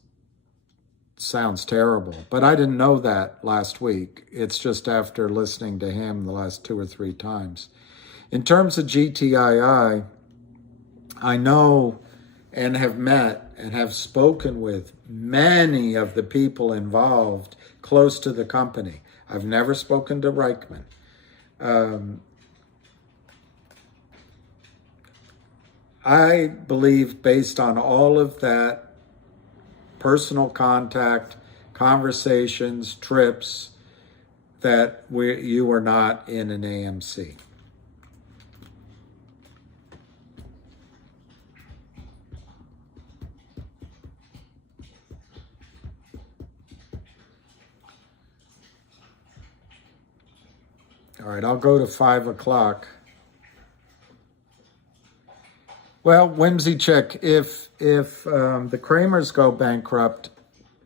terrible, but I didn't know that last week. It's just after listening to him the last 2 or 3 times. In terms of GTII, I know and have met and have spoken with many of the people involved close to the company. I've never spoken to Reichman. I believe, based on all of that personal contact, conversations, trips, that you are not in an AMC. All right, I'll go to 5 o'clock. Well, Whimsy Chick, if the Kramers go bankrupt,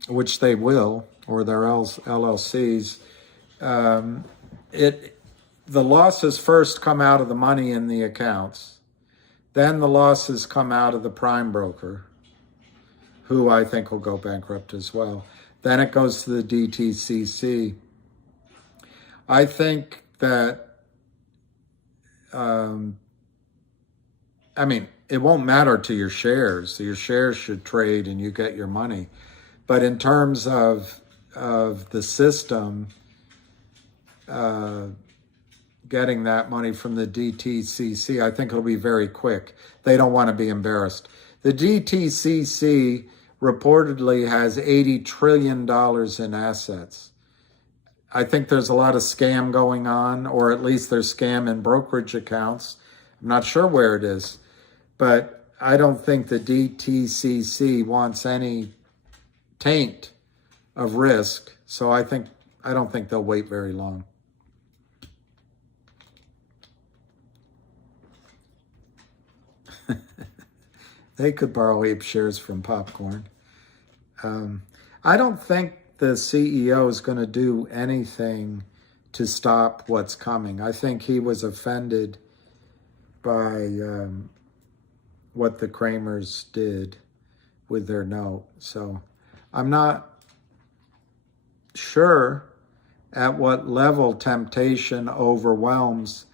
which they will, or their LLCs, the losses first come out of the money in the accounts. Then the losses come out of the prime broker, who I think will go bankrupt as well. Then it goes to the DTCC. I think that, it won't matter to your shares. Your shares should trade and you get your money. But in terms of the system, getting that money from the DTCC, I think it'll be very quick. They don't want to be embarrassed. The DTCC reportedly has $80 trillion in assets. I think there's a lot of scam going on, or at least there's scam in brokerage accounts. I'm not sure where it is, but I don't think the DTCC wants any taint of risk. So I don't think they'll wait very long. They could borrow ape shares from Popcorn. I don't think the CEO is going to do anything to stop what's coming. I think he was offended by what the Kramers did with their note. So I'm not sure at what level temptation overwhelms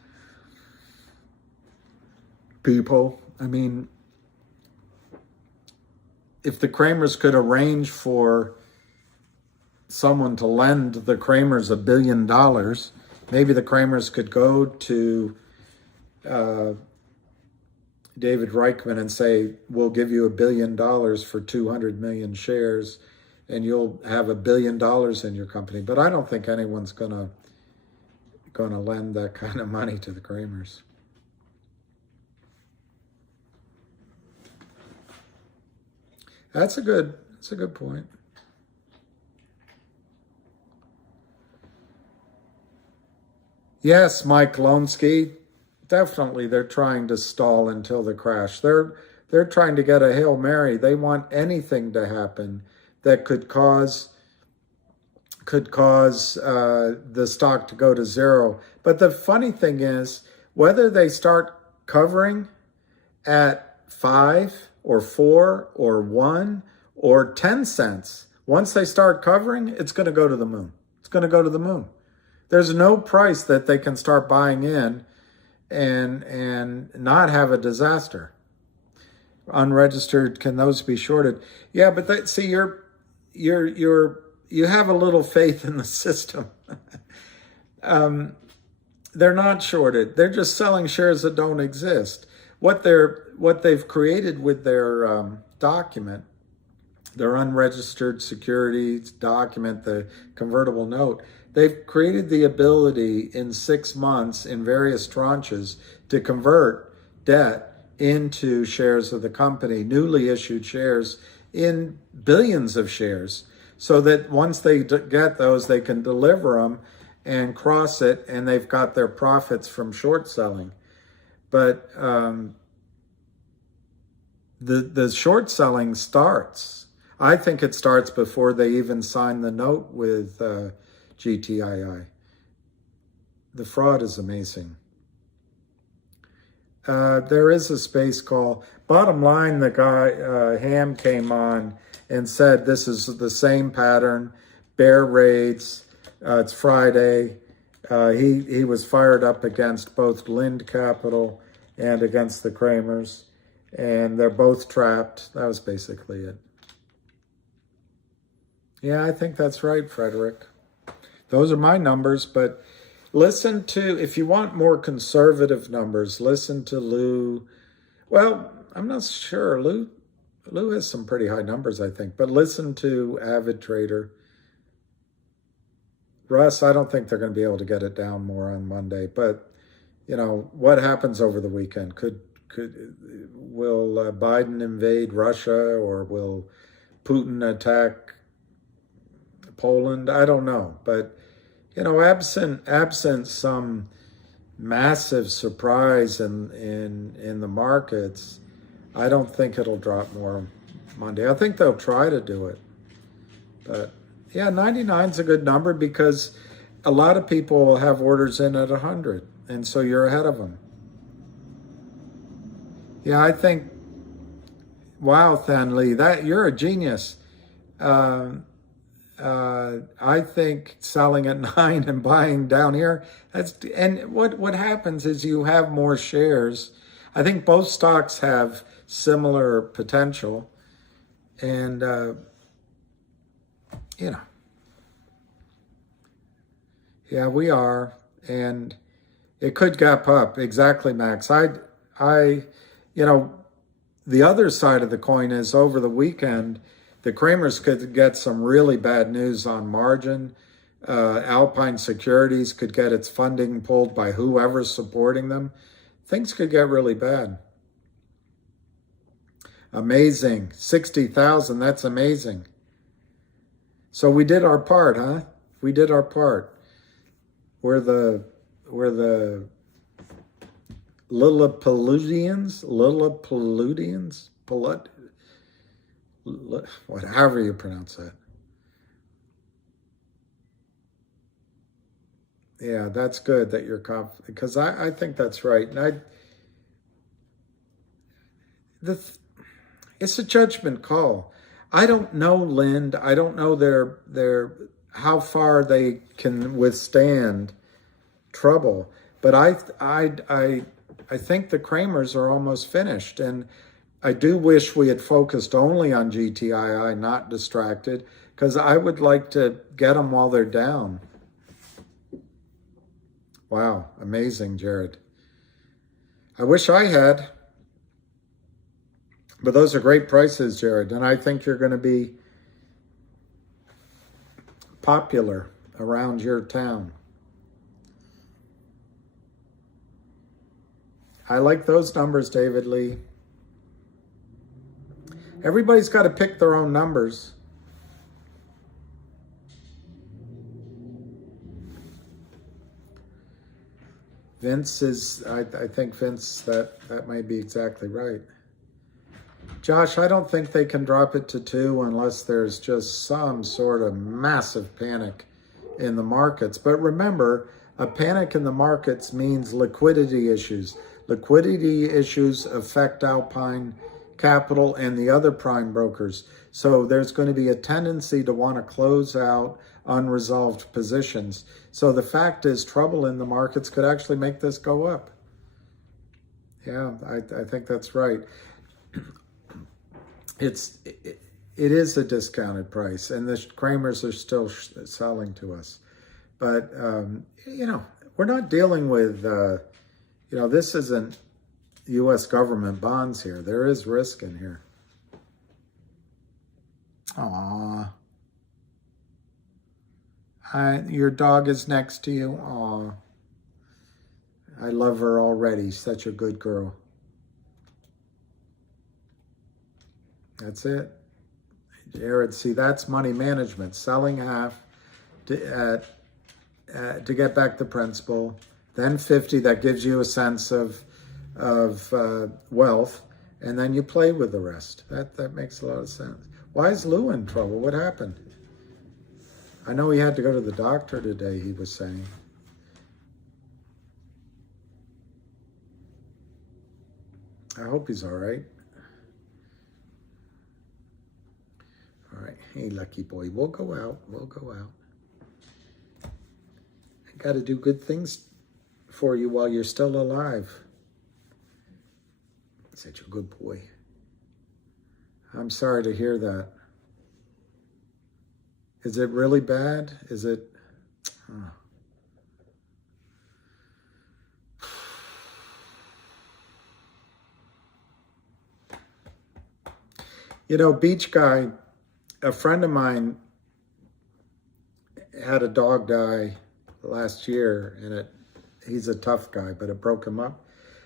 people. I mean, if the Kramers could arrange for someone to lend the Kramers $1 billion, maybe the Kramers could go to David Reichman and say, we'll give you $1 billion for 200 million shares and you'll have $1 billion in your company. But I don't think anyone's gonna lend that kind of money to the Kramers. That's a good That's a good point. Yes, Mike Lonsky, definitely they're trying to stall until the crash. They're trying to get a Hail Mary. They want anything to happen that could cause the stock to go to zero. But the funny thing is, whether they start covering at 5 or 4 or 1 or 10 cents, once they start covering, it's going to go to the moon. It's going to go to the moon. There's no price that they can start buying in and not have a disaster. Unregistered, can those be shorted? Yeah, but see, you have a little faith in the system. They're not shorted. They're just selling shares that don't exist. What they've created with their document, their unregistered securities document, the convertible note, they've created the ability in 6 months in various tranches to convert debt into shares of the company, newly issued shares in billions of shares, so that once they get those, they can deliver them and cross it, and they've got their profits from short selling. But the short selling starts. I think it starts before they even sign the note with GTII. The fraud is amazing. There is a space call. Bottom line, the guy, Ham, came on and said this is the same pattern, bear raids. It's Friday. He was fired up against both Lind Capital and against the Kramers, and they're both trapped. That was basically it. Yeah, I think that's right, Frederick. Those are my numbers, but listen to, if you want more conservative numbers, listen to Lou. Well, I'm not sure. Lou has some pretty high numbers, I think, but listen to Avid Trader. Russ, I don't think they're going to be able to get it down more on Monday, but you know, what happens over the weekend? Will Biden invade Russia, or will Putin attack Poland? I don't know, but you know, absent some massive surprise in the markets, I don't think it'll drop more Monday. I think they'll try to do it, but yeah, 99 is a good number because a lot of people will have orders in at 100, and so you're ahead of them. Yeah, I think. Wow, Than Lee, that you're a genius. I think selling at 9 and buying down here. And what happens is you have more shares. I think both stocks have similar potential, and you know, yeah, we are, and it could gap up. Exactly, Max. You know, the other side of the coin is over the weekend, the Kramers could get some really bad news on margin. Alpine Securities could get its funding pulled by whoever's supporting them. Things could get really bad. Amazing. 60,000, that's amazing. So we did our part, huh? We did our part. We're the Lilliputians, whatever you pronounce that. Yeah, that's good that you're confident, because I think that's right. And it's a judgment call. I don't know Lind. I don't know their how far they can withstand trouble. But I think the Kramers are almost finished, and I do wish we had focused only on GTII, not distracted, because I would like to get them while they're down. Wow, amazing, Jared. I wish I had, but those are great prices, Jared, and I think you're going to be popular around your town. I like those numbers, David Lee. Everybody's got to pick their own numbers. Vince is, I think Vince, that might be exactly right. Josh, I don't think they can drop it to 2 unless there's just some sort of massive panic in the markets. But remember, a panic in the markets means liquidity issues. Liquidity issues affect Alpine Capital and the other prime brokers. So there's going to be a tendency to want to close out unresolved positions. So the fact is, trouble in the markets could actually make this go up. Yeah, I think that's right. It is a discounted price, and the Kramers are still selling to us. But, we're not dealing with, this isn't U.S. government bonds here. There is risk in here. Aw. Your dog is next to you. Aw. I love her already. Such a good girl. That's it. Jared, see, that's money management. Selling half to get back the principal. Then 50, that gives you a sense of wealth. And then you play with the rest. That makes a lot of sense. Why is Lou in trouble? What happened? I know he had to go to the doctor today, he was saying. I hope he's all right. All right. Hey, lucky boy. We'll go out. We'll go out. I got to do good things for you while you're still alive. Such a good boy. I'm sorry to hear that. Is it really bad? Is it? Oh. Beach guy, a friend of mine had a dog die last year, and he's a tough guy, but it broke him up.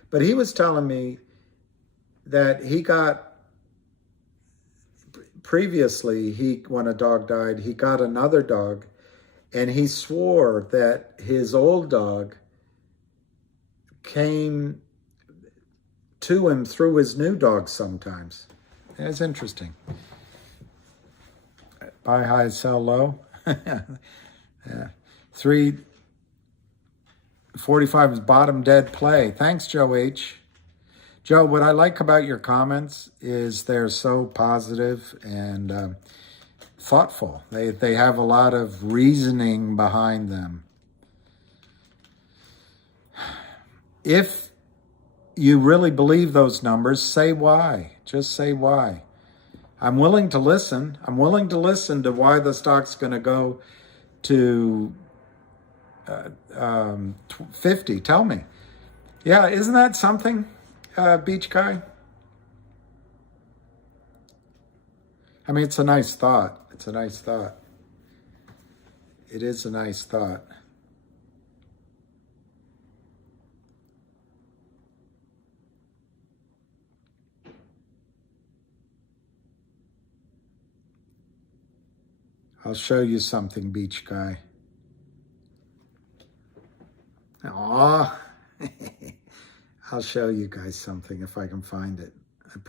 But he was telling me that previously, when a dog died, he got another dog, and he swore that his old dog came to him through his new dog sometimes. It's interesting. Buy high, sell low. Yeah. 345 is bottom dead play. Thanks, Joe H. Joe, what I like about your comments is they're so positive and thoughtful. They have a lot of reasoning behind them. If you really believe those numbers, say why. Just say why. I'm willing to listen. I'm willing to listen to why the stock's going to go to 50. Tell me. Yeah, isn't that something, Beach Guy? I mean, it's a nice thought. It's a nice thought. It is a nice thought. I'll show you something, Beach Guy. Aw. I'll show you guys something if I can find it. I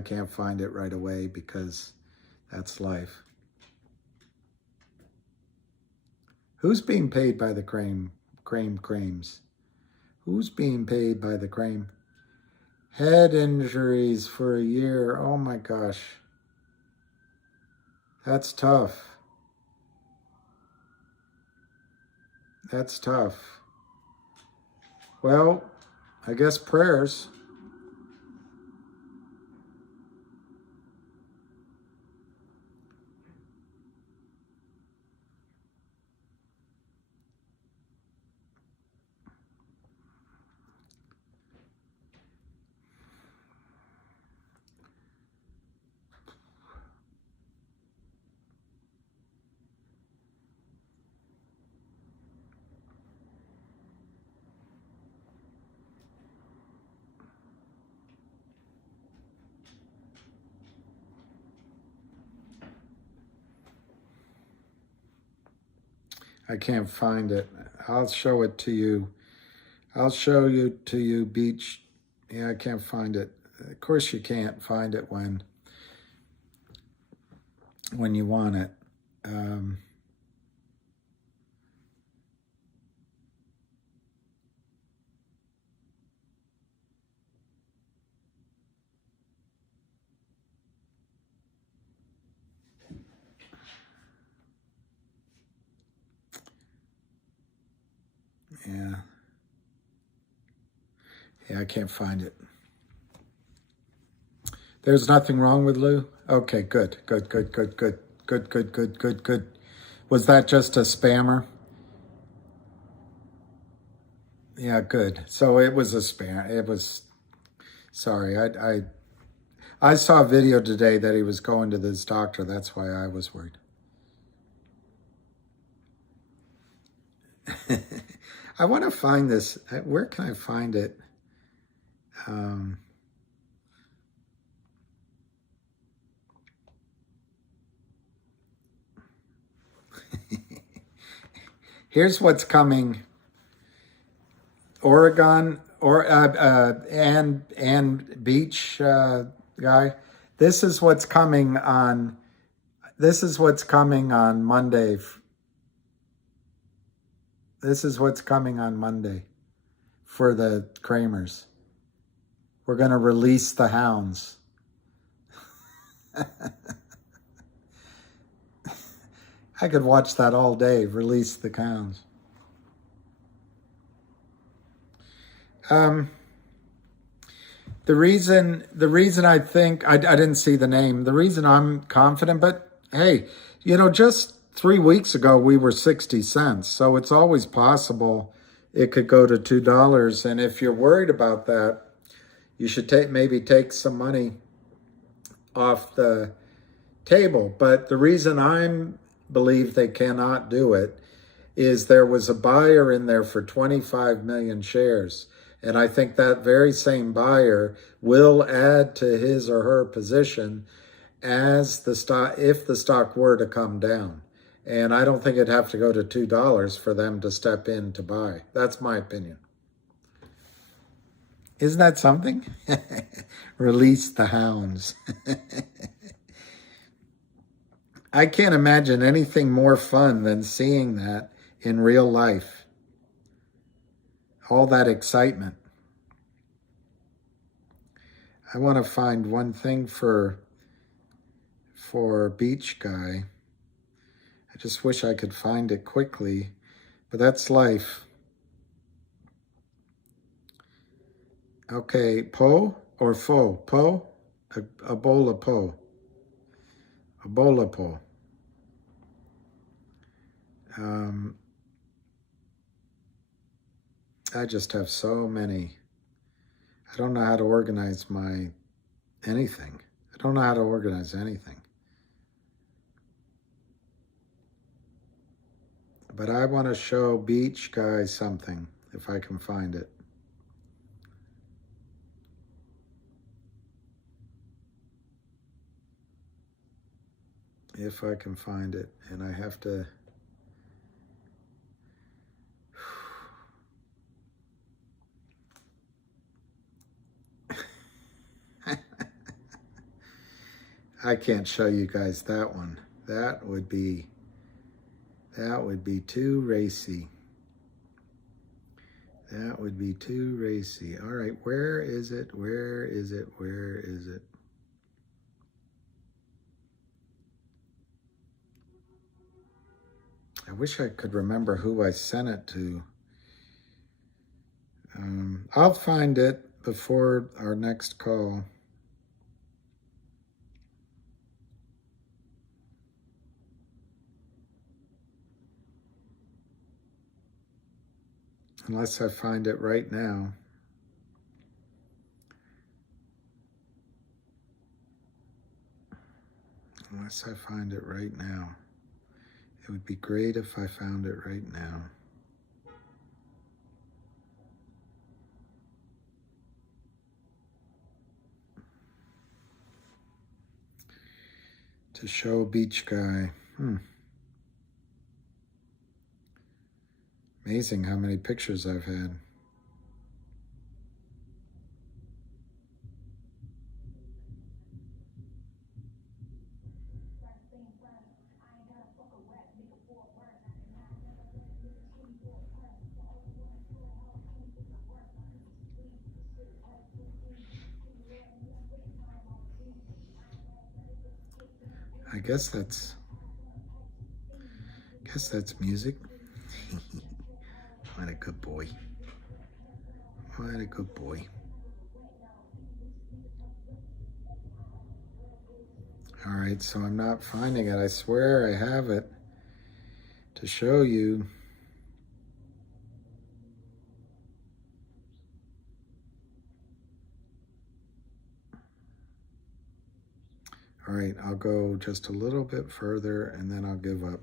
can't find it right away because that's life. Who's being paid by the Crames? Who's being paid by the Crame? Head injuries for a year. Oh my gosh. That's tough. That's tough. Well, I guess prayers. I can't find it. I'll show it to you. I'll show you to you, Beach. Yeah, I can't find it. Of course you can't find it when you want it. Yeah. Yeah, I can't find it. There's nothing wrong with Lou? Okay, good. Good, good, good, good. Good, good, good, good, good. Was that just a spammer? Yeah, good. So it was a spam. It was, sorry. I saw a video today that he was going to this doctor. That's why I was worried. I want to find this. Where can I find it? Here's what's coming. Oregon and Beach guy. This is what's coming on. This is what's coming on Monday. This is what's coming on Monday for the Kramers. We're going to release the hounds. I could watch that all day. Release the hounds. The reason I think I didn't see the name. The reason I'm confident, but hey, just 3 weeks ago we were 60 cents, so it's always possible it could go to $2. And if you're worried about that, you should maybe take some money off the table. But the reason I believe they cannot do it is there was a buyer in there for 25 million shares. And I think that very same buyer will add to his or her position as the stock, if the stock were to come down. And I don't think it'd have to go to $2 for them to step in to buy. That's my opinion. Isn't that something? Release the hounds. I can't imagine anything more fun than seeing that in real life. All that excitement. I want to find one thing for Beach Guy. I just wish I could find it quickly, but that's life. Okay, Po or Fo? Po? Ebola Po. Ebola Po. I just have so many. I don't know how to organize anything. I don't know how to organize anything. But I want to show Beach Guy something, if I can find it. If I can find it, and I have to... I can't show you guys that one. That would be too racy. That would be too racy. All right, where is it? Where is it? Where is it? I wish I could remember who I sent it to. I'll find it before our next call. Unless I find it right now. Unless I find it right now. It would be great if I found it right now. To show Beach Guy. Amazing how many pictures I've had. I guess that's music. What a good boy. What a good boy. All right, so I'm not finding it. I swear I have it to show you. All right, I'll go just a little bit further and then I'll give up.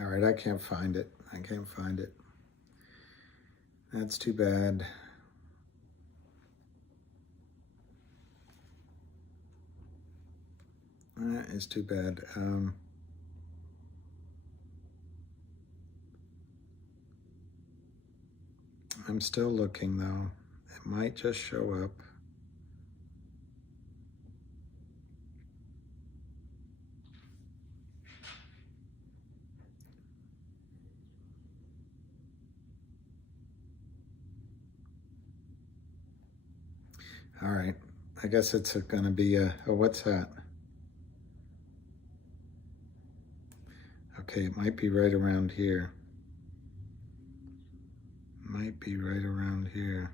All right, I can't find it. I can't find it. That's too bad. That is too bad. I'm still looking though. It might just show up. All right, I guess it's gonna be a what's that? Okay, it might be right around here. Might be right around here.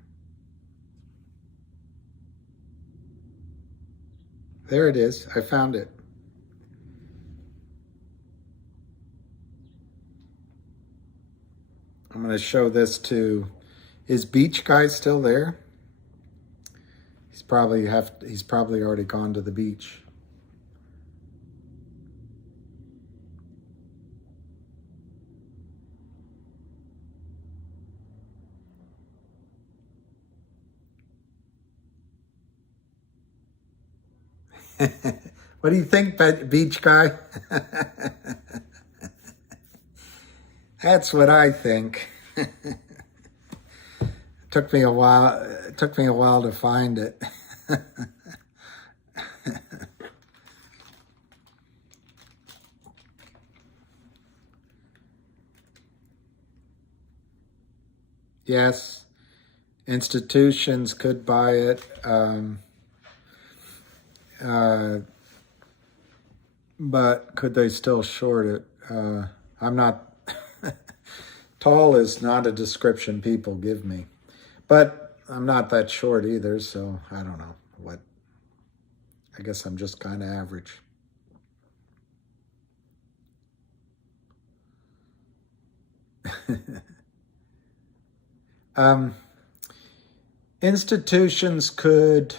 There it is, I found it. I'm gonna show this to, is Beach Guy still there? He's probably already gone to the beach. What do you think, Beach Guy? That's what I think. Took me a while to find it. Yes, institutions could buy it, but could they still short it? I'm not, tall is not a description people give me, but I'm not that short either, so I don't know what, I guess I'm just kind of average. Institutions could,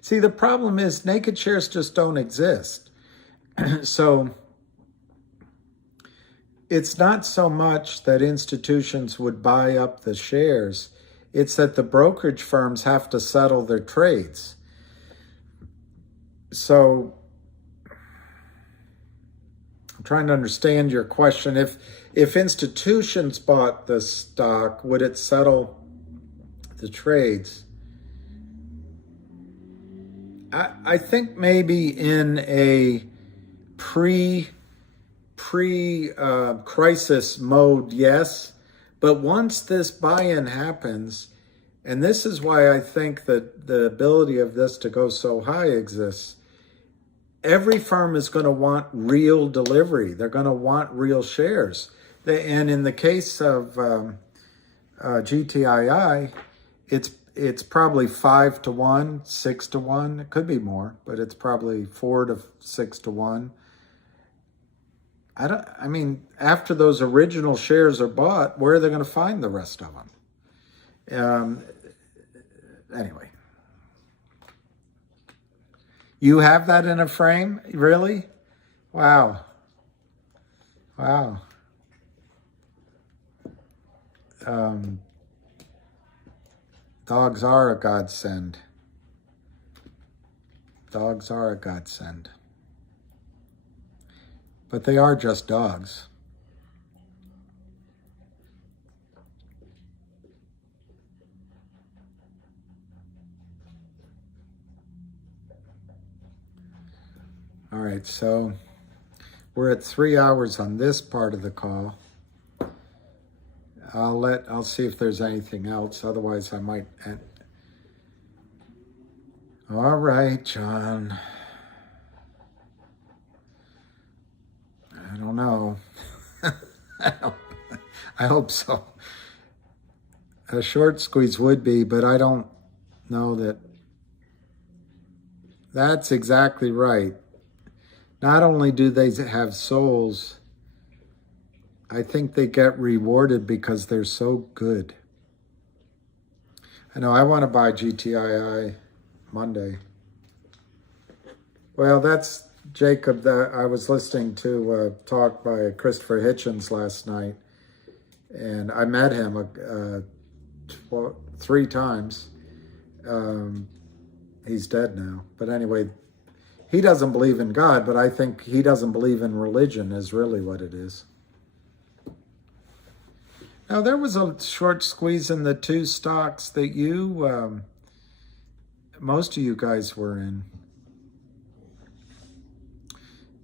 see, the problem is naked shares just don't exist. So it's not so much that institutions would buy up the shares, it's that the brokerage firms have to settle their trades. So I'm trying to understand your question. If institutions bought the stock, would it settle the trades? I think maybe in a pre-crisis mode, yes. But once this buy-in happens, and this is why I think that the ability of this to go so high exists, every firm is going to want real delivery. They're going to want real shares. And in the case of GTII, it's probably 5 to 1, 6 to 1. It could be more, but it's probably 4 to 6 to 1. I mean, after those original shares are bought, where are they going to find the rest of them? Anyway. You have that in a frame? Really? Wow. Wow. Dogs are a godsend. Dogs are a godsend. But they are just dogs. All right, so we're at 3 hours on this part of the call. I'll see if there's anything else. Otherwise, I might end. All right, John. I don't know. I hope so. A short squeeze would be, but I don't know that. That's exactly right. Not only do they have souls, I think they get rewarded because they're so good. I know I want to buy GTII Monday. Well, that's Jacob. I was listening to a talk by Christopher Hitchens last night, and I met him 3 times. He's dead now. But anyway, he doesn't believe in God, but I think he doesn't believe in religion is really what it is. Now, there was a short squeeze in the 2 stocks that most of you guys were in.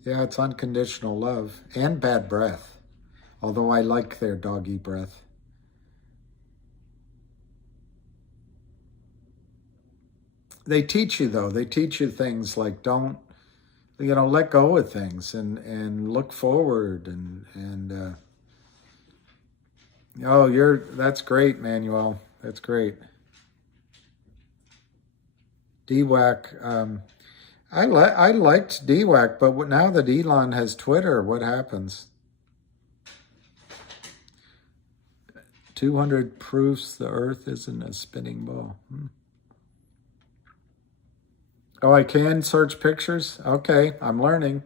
Yeah, it's unconditional love and bad breath, although I like their doggy breath. They teach you, though. They teach you things like don't, let go of things and look forward and that's great, Manuel. That's great. DWAC, I liked DWAC, but now that Elon has Twitter, what happens? 200 proofs the Earth isn't a spinning ball. Oh, I can search pictures? Okay, I'm learning.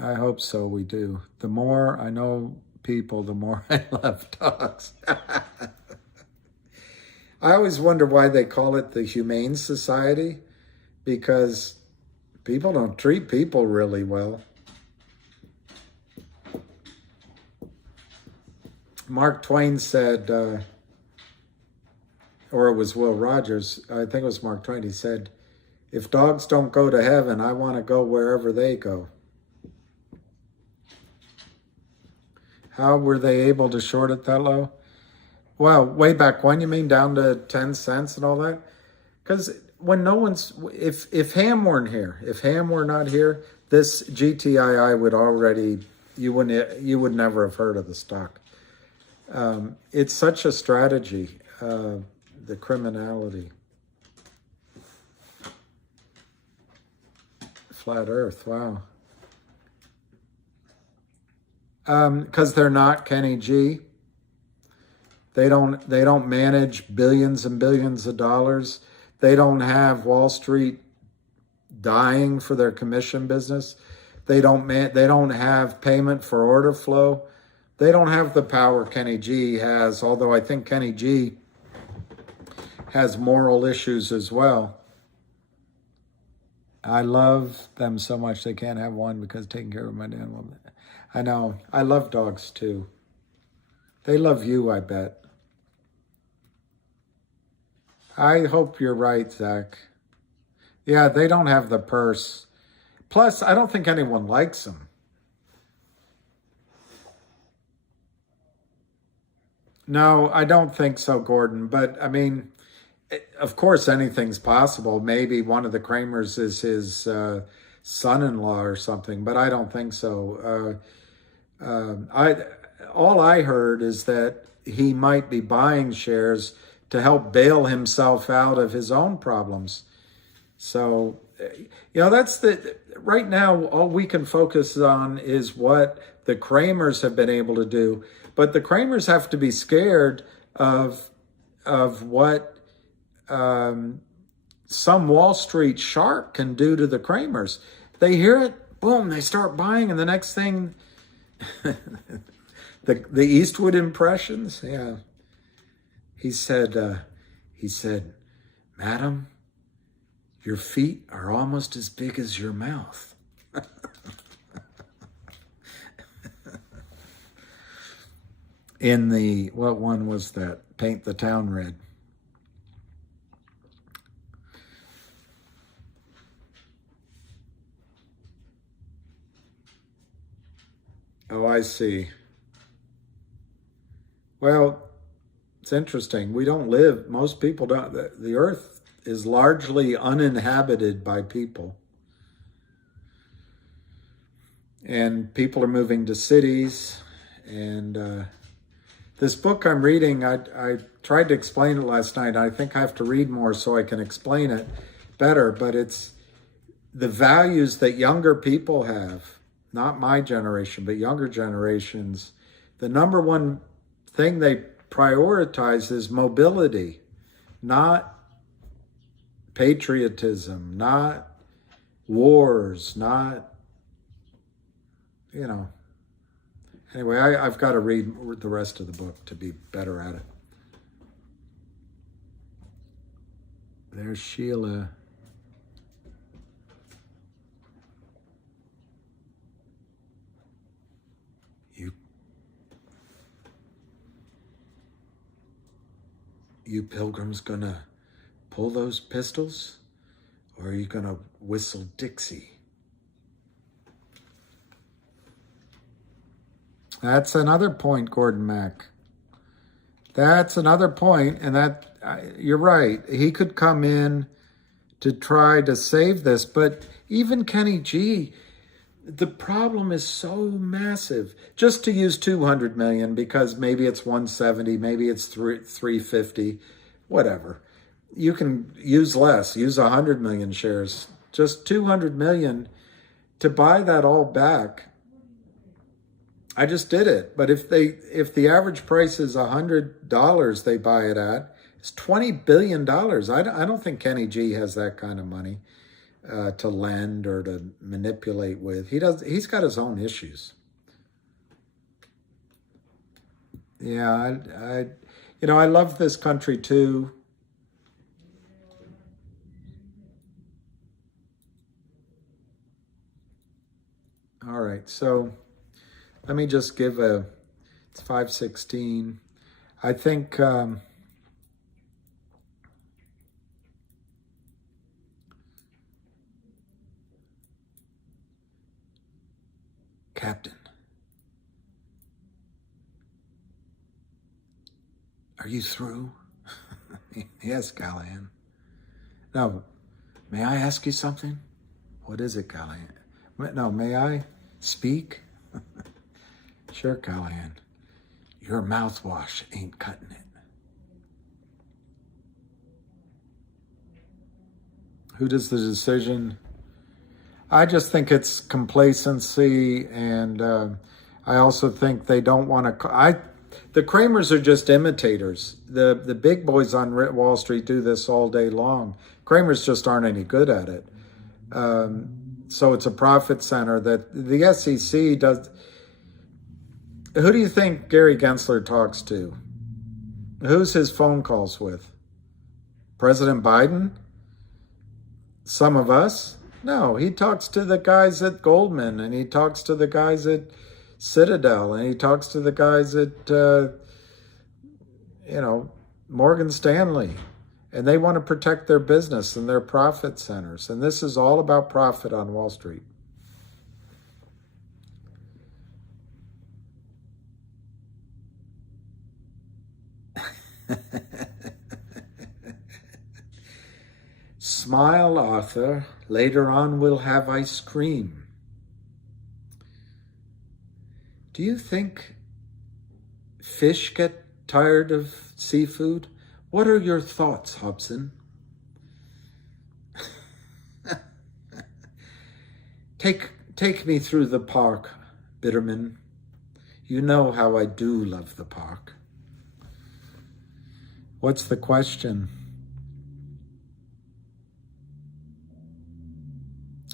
I hope so, we do. The more I know people, the more I love dogs. I always wonder why they call it the Humane Society, because people don't treat people really well. Mark Twain said, or it was Will Rogers, I think it was Mark Twain, he said, if dogs don't go to heaven, I want to go wherever they go. How were they able to short it that low? Well, way back when, you mean, down to 10 cents and all that? Because when no one's, if Ham weren't here, if Ham were not here, this GTII would already, you would never have heard of the stock. It's such a strategy, the criminality. Flat Earth, wow. Because they're not Kenny G. They don't manage billions and billions of dollars. They don't have Wall Street dying for their commission business. They don't have payment for order flow. They don't have the power Kenny G has, although I think Kenny G has moral issues as well. I love them so much they can't have one because taking care of my animal. I know. I love dogs too. They love you, I bet. I hope you're right, Zach. Yeah, they don't have the purse. Plus, I don't think anyone likes them. No, I don't think so, Gordon. But, I mean, of course, anything's possible. Maybe one of the Kramers is his son-in-law or something, but I don't think so. All I heard is that he might be buying shares to help bail himself out of his own problems. So that's right now, all we can focus on is what the Kramers have been able to do. But the Kramers have to be scared of what some Wall Street shark can do to the Kramers. They hear it, boom, they start buying, and the next thing, the Eastwood impressions, yeah. He said, "Madam, your feet are almost as big as your mouth." In the, what one was that? Paint the Town Red. Oh, I see. Well, it's interesting. We don't live, most people don't, the earth is largely uninhabited by people. And people are moving to cities. And this book I'm reading, I tried to explain it last night. I think I have to read more so I can explain it better. But it's the values that younger people have, not my generation, but younger generations. The number one thing they prioritize is mobility, not patriotism, not wars, not, Anyway, I've got to read the rest of the book to be better at it. There's Sheila. You pilgrims gonna pull those pistols? Or are you gonna whistle Dixie? That's another point, Gordon Mack. That's another point, and you're right. He could come in to try to save this, but even Kenny G, the problem is so massive. Just to use 200 million, because maybe it's 170, maybe it's 350, whatever. You can use less, use 100 million shares. Just 200 million to buy that all back. I just did it. But if the average price is $100 they buy it at, it's $20 billion. I don't think Kenny G has that kind of money to lend or to manipulate with. He's got his own issues. Yeah, I love this country too. All right, so let me just give it's 5:16. I think Captain, are you through? Yes, Callahan. No, may I ask you something? What is it, Callahan? No, may I speak? Sure, Callahan. Your mouthwash ain't cutting it. Who does the decision? I just think it's complacency, and I also think they don't want to. The Kramers are just imitators. The big boys on Wall Street do this all day long. Kramers just aren't any good at it. So it's a profit center that the SEC does. Who do you think Gary Gensler talks to? Who's his phone calls with? President Biden? Some of us? No, he talks to the guys at Goldman, and he talks to the guys at Citadel, and he talks to the guys at, Morgan Stanley. And they want to protect their business and their profit centers. And this is all about profit on Wall Street. Smile, Arthur. Later on, we'll have ice cream. Do you think fish get tired of seafood? What are your thoughts, Hobson? Take me through the park, Bitterman. You know how I do love the park. What's the question?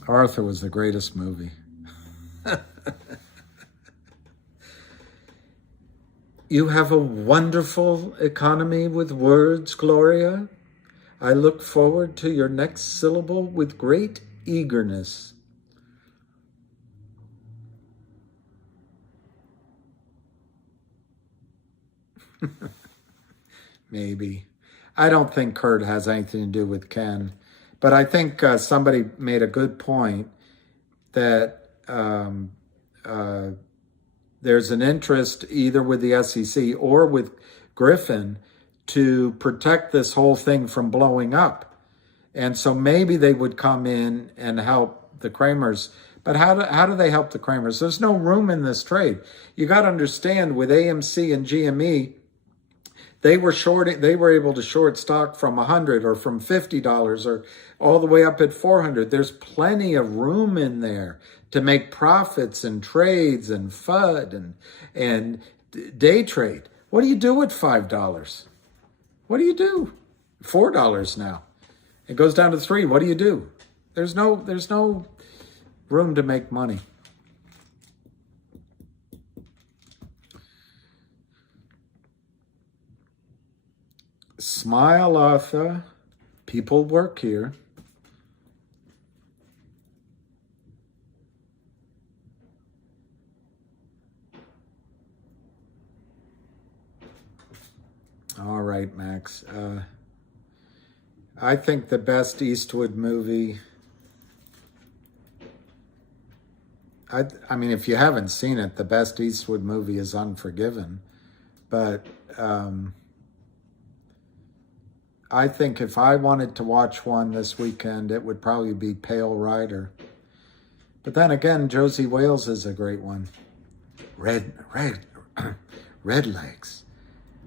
Arthur was the greatest movie. You have a wonderful economy with words, Gloria. I look forward to your next syllable with great eagerness. Maybe. I don't think Kurt has anything to do with Ken. But I think somebody made a good point that there's an interest either with the SEC or with Griffin to protect this whole thing from blowing up. And so maybe they would come in and help the Kramers. But how do they help the Kramers? There's no room in this trade. You got to understand, with AMC and GME, they were able to short stock from $100 or from $50 or all the way up at $400. There's plenty of room in there to make profits and trades and FUD and day trade. What do you do at $5? What do you do? $4 now. It goes down to $3. What do you do? There's no room to make money. Smile, Arthur. People work here. All right, Max. I think the best Eastwood movie... I mean, if you haven't seen it, the best Eastwood movie is Unforgiven. But... I think if I wanted to watch one this weekend, it would probably be Pale Rider. But then again, Josie Wales is a great one. Red Legs.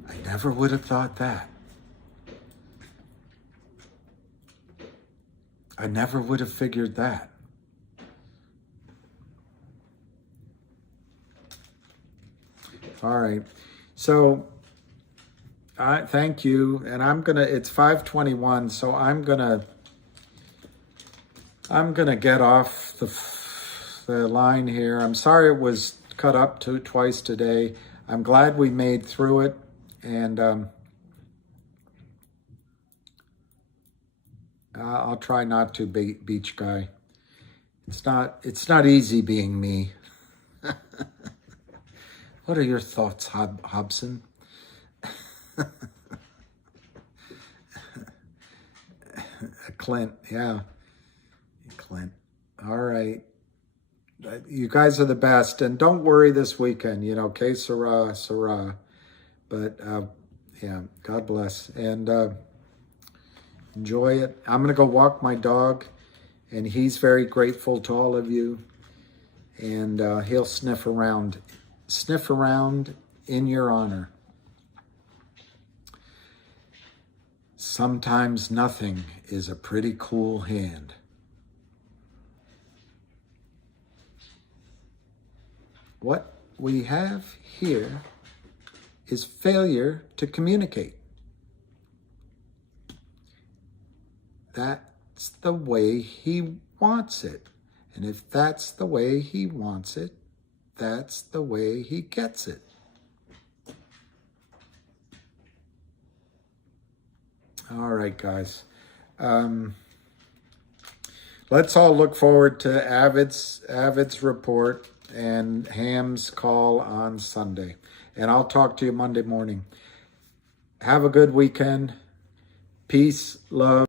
I never would have thought that. I never would have figured that. All right. So... thank you, and it's 5:21, so I'm gonna get off the line here. I'm sorry it was cut up twice today. I'm glad we made through it, and I'll try not to beach guy. It's not easy being me. What are your thoughts, Hobson? Clint, yeah. Clint. All right. You guys are the best. And don't worry this weekend, que sera, sera. But, yeah, God bless. And enjoy it. I'm going to go walk my dog. And he's very grateful to all of you. And he'll sniff around in your honor. Sometimes nothing is a pretty cool hand. What we have here is failure to communicate. That's the way he wants it. And if that's the way he wants it, that's the way he gets it. All right, guys. Let's all look forward to Avid's report and Ham's call on Sunday. And I'll talk to you Monday morning. Have a good weekend. Peace, love.